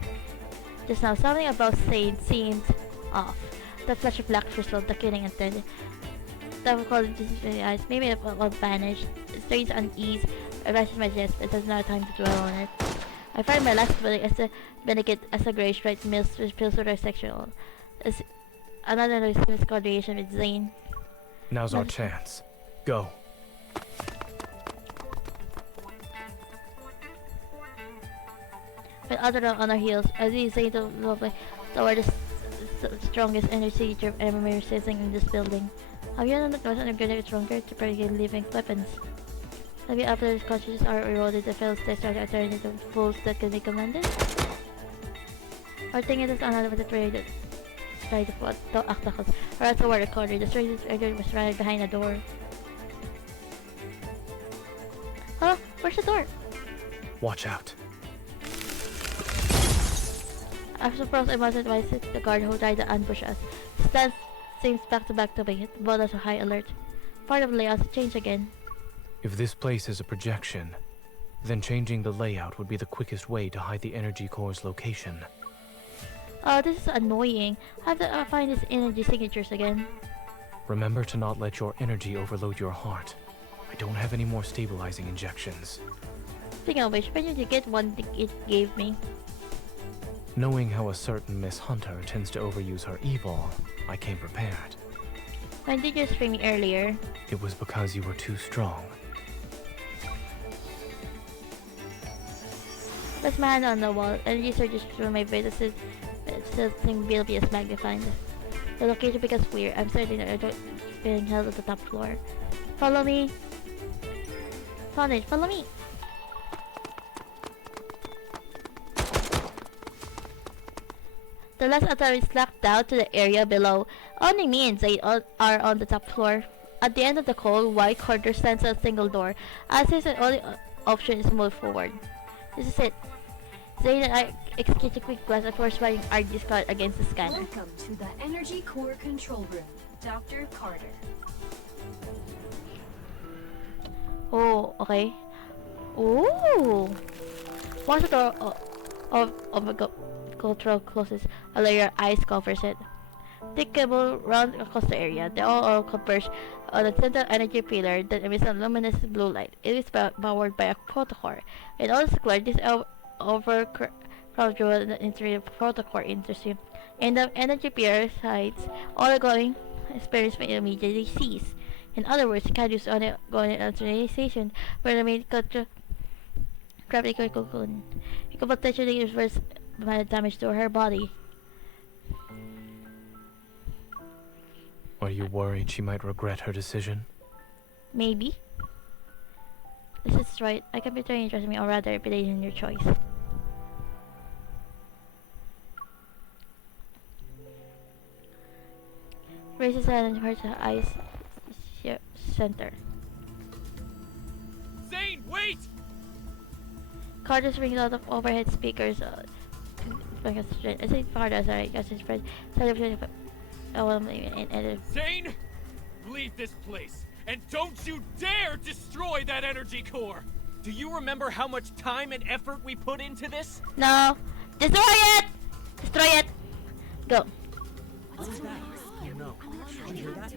Just now, something about Zayne seemed off. The flash of black crystal, the killing intent. The quality of the eyes, maybe it will vanish. Strange unease arises my chest, but there's no time to dwell on it. I find my last feeling as a Benedict as a grayish right mist which feels sort of sexual. As another miscoordination with Zayne. Now's our chance. Go. With other on our heels, as we say to toward the strongest energy signature ever resisting in this building. Have you known that was energetic stronger to prevent living weapons? Maybe after his consciousness are eroded, the fellows they start to turn into fools that can be commanded? Or thinking it's another with the trade try to put to act or else a war recorder. The strangest figure was right behind the door. Huh? Where's the door? Watch out. I suppose I must advise it, the guard who tried to ambush us. Stance seems back to me, both as a high alert. Part of the layout changed again. If this place is a projection, then changing the layout would be the quickest way to hide the energy core's location. Oh, this is annoying. I have to find his energy signatures again. Remember to not let your energy overload your heart. I don't have any more stabilizing injections. Speaking of which, when did you get one it gave me? Knowing how a certain Miss Hunter tends to overuse her evil, I came prepared. When did you stream me earlier? It was because you were too strong. There's my hand on the wall. Energy surges through my brain. This thing will be as magnified. The location becomes weird. I'm certain that I don't feeling held at the top floor. Follow me. found it. Follow me. The last authorities locked down to the area below. Only me and Zayne are on the top floor. At the end of the cold, white corridor stands a single door. As is the only option is to move forward. This is it. Zayne and I execute a quick glance before swiping our discard against the scanner. Welcome to the Energy Core Control Room, Dr. Carter. Oh, okay. Ooh. Once the door of the control closes, a layer of ice covers it. Thick cable runs across the area. They all converge on the central energy pillar that emits a luminous blue light. It is powered by a protocore. In order to clear this overcrowded into protocore industry, and the energy pillar sites, all going experience may immediately cease. In other words, you can't use ongoing alternation for the main gravity cocoon. It could potentially reverse damage to her body. Are you worried she might regret her decision? Maybe. This is right. I can be trying to trust me, or rather, believe in your choice. Raises hand and hurts her eyes. Center. Zayne, wait! Carter's rings out of overhead speakers. I say Carter, sorry, because it's spread. Zayne, leave this place, and don't you dare destroy that energy core! Do you remember how much time and effort we put into this? No! Destroy it! Destroy it! Go. What's that? Oh no. Did you hear that?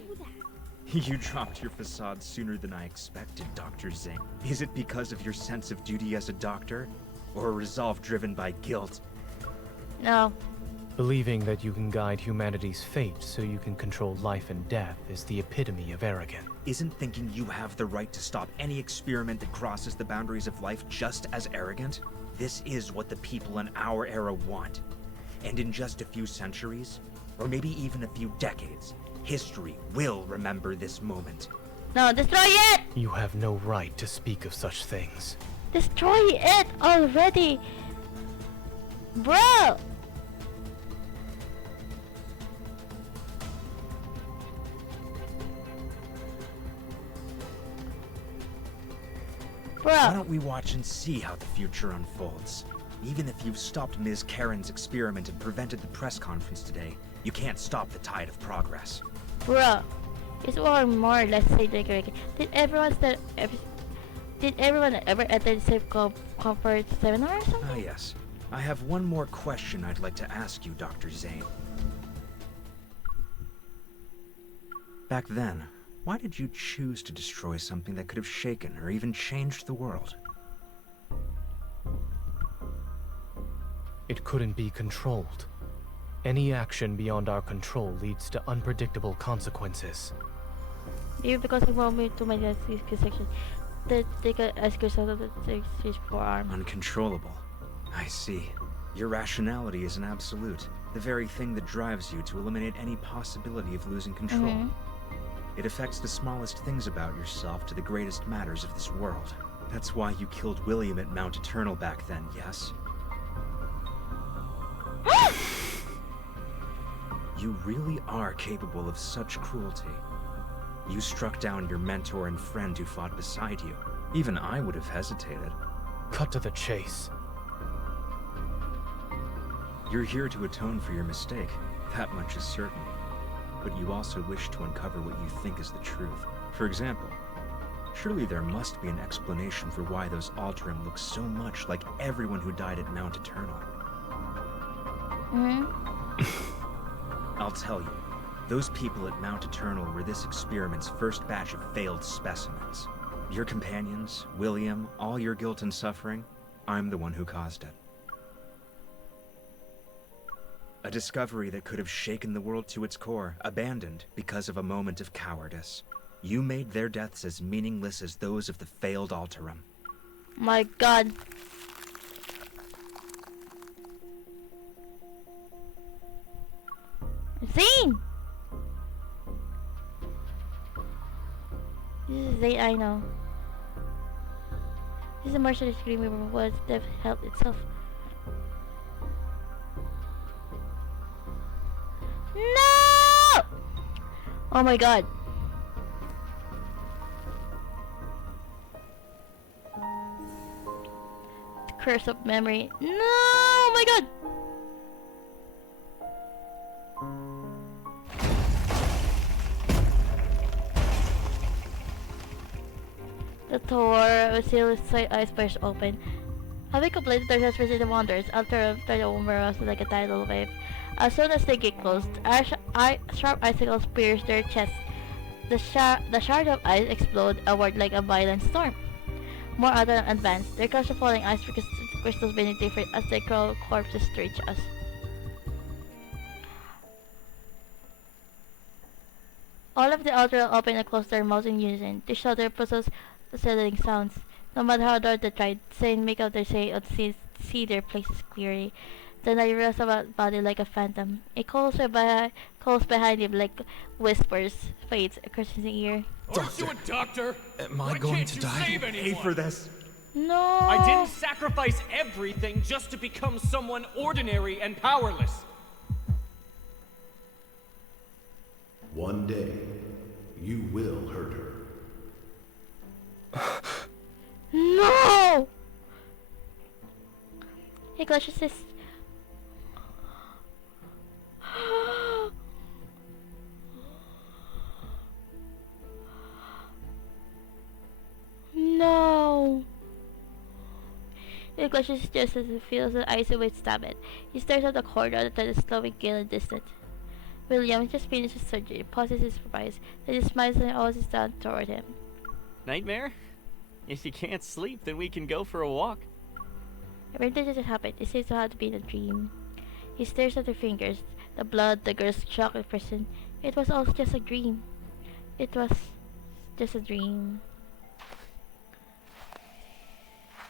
You dropped your facade sooner than I expected, Dr. Zayne. Is it because of your sense of duty as a doctor? Or a resolve driven by guilt? No. Believing that you can guide humanity's fate so you can control life and death is the epitome of arrogance. Isn't thinking you have the right to stop any experiment that crosses the boundaries of life just as arrogant? This is what the people in our era want. And in just a few centuries, or maybe even a few decades, history will remember this moment. No, destroy it! You have no right to speak of such things. Destroy it already! Bro! Bro! Why don't we watch and see how the future unfolds? Even if you've stopped Ms. Karen's experiment and prevented the press conference today, you can't stop the tide of progress. Bruh, it's more or less say did everyone ever attend safe comfort seminar or something? Ah yes. I have one more question I'd like to ask you, Dr. Zayne. Back then, why did you choose to destroy something that could have shaken or even changed the world? It couldn't be controlled. Any action beyond our control leads to unpredictable consequences. Maybe because you want me to make that section, that they could ask yourself of the stage forearm. Uncontrollable. I see. Your rationality is an absolute. The very thing that drives you to eliminate any possibility of losing control. It affects the smallest things about yourself to the greatest matters of this world. That's why you killed William at Mount Eternal back then, yes? You really are capable of such cruelty. You struck down your mentor and friend who fought beside you. Even I would have hesitated. Cut to the chase. You're here to atone for your mistake. That much is certain. But you also wish to uncover what you think is the truth. For example, surely there must be an explanation for why those Alterum look so much like everyone who died at Mount Eternal. I'll tell you. Those people at Mount Eternal were this experiment's first batch of failed specimens. Your companions, William, all your guilt and suffering, I'm the one who caused it. A discovery that could have shaken the world to its core, abandoned because of a moment of cowardice. You made their deaths as meaningless as those of the failed Alterum. My god. Zayne! This is Zayne, I know. This immersion screaming was the help itself. No! Oh my god. The curse of memory. No! Oh my god! The door was still eyes pushed open. Having completed their transversity wonders, after the woman was like a tidal wave. As soon as they get close, sharp icicles pierce their chests. The shard of ice explode outward like a violent storm. More other advanced, they crush the falling ice crystals beneath their feet as they crawl corpses to reach us. All of the ultra open and close their mouths in unison. They shout their process settling sounds. No matter how hard they tried, Zayne make out their say or see their places clearly. Then I rests about body like a phantom. It calls behind him like whispers, fades across his ear. Aren't you a doctor? Am I going to die? Save anyone? Pay for this. No! I didn't sacrifice everything just to become someone ordinary and powerless. One day, you will hurt her. No! He clutches his... No! He clutches his chest as he feels the icy weight stab it. He stares at the corridor that is slowing Gale and distant. William just finished his surgery, pauses his surprise, then he smiles and holds his down toward him. Nightmare? If you can't sleep, then we can go for a walk. Everything that happened, it seems to have been a dream. He stares at her fingers, the blood, the girl's chocolate prison. It was all just a dream. It was just a dream.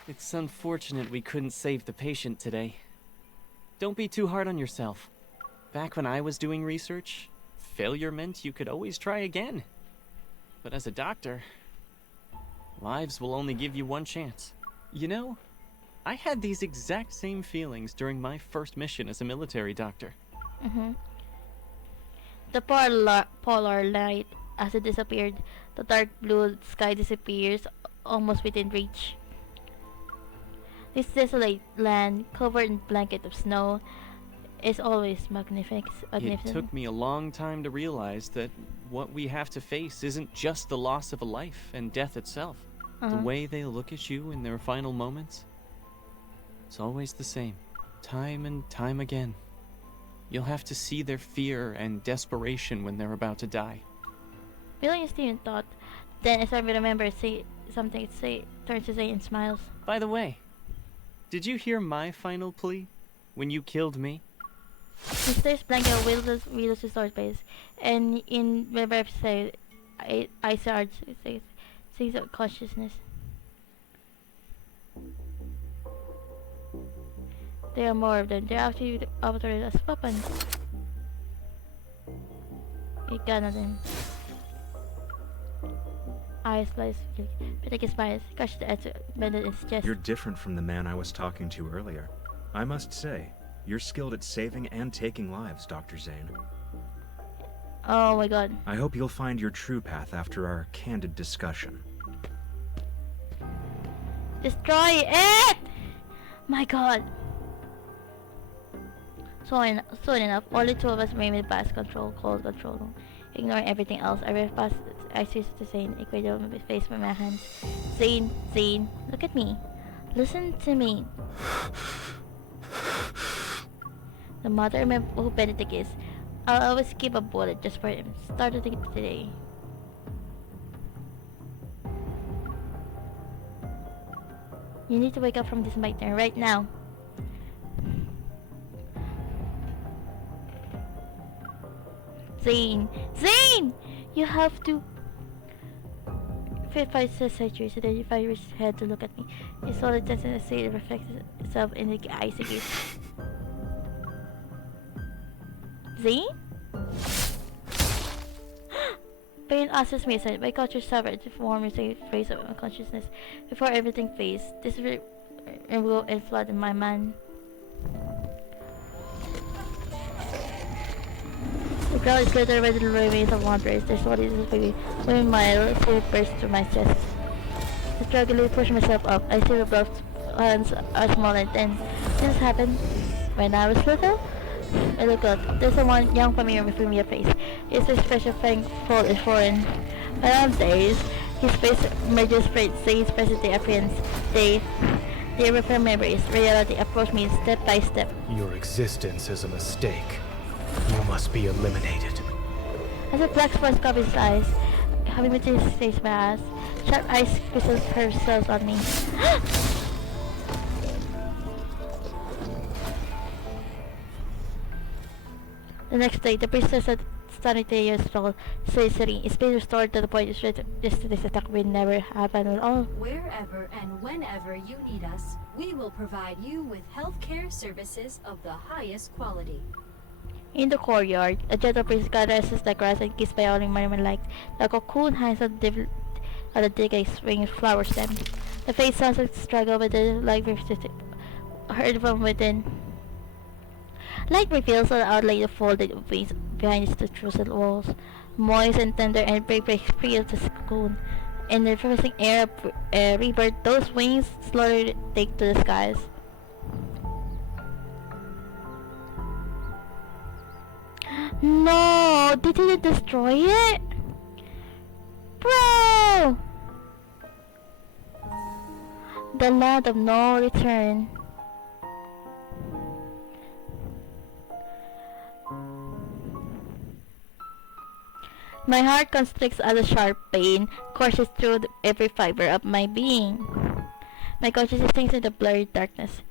It's unfortunate we couldn't save the patient today. Don't be too hard on yourself. Back when I was doing research, failure meant you could always try again. But as a doctor, lives will only give you one chance. You know, I had these exact same feelings during my first mission as a military doctor. The polar light, as it disappeared, the dark blue sky disappears almost within reach. This desolate land, covered in blanket of snow, is always magnificent. It took me a long time to realize that what we have to face isn't just the loss of a life and death itself. The way they look at you in their final moments, it's always the same, time and time again. You'll have to see their fear and desperation when they're about to die. William Steven thought. Then as I remember something, turns to say and smiles. By the way, did you hear my final plea when you killed me? He stares blankly at Willow's sword base, and in reverse say, skyciered sees of consciousness. There are more of them. They're actually operated as weapons. A gun at him. Eyes slice, but like his eyes, crushed the edge, bended in his chest. You're different from the man I was talking to earlier. I must say, you're skilled at saving and taking lives, Dr. Zayne. Oh my god. I hope you'll find your true path after our candid discussion. Destroy it! My god. Soon enough, only two of us remain past cold control room. Ignoring everything else, I ran past I see to Zayne, equated my face with my hands. Zayne, look at me. Listen to me. The mother who Benedict is. I'll always keep a bullet just for him. Started today. You need to wake up from this nightmare right now. Zayne! You have to... If I said surgery, so then if I raise his head to look at me, he saw the test and see it reflects itself in the icy gaze. Zayne? Pain assets me aside. My culture suffered to form a safe phase of unconsciousness before everything fades. This will and flood in my mind. The ground is littered with the remains of wanderers. There's what is baby. When my spirit bursts through my chest. I struggle to push myself up. I see the blood hands are small and thin. This happened when I was little. I look up. There's someone young familiar with familiar face. His expression thankful is foreign. Around days, his face emerges from Zayne's present day appearance. They refer memories. Reality approach me step by step. Your existence is a mistake. You must be eliminated. As a black sponge covers his eyes, having between his face my ass, sharp eyes quizzes herself on me. The next day, the priestess at sanitary installed surgery is being restored to the point just this attack will never happen at all. Wherever and whenever you need us, we will provide you with healthcare services of the highest quality. In the courtyard, a gentle breeze caresses the grass and kissed by all mermaid lights. The cocoon hangs on the decayed spring flower stem. The face sounds like struggle with the light heard from within. Light reveals the outline of folded wings behind its translucent walls, moist and tender and breaks free of the cocoon. In the refreshing air of rebirth, those wings slowly take to the skies. No! Did he destroy it? Bro! The land of no return. My heart constricts as a sharp pain courses through every fiber of my being. My consciousness sinks in the blurred darkness.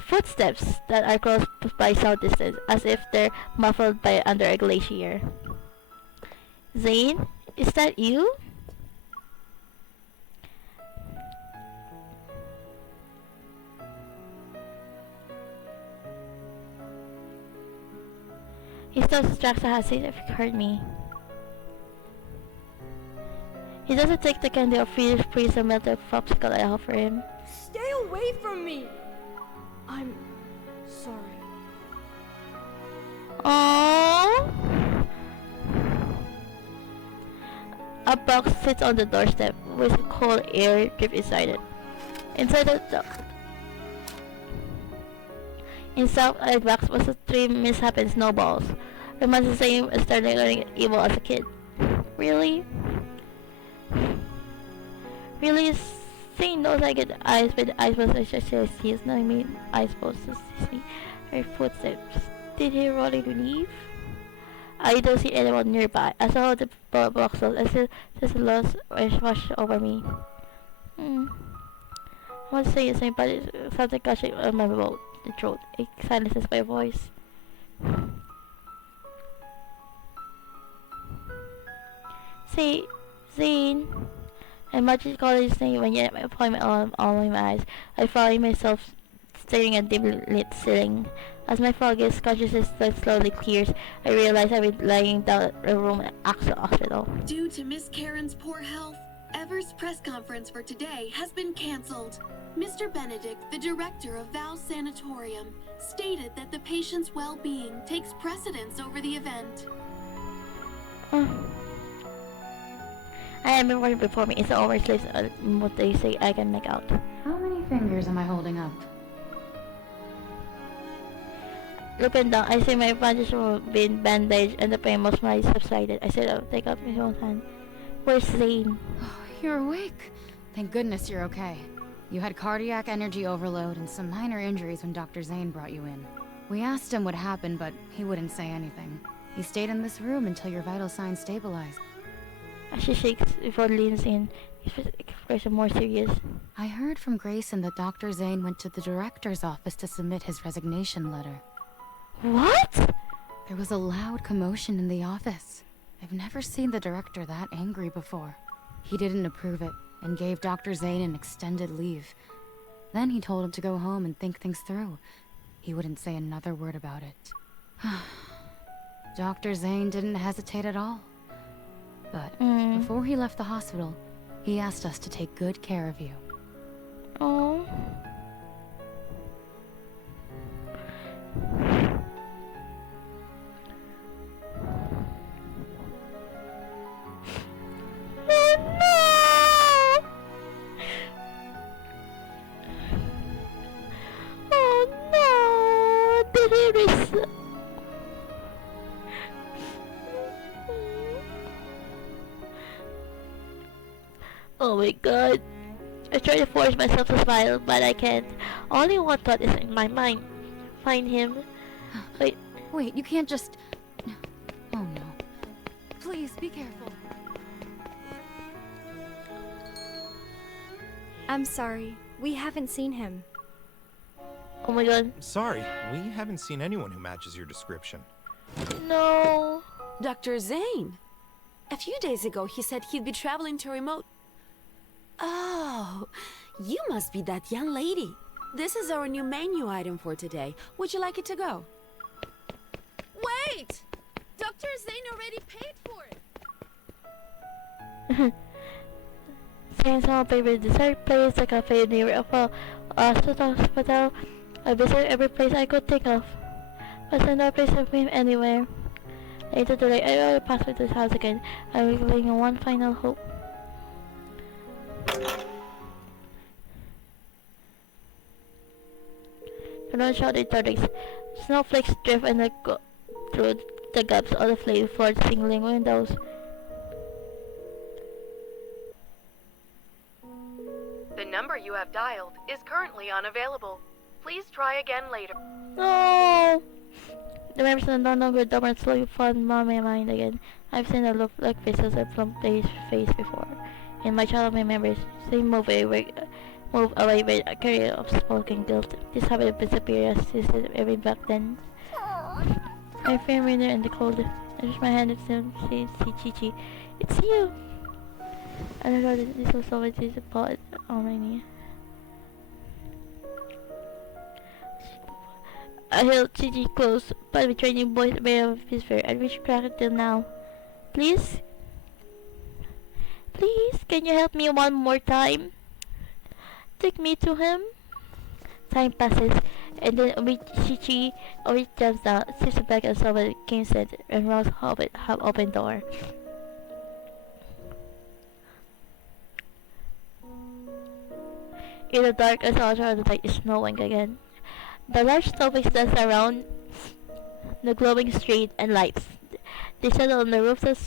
Footsteps that are close by sound distance, as if they're muffled by under a glacier. Zayne, is that you? He still distracts as if he heard me. He doesn't take the candy or freeze a melted popsicle I offer him. Stay away from me! I'm sorry. Oh! A box sits on the doorstep with cold air drip inside it. Inside the box was a three mishap and snowballs. Reminds the same as starting learning evil as a kid. Really? Really? Zayne knows I get eyes, but the eyes supposed to see is not me. Eyes supposed to see her footsteps. Did he really leave? I don't see anyone nearby. As I hold the box closed, I feel this loss wash over me. I want to say the same, but it's something gushing on my throat. It silences my voice. Say, Zayne. I imagine calling his name when yet my appointment all in my eyes. I find myself staring at the lit ceiling. As my foggiest consciousness slowly clears, I realize I've been lying down in a room at Axel Hospital. Due to Miss Karen's poor health, Ever's press conference for today has been cancelled. Mr. Benedict, the director of Val's Sanatorium, stated that the patient's well-being takes precedence over the event. I am working before me. It's the oversleeps what they say I can make out. How many fingers am I holding up? Looking down, I see my bandages were being bandaged and the pain most might subsided. I said, I'll take up my own hand. Where's Zayne? You're awake. Thank goodness you're okay. You had cardiac energy overload and some minor injuries when Dr. Zayne brought you in. We asked him what happened, but he wouldn't say anything. He stayed in this room until your vital signs stabilized. As she shakes before leans in, his expression more serious. I heard from Grayson that Dr. Zayne went to the director's office to submit his resignation letter. What? There was a loud commotion in the office. I've never seen the director that angry before. He didn't approve it and gave Dr. Zayne an extended leave. Then he told him to go home and think things through. He wouldn't say another word about it. Dr. Zayne didn't hesitate at all. But before he left the hospital, he asked us to take good care of you. Oh. Oh my god. I try to force myself to smile, but I can't. Only one thought is in my mind. Find him. Wait. Wait, you can't just... Oh no. Please, be careful. I'm sorry. We haven't seen him. Oh my god. Sorry, we haven't seen anyone who matches your description. No. Dr. Zayne. A few days ago, he said he'd be traveling to remote... Oh, you must be that young lady. This is our new menu item for today. Would you like it to go? Wait! Dr. Zayne already paid for it. Zayne's my favorite dessert place, a cafe near a hospital. I visit every place I could think of. But there's no place of him anywhere. Later today, I will pass through this house again. I will cling on one final hope. Do not shout in topics. Snowflakes drift and go through the gaps of the flayed floor, singling windows. The number you have dialed is currently unavailable. Please try again later. No! The memories are no longer dumb and slowly flood my mind again. I've seen a look like faces and plump face before. In my childhood memories, they move away with a career of spoken guilt. This habit of disappearance existed even back then. I feel winter in the cold. I push my hand and see Chi-Chi. It's you! I don't know that this was always a pod on my knee. I held Chi-Chi close, but with training voice aware of his fear. I reached cracked till now. Please? Please, can you help me one more time? Take me to him. Time passes, and then Chi-Chi jumps down, sits back and saw the game set, and Rose have open door. In the dark, as also the light is snowing again. The large snowflakes dance around the glowing street and lights. They settle on the roofs of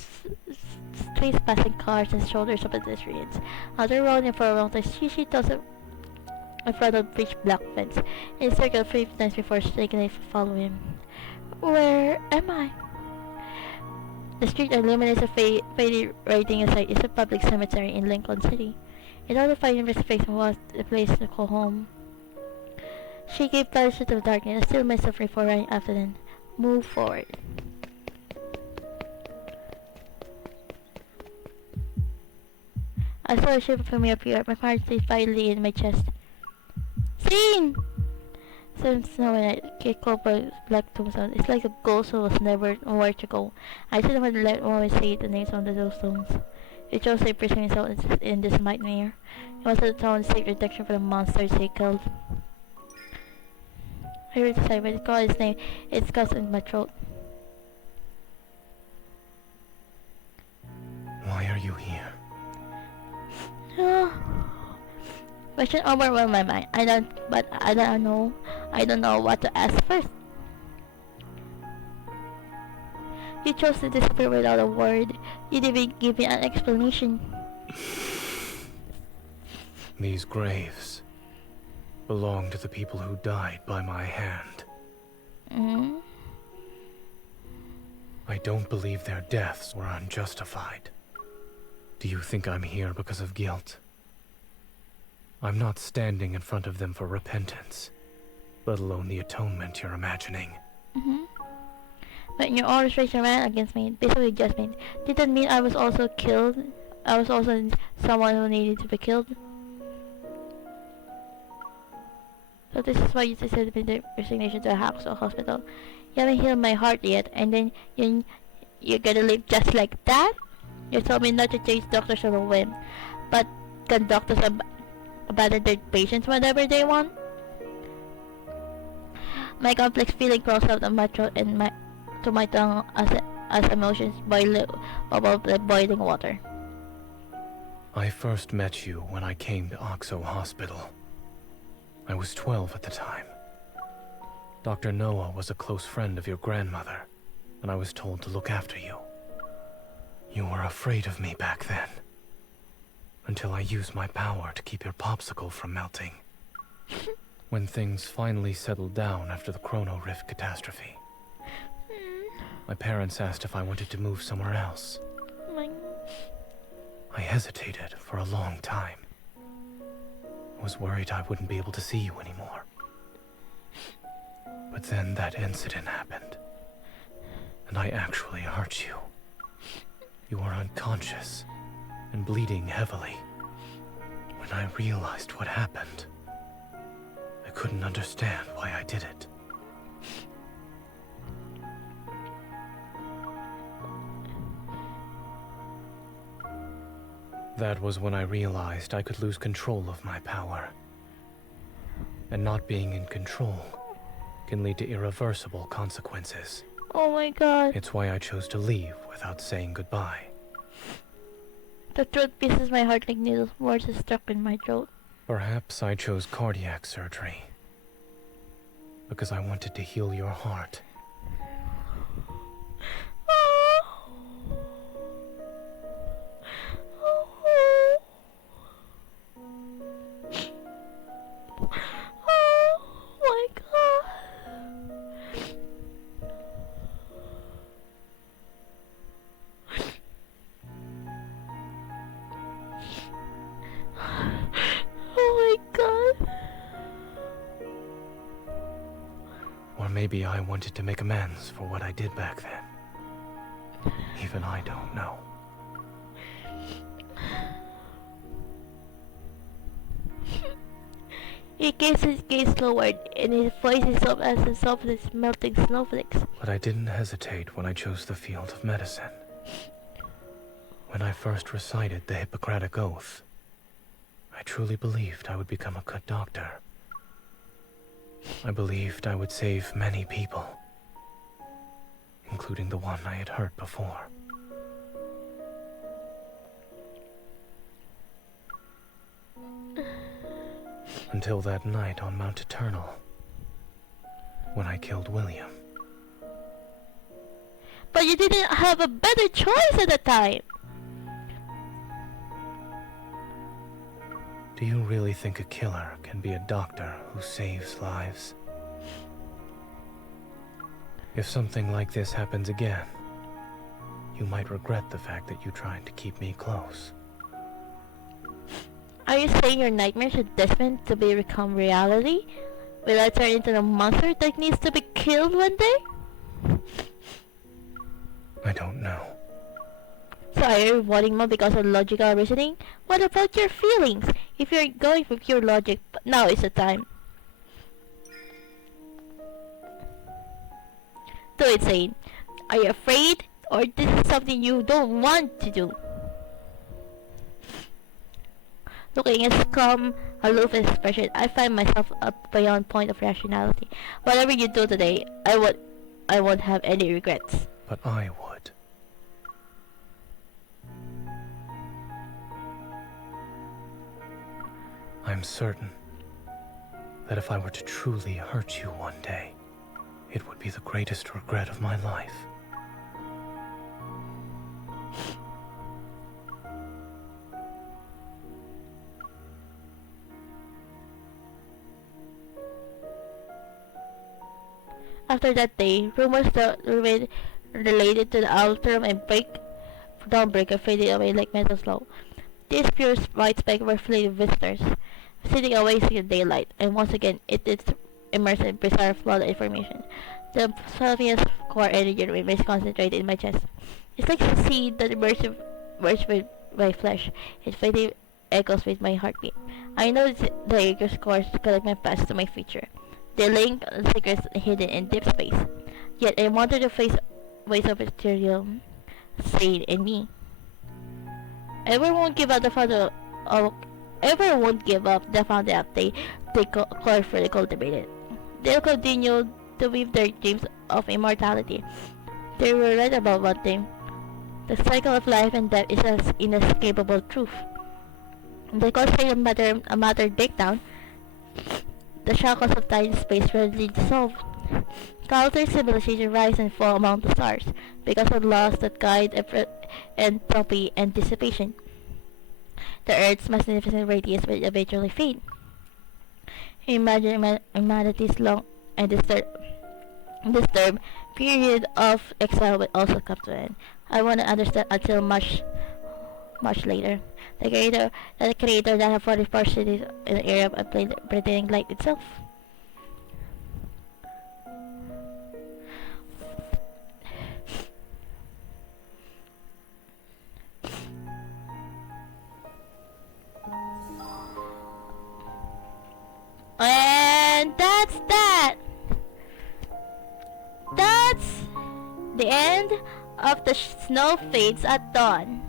streets, passing cars and shoulders of pedestrians. After rolling for a long time, Chi-Chi tosses in front of the pitch black fence, and circled 3 times before shaking it to follow him. Where am I? The street illuminates a faded writing aside is a public cemetery in Lincoln City. In order to find him, space was the place to call home. She gave flashes to the darkness and still myself before running after them. Move forward. I saw a shape of me appear. My heart stayed violently in my chest. Zayne! Some snow and I kicked over black tombstones. It's like a ghost who was never nowhere to go. I sit and let always say the names on those stones. It shows a person himself in this nightmare. It was a town sacred protection for the monsters they killed. I heard the sigh, but I call his name. It's caught in my throat. Why are you here? Question overwhelmed my mind. I don't know what to ask first. You chose to disappear without a word. You didn't even give me an explanation. These graves belong to the people who died by my hand. I don't believe their deaths were unjustified. Do you think I'm here because of guilt? I'm not standing in front of them for repentance, let alone the atonement you're imagining. But your orders raised your hand against me, basically judgment. Did that mean I was also killed? I was also someone who needed to be killed? So this is why you decided to the resignation to a hospital. You haven't healed my heart yet, and then you're gonna live just like that? You told me not to chase doctors on a whim, but can doctors abandon their patients whenever they want? My complex feeling crawls out of my throat and to my tongue as emotions boil above the boiling water. I first met you when I came to Oxo Hospital. I was 12 at the time. Dr. Noah was a close friend of your grandmother, and I was told to look after you. You were afraid of me back then, until I used my power to keep your popsicle from melting. When things finally settled down after the Chrono Rift catastrophe, my parents asked if I wanted to move somewhere else. I hesitated for a long time. I was worried I wouldn't be able to see you anymore. But then that incident happened, and I actually hurt you. You were unconscious and bleeding heavily. When I realized what happened, I couldn't understand why I did it. That was when I realized I could lose control of my power. And not being in control can lead to irreversible consequences. Oh my god. It's why I chose to leave without saying goodbye. The truth pierces my heart like needles. Words are stuck in my throat. Perhaps I chose cardiac surgery because I wanted to heal your heart. Maybe I wanted to make amends for what I did back then. Even I don't know. He keeps his gaze lowered, and his voice is soft as the softest melting snowflakes. But I didn't hesitate when I chose the field of medicine. When I first recited the Hippocratic Oath, I truly believed I would become a good doctor. I believed I would save many people, including the one I had hurt before. Until that night on Mount Eternal, when I killed William. But you didn't have a better choice at the time! Do you really think a killer can be a doctor who saves lives? If something like this happens again, you might regret the fact that you tried to keep me close. Are you saying your nightmares are destined to become reality? Will I turn into a monster that needs to be killed one day? I don't know. So are you rewarding me because of logical reasoning? What about your feelings? If you're going for pure logic, now is the time. Do it, Zayne. Are you afraid? Or this is something you don't want to do? Looking at his calm, aloof expression, I find myself up beyond point of rationality. Whatever you do today, I won't have any regrets. But I would. I'm certain that if I were to truly hurt you one day, it would be the greatest regret of my life. After that day, rumors that remained related to the Alterum and Dawnbreaker faded away like metal slow. These pure white specks were fleeting visitors, sitting awake in the daylight, and once again it is immersed in bizarre flood of information. The selfiest core energy remains concentrated in my chest. It's like a seed that emerges with my flesh. It faintly echoes with my heartbeat. I know the acres cores connect my past to my future. They link the secrets hidden in deep space. Yet I wanted to face ways of material, Zayne and me. Everyone won't give up the founder of everyone won't give up the founder of they carefully cultivated. They'll continue to weave their dreams of immortality. They were right about one thing. The cycle of life and death is an inescapable truth. The cosmic matter breakdown, the shackles of time and space readily dissolve. Countless civilizations rise and fall among the stars because of laws that guide entropy and dissipation. The Earth's magnificent radius will eventually fade. Imagine humanity's long and disturbed period of exile will also come to an end. I want to understand until much later. The creator that have 44 cities in the area of pretending light itself. And that's that. That's the end of the snow fades at dawn.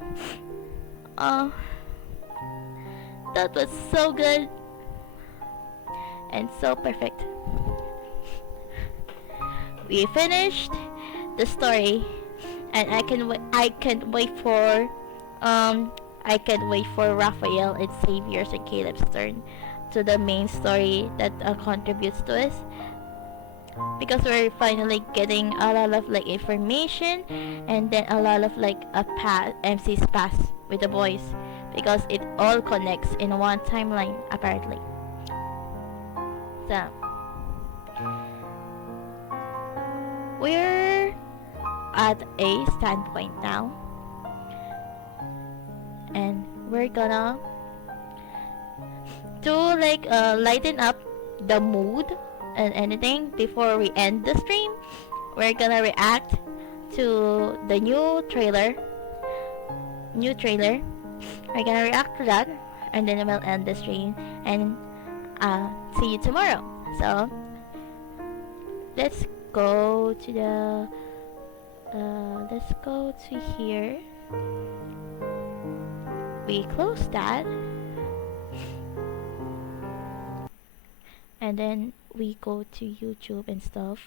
That was so good and so perfect. We finished the story, and I can't wait for Raphael and Xavier's and Caleb's turn to the main story that contributes to us, because we're finally getting a lot of like information, and then a lot of like MC's pass with the boys, because it all connects in one timeline apparently. So we're at a standpoint now, and we're gonna to like lighten up the mood and anything before we end the stream. We're gonna react to the new trailer. We're gonna react to that, and then we'll end the stream and see you tomorrow. So let's go to the here. We close that, and then we go to YouTube and stuff.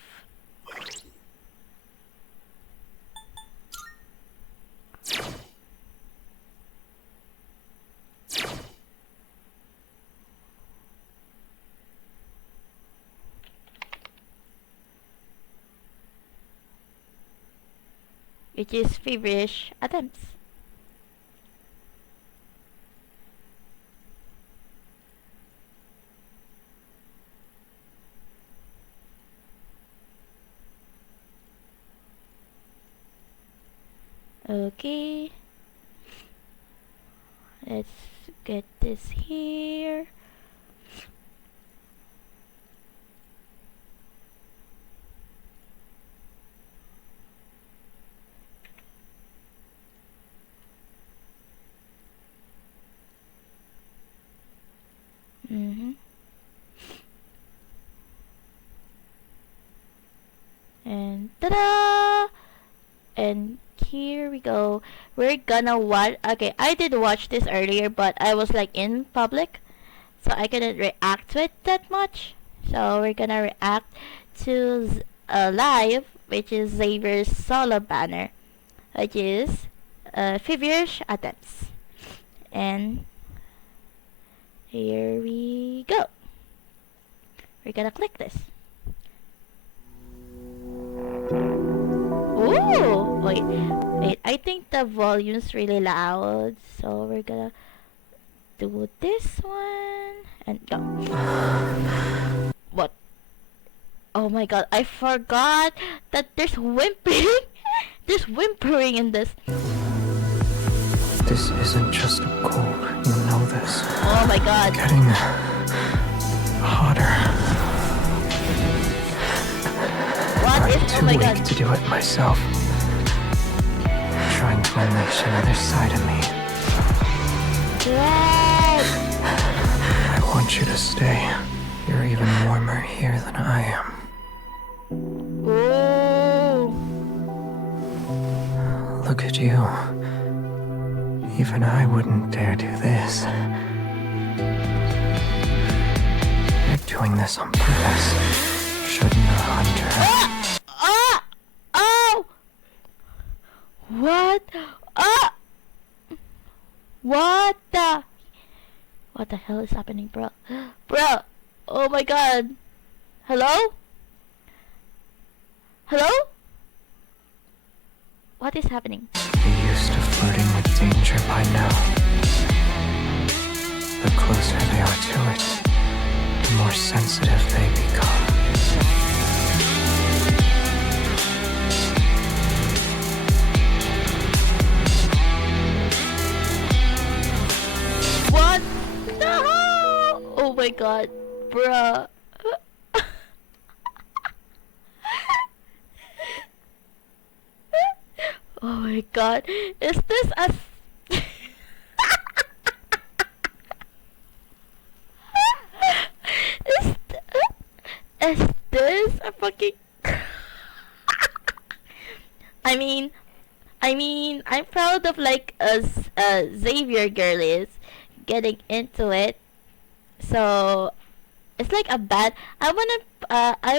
Which is feverish attempts. Okay, let's get this here. And ta-da! And here we go. We're gonna watch. Okay, I did watch this earlier, but I was like in public, so I couldn't react to it that much. So we're gonna react to live, which is Xavier's solo banner, which is feverish attempts. And here we go. We're gonna click this. Ooh! Wait, I think the volume's really loud, so we're gonna do this one and go. What? Oh my god, I forgot that there's whimpering. There's whimpering in this. This isn't just a cold, you know this. Oh my god. Getting hotter. What is? Oh my god. I'm too weak to do it myself. Trying to unleash another side of me. Yes. I want you to stay. You're even warmer here than I am. Ooh. Look at you. Even I wouldn't dare do this. You're doing this on purpose. Shouldn't a hunter... Oh! What? What the? What the hell is happening, bro? Bro! Oh my god! Hello? Hello? What is happening? You're used to flirting with danger by now. The closer they are to it, the more sensitive they become. What? No! Oh my god, bruh. Oh my god, is this a... is this a fucking... I'm proud of like Xavier girl is getting into it. So it's like a bad. I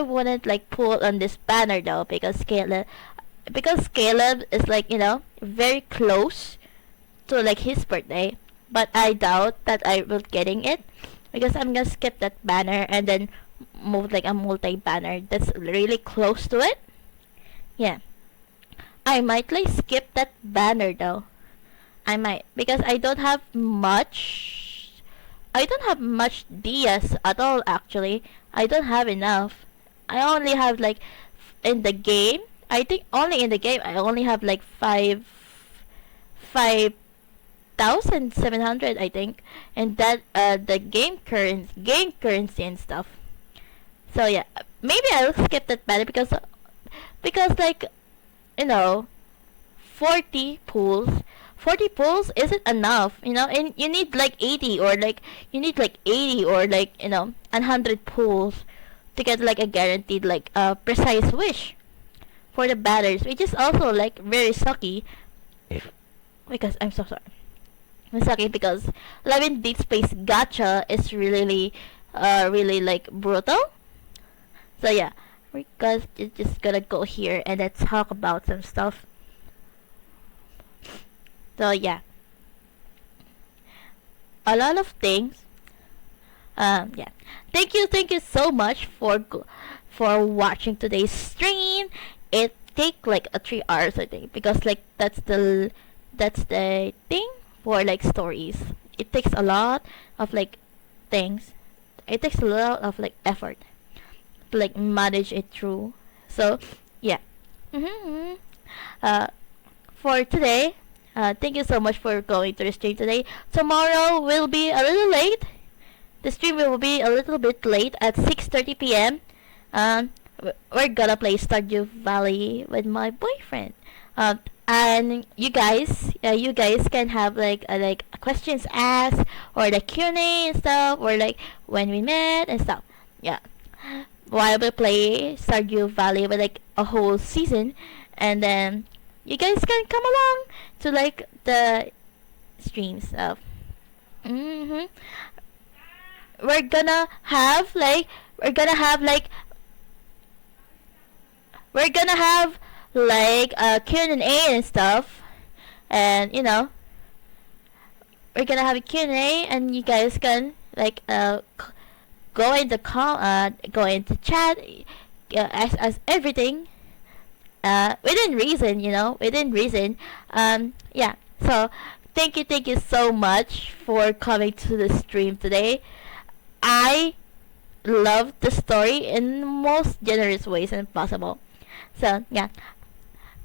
wouldn't like pull on this banner though because Caleb is like, you know, very close to like his birthday. But I doubt that I will getting it because I'm gonna skip that banner and then move like a multi banner that's really close to it. Yeah. I might like skip that banner though. I might because I don't have much DS at all actually. I don't have enough. I only have like in the game. I think only in the game I only have like 5,700 I think, and that the game currency and stuff. So yeah, maybe I'll skip that banner because like, you know, 40 pulls isn't enough, you know, and you need like 80 or like you know 100 pulls to get like a guaranteed like precise wish for the batters, which is also like very sucky because I'm so sorry. I'm sucky because loving Deepspace gacha is really like brutal. So yeah, we're just gonna go here and then talk about some stuff. So yeah, a lot of things. Yeah, thank you so much for watching today's stream. It take like 3 hours I think because like that's the thing for like stories. It takes a lot of like things. It takes a lot of like effort to like manage it through. So yeah. For today, thank you so much for going to the stream today. Tomorrow will be a little late. The stream will be a little bit late at 6:30 p.m. We're gonna play Stardew Valley with my boyfriend. And you guys can have like questions asked or the Q&A and stuff, or like when we met and stuff. Yeah, while we play Stardew Valley with like a whole season, and then you guys can come along to like the streams of. We're gonna have like a Q&A and stuff, and you know, we're gonna have a Q&A and you guys can like go into chat, as everything within reason, you know, yeah. So thank you so much for coming to the stream today. I love the story in the most generous ways and possible. So yeah,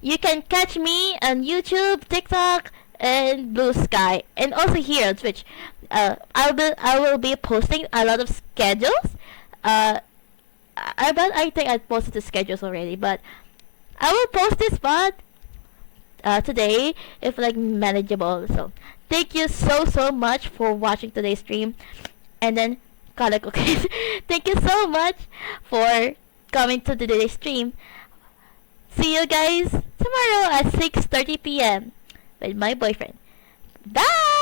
you can catch me on YouTube, TikTok, and Blue Sky, and also here on Twitch. I will be posting a lot of schedules. I think I posted the schedules already, but I will post this spot today if like manageable. So thank you so much for watching today's stream, and then cookies. Thank you so much for coming to today's stream. See you guys tomorrow at 6:30 p.m. with my boyfriend. Bye!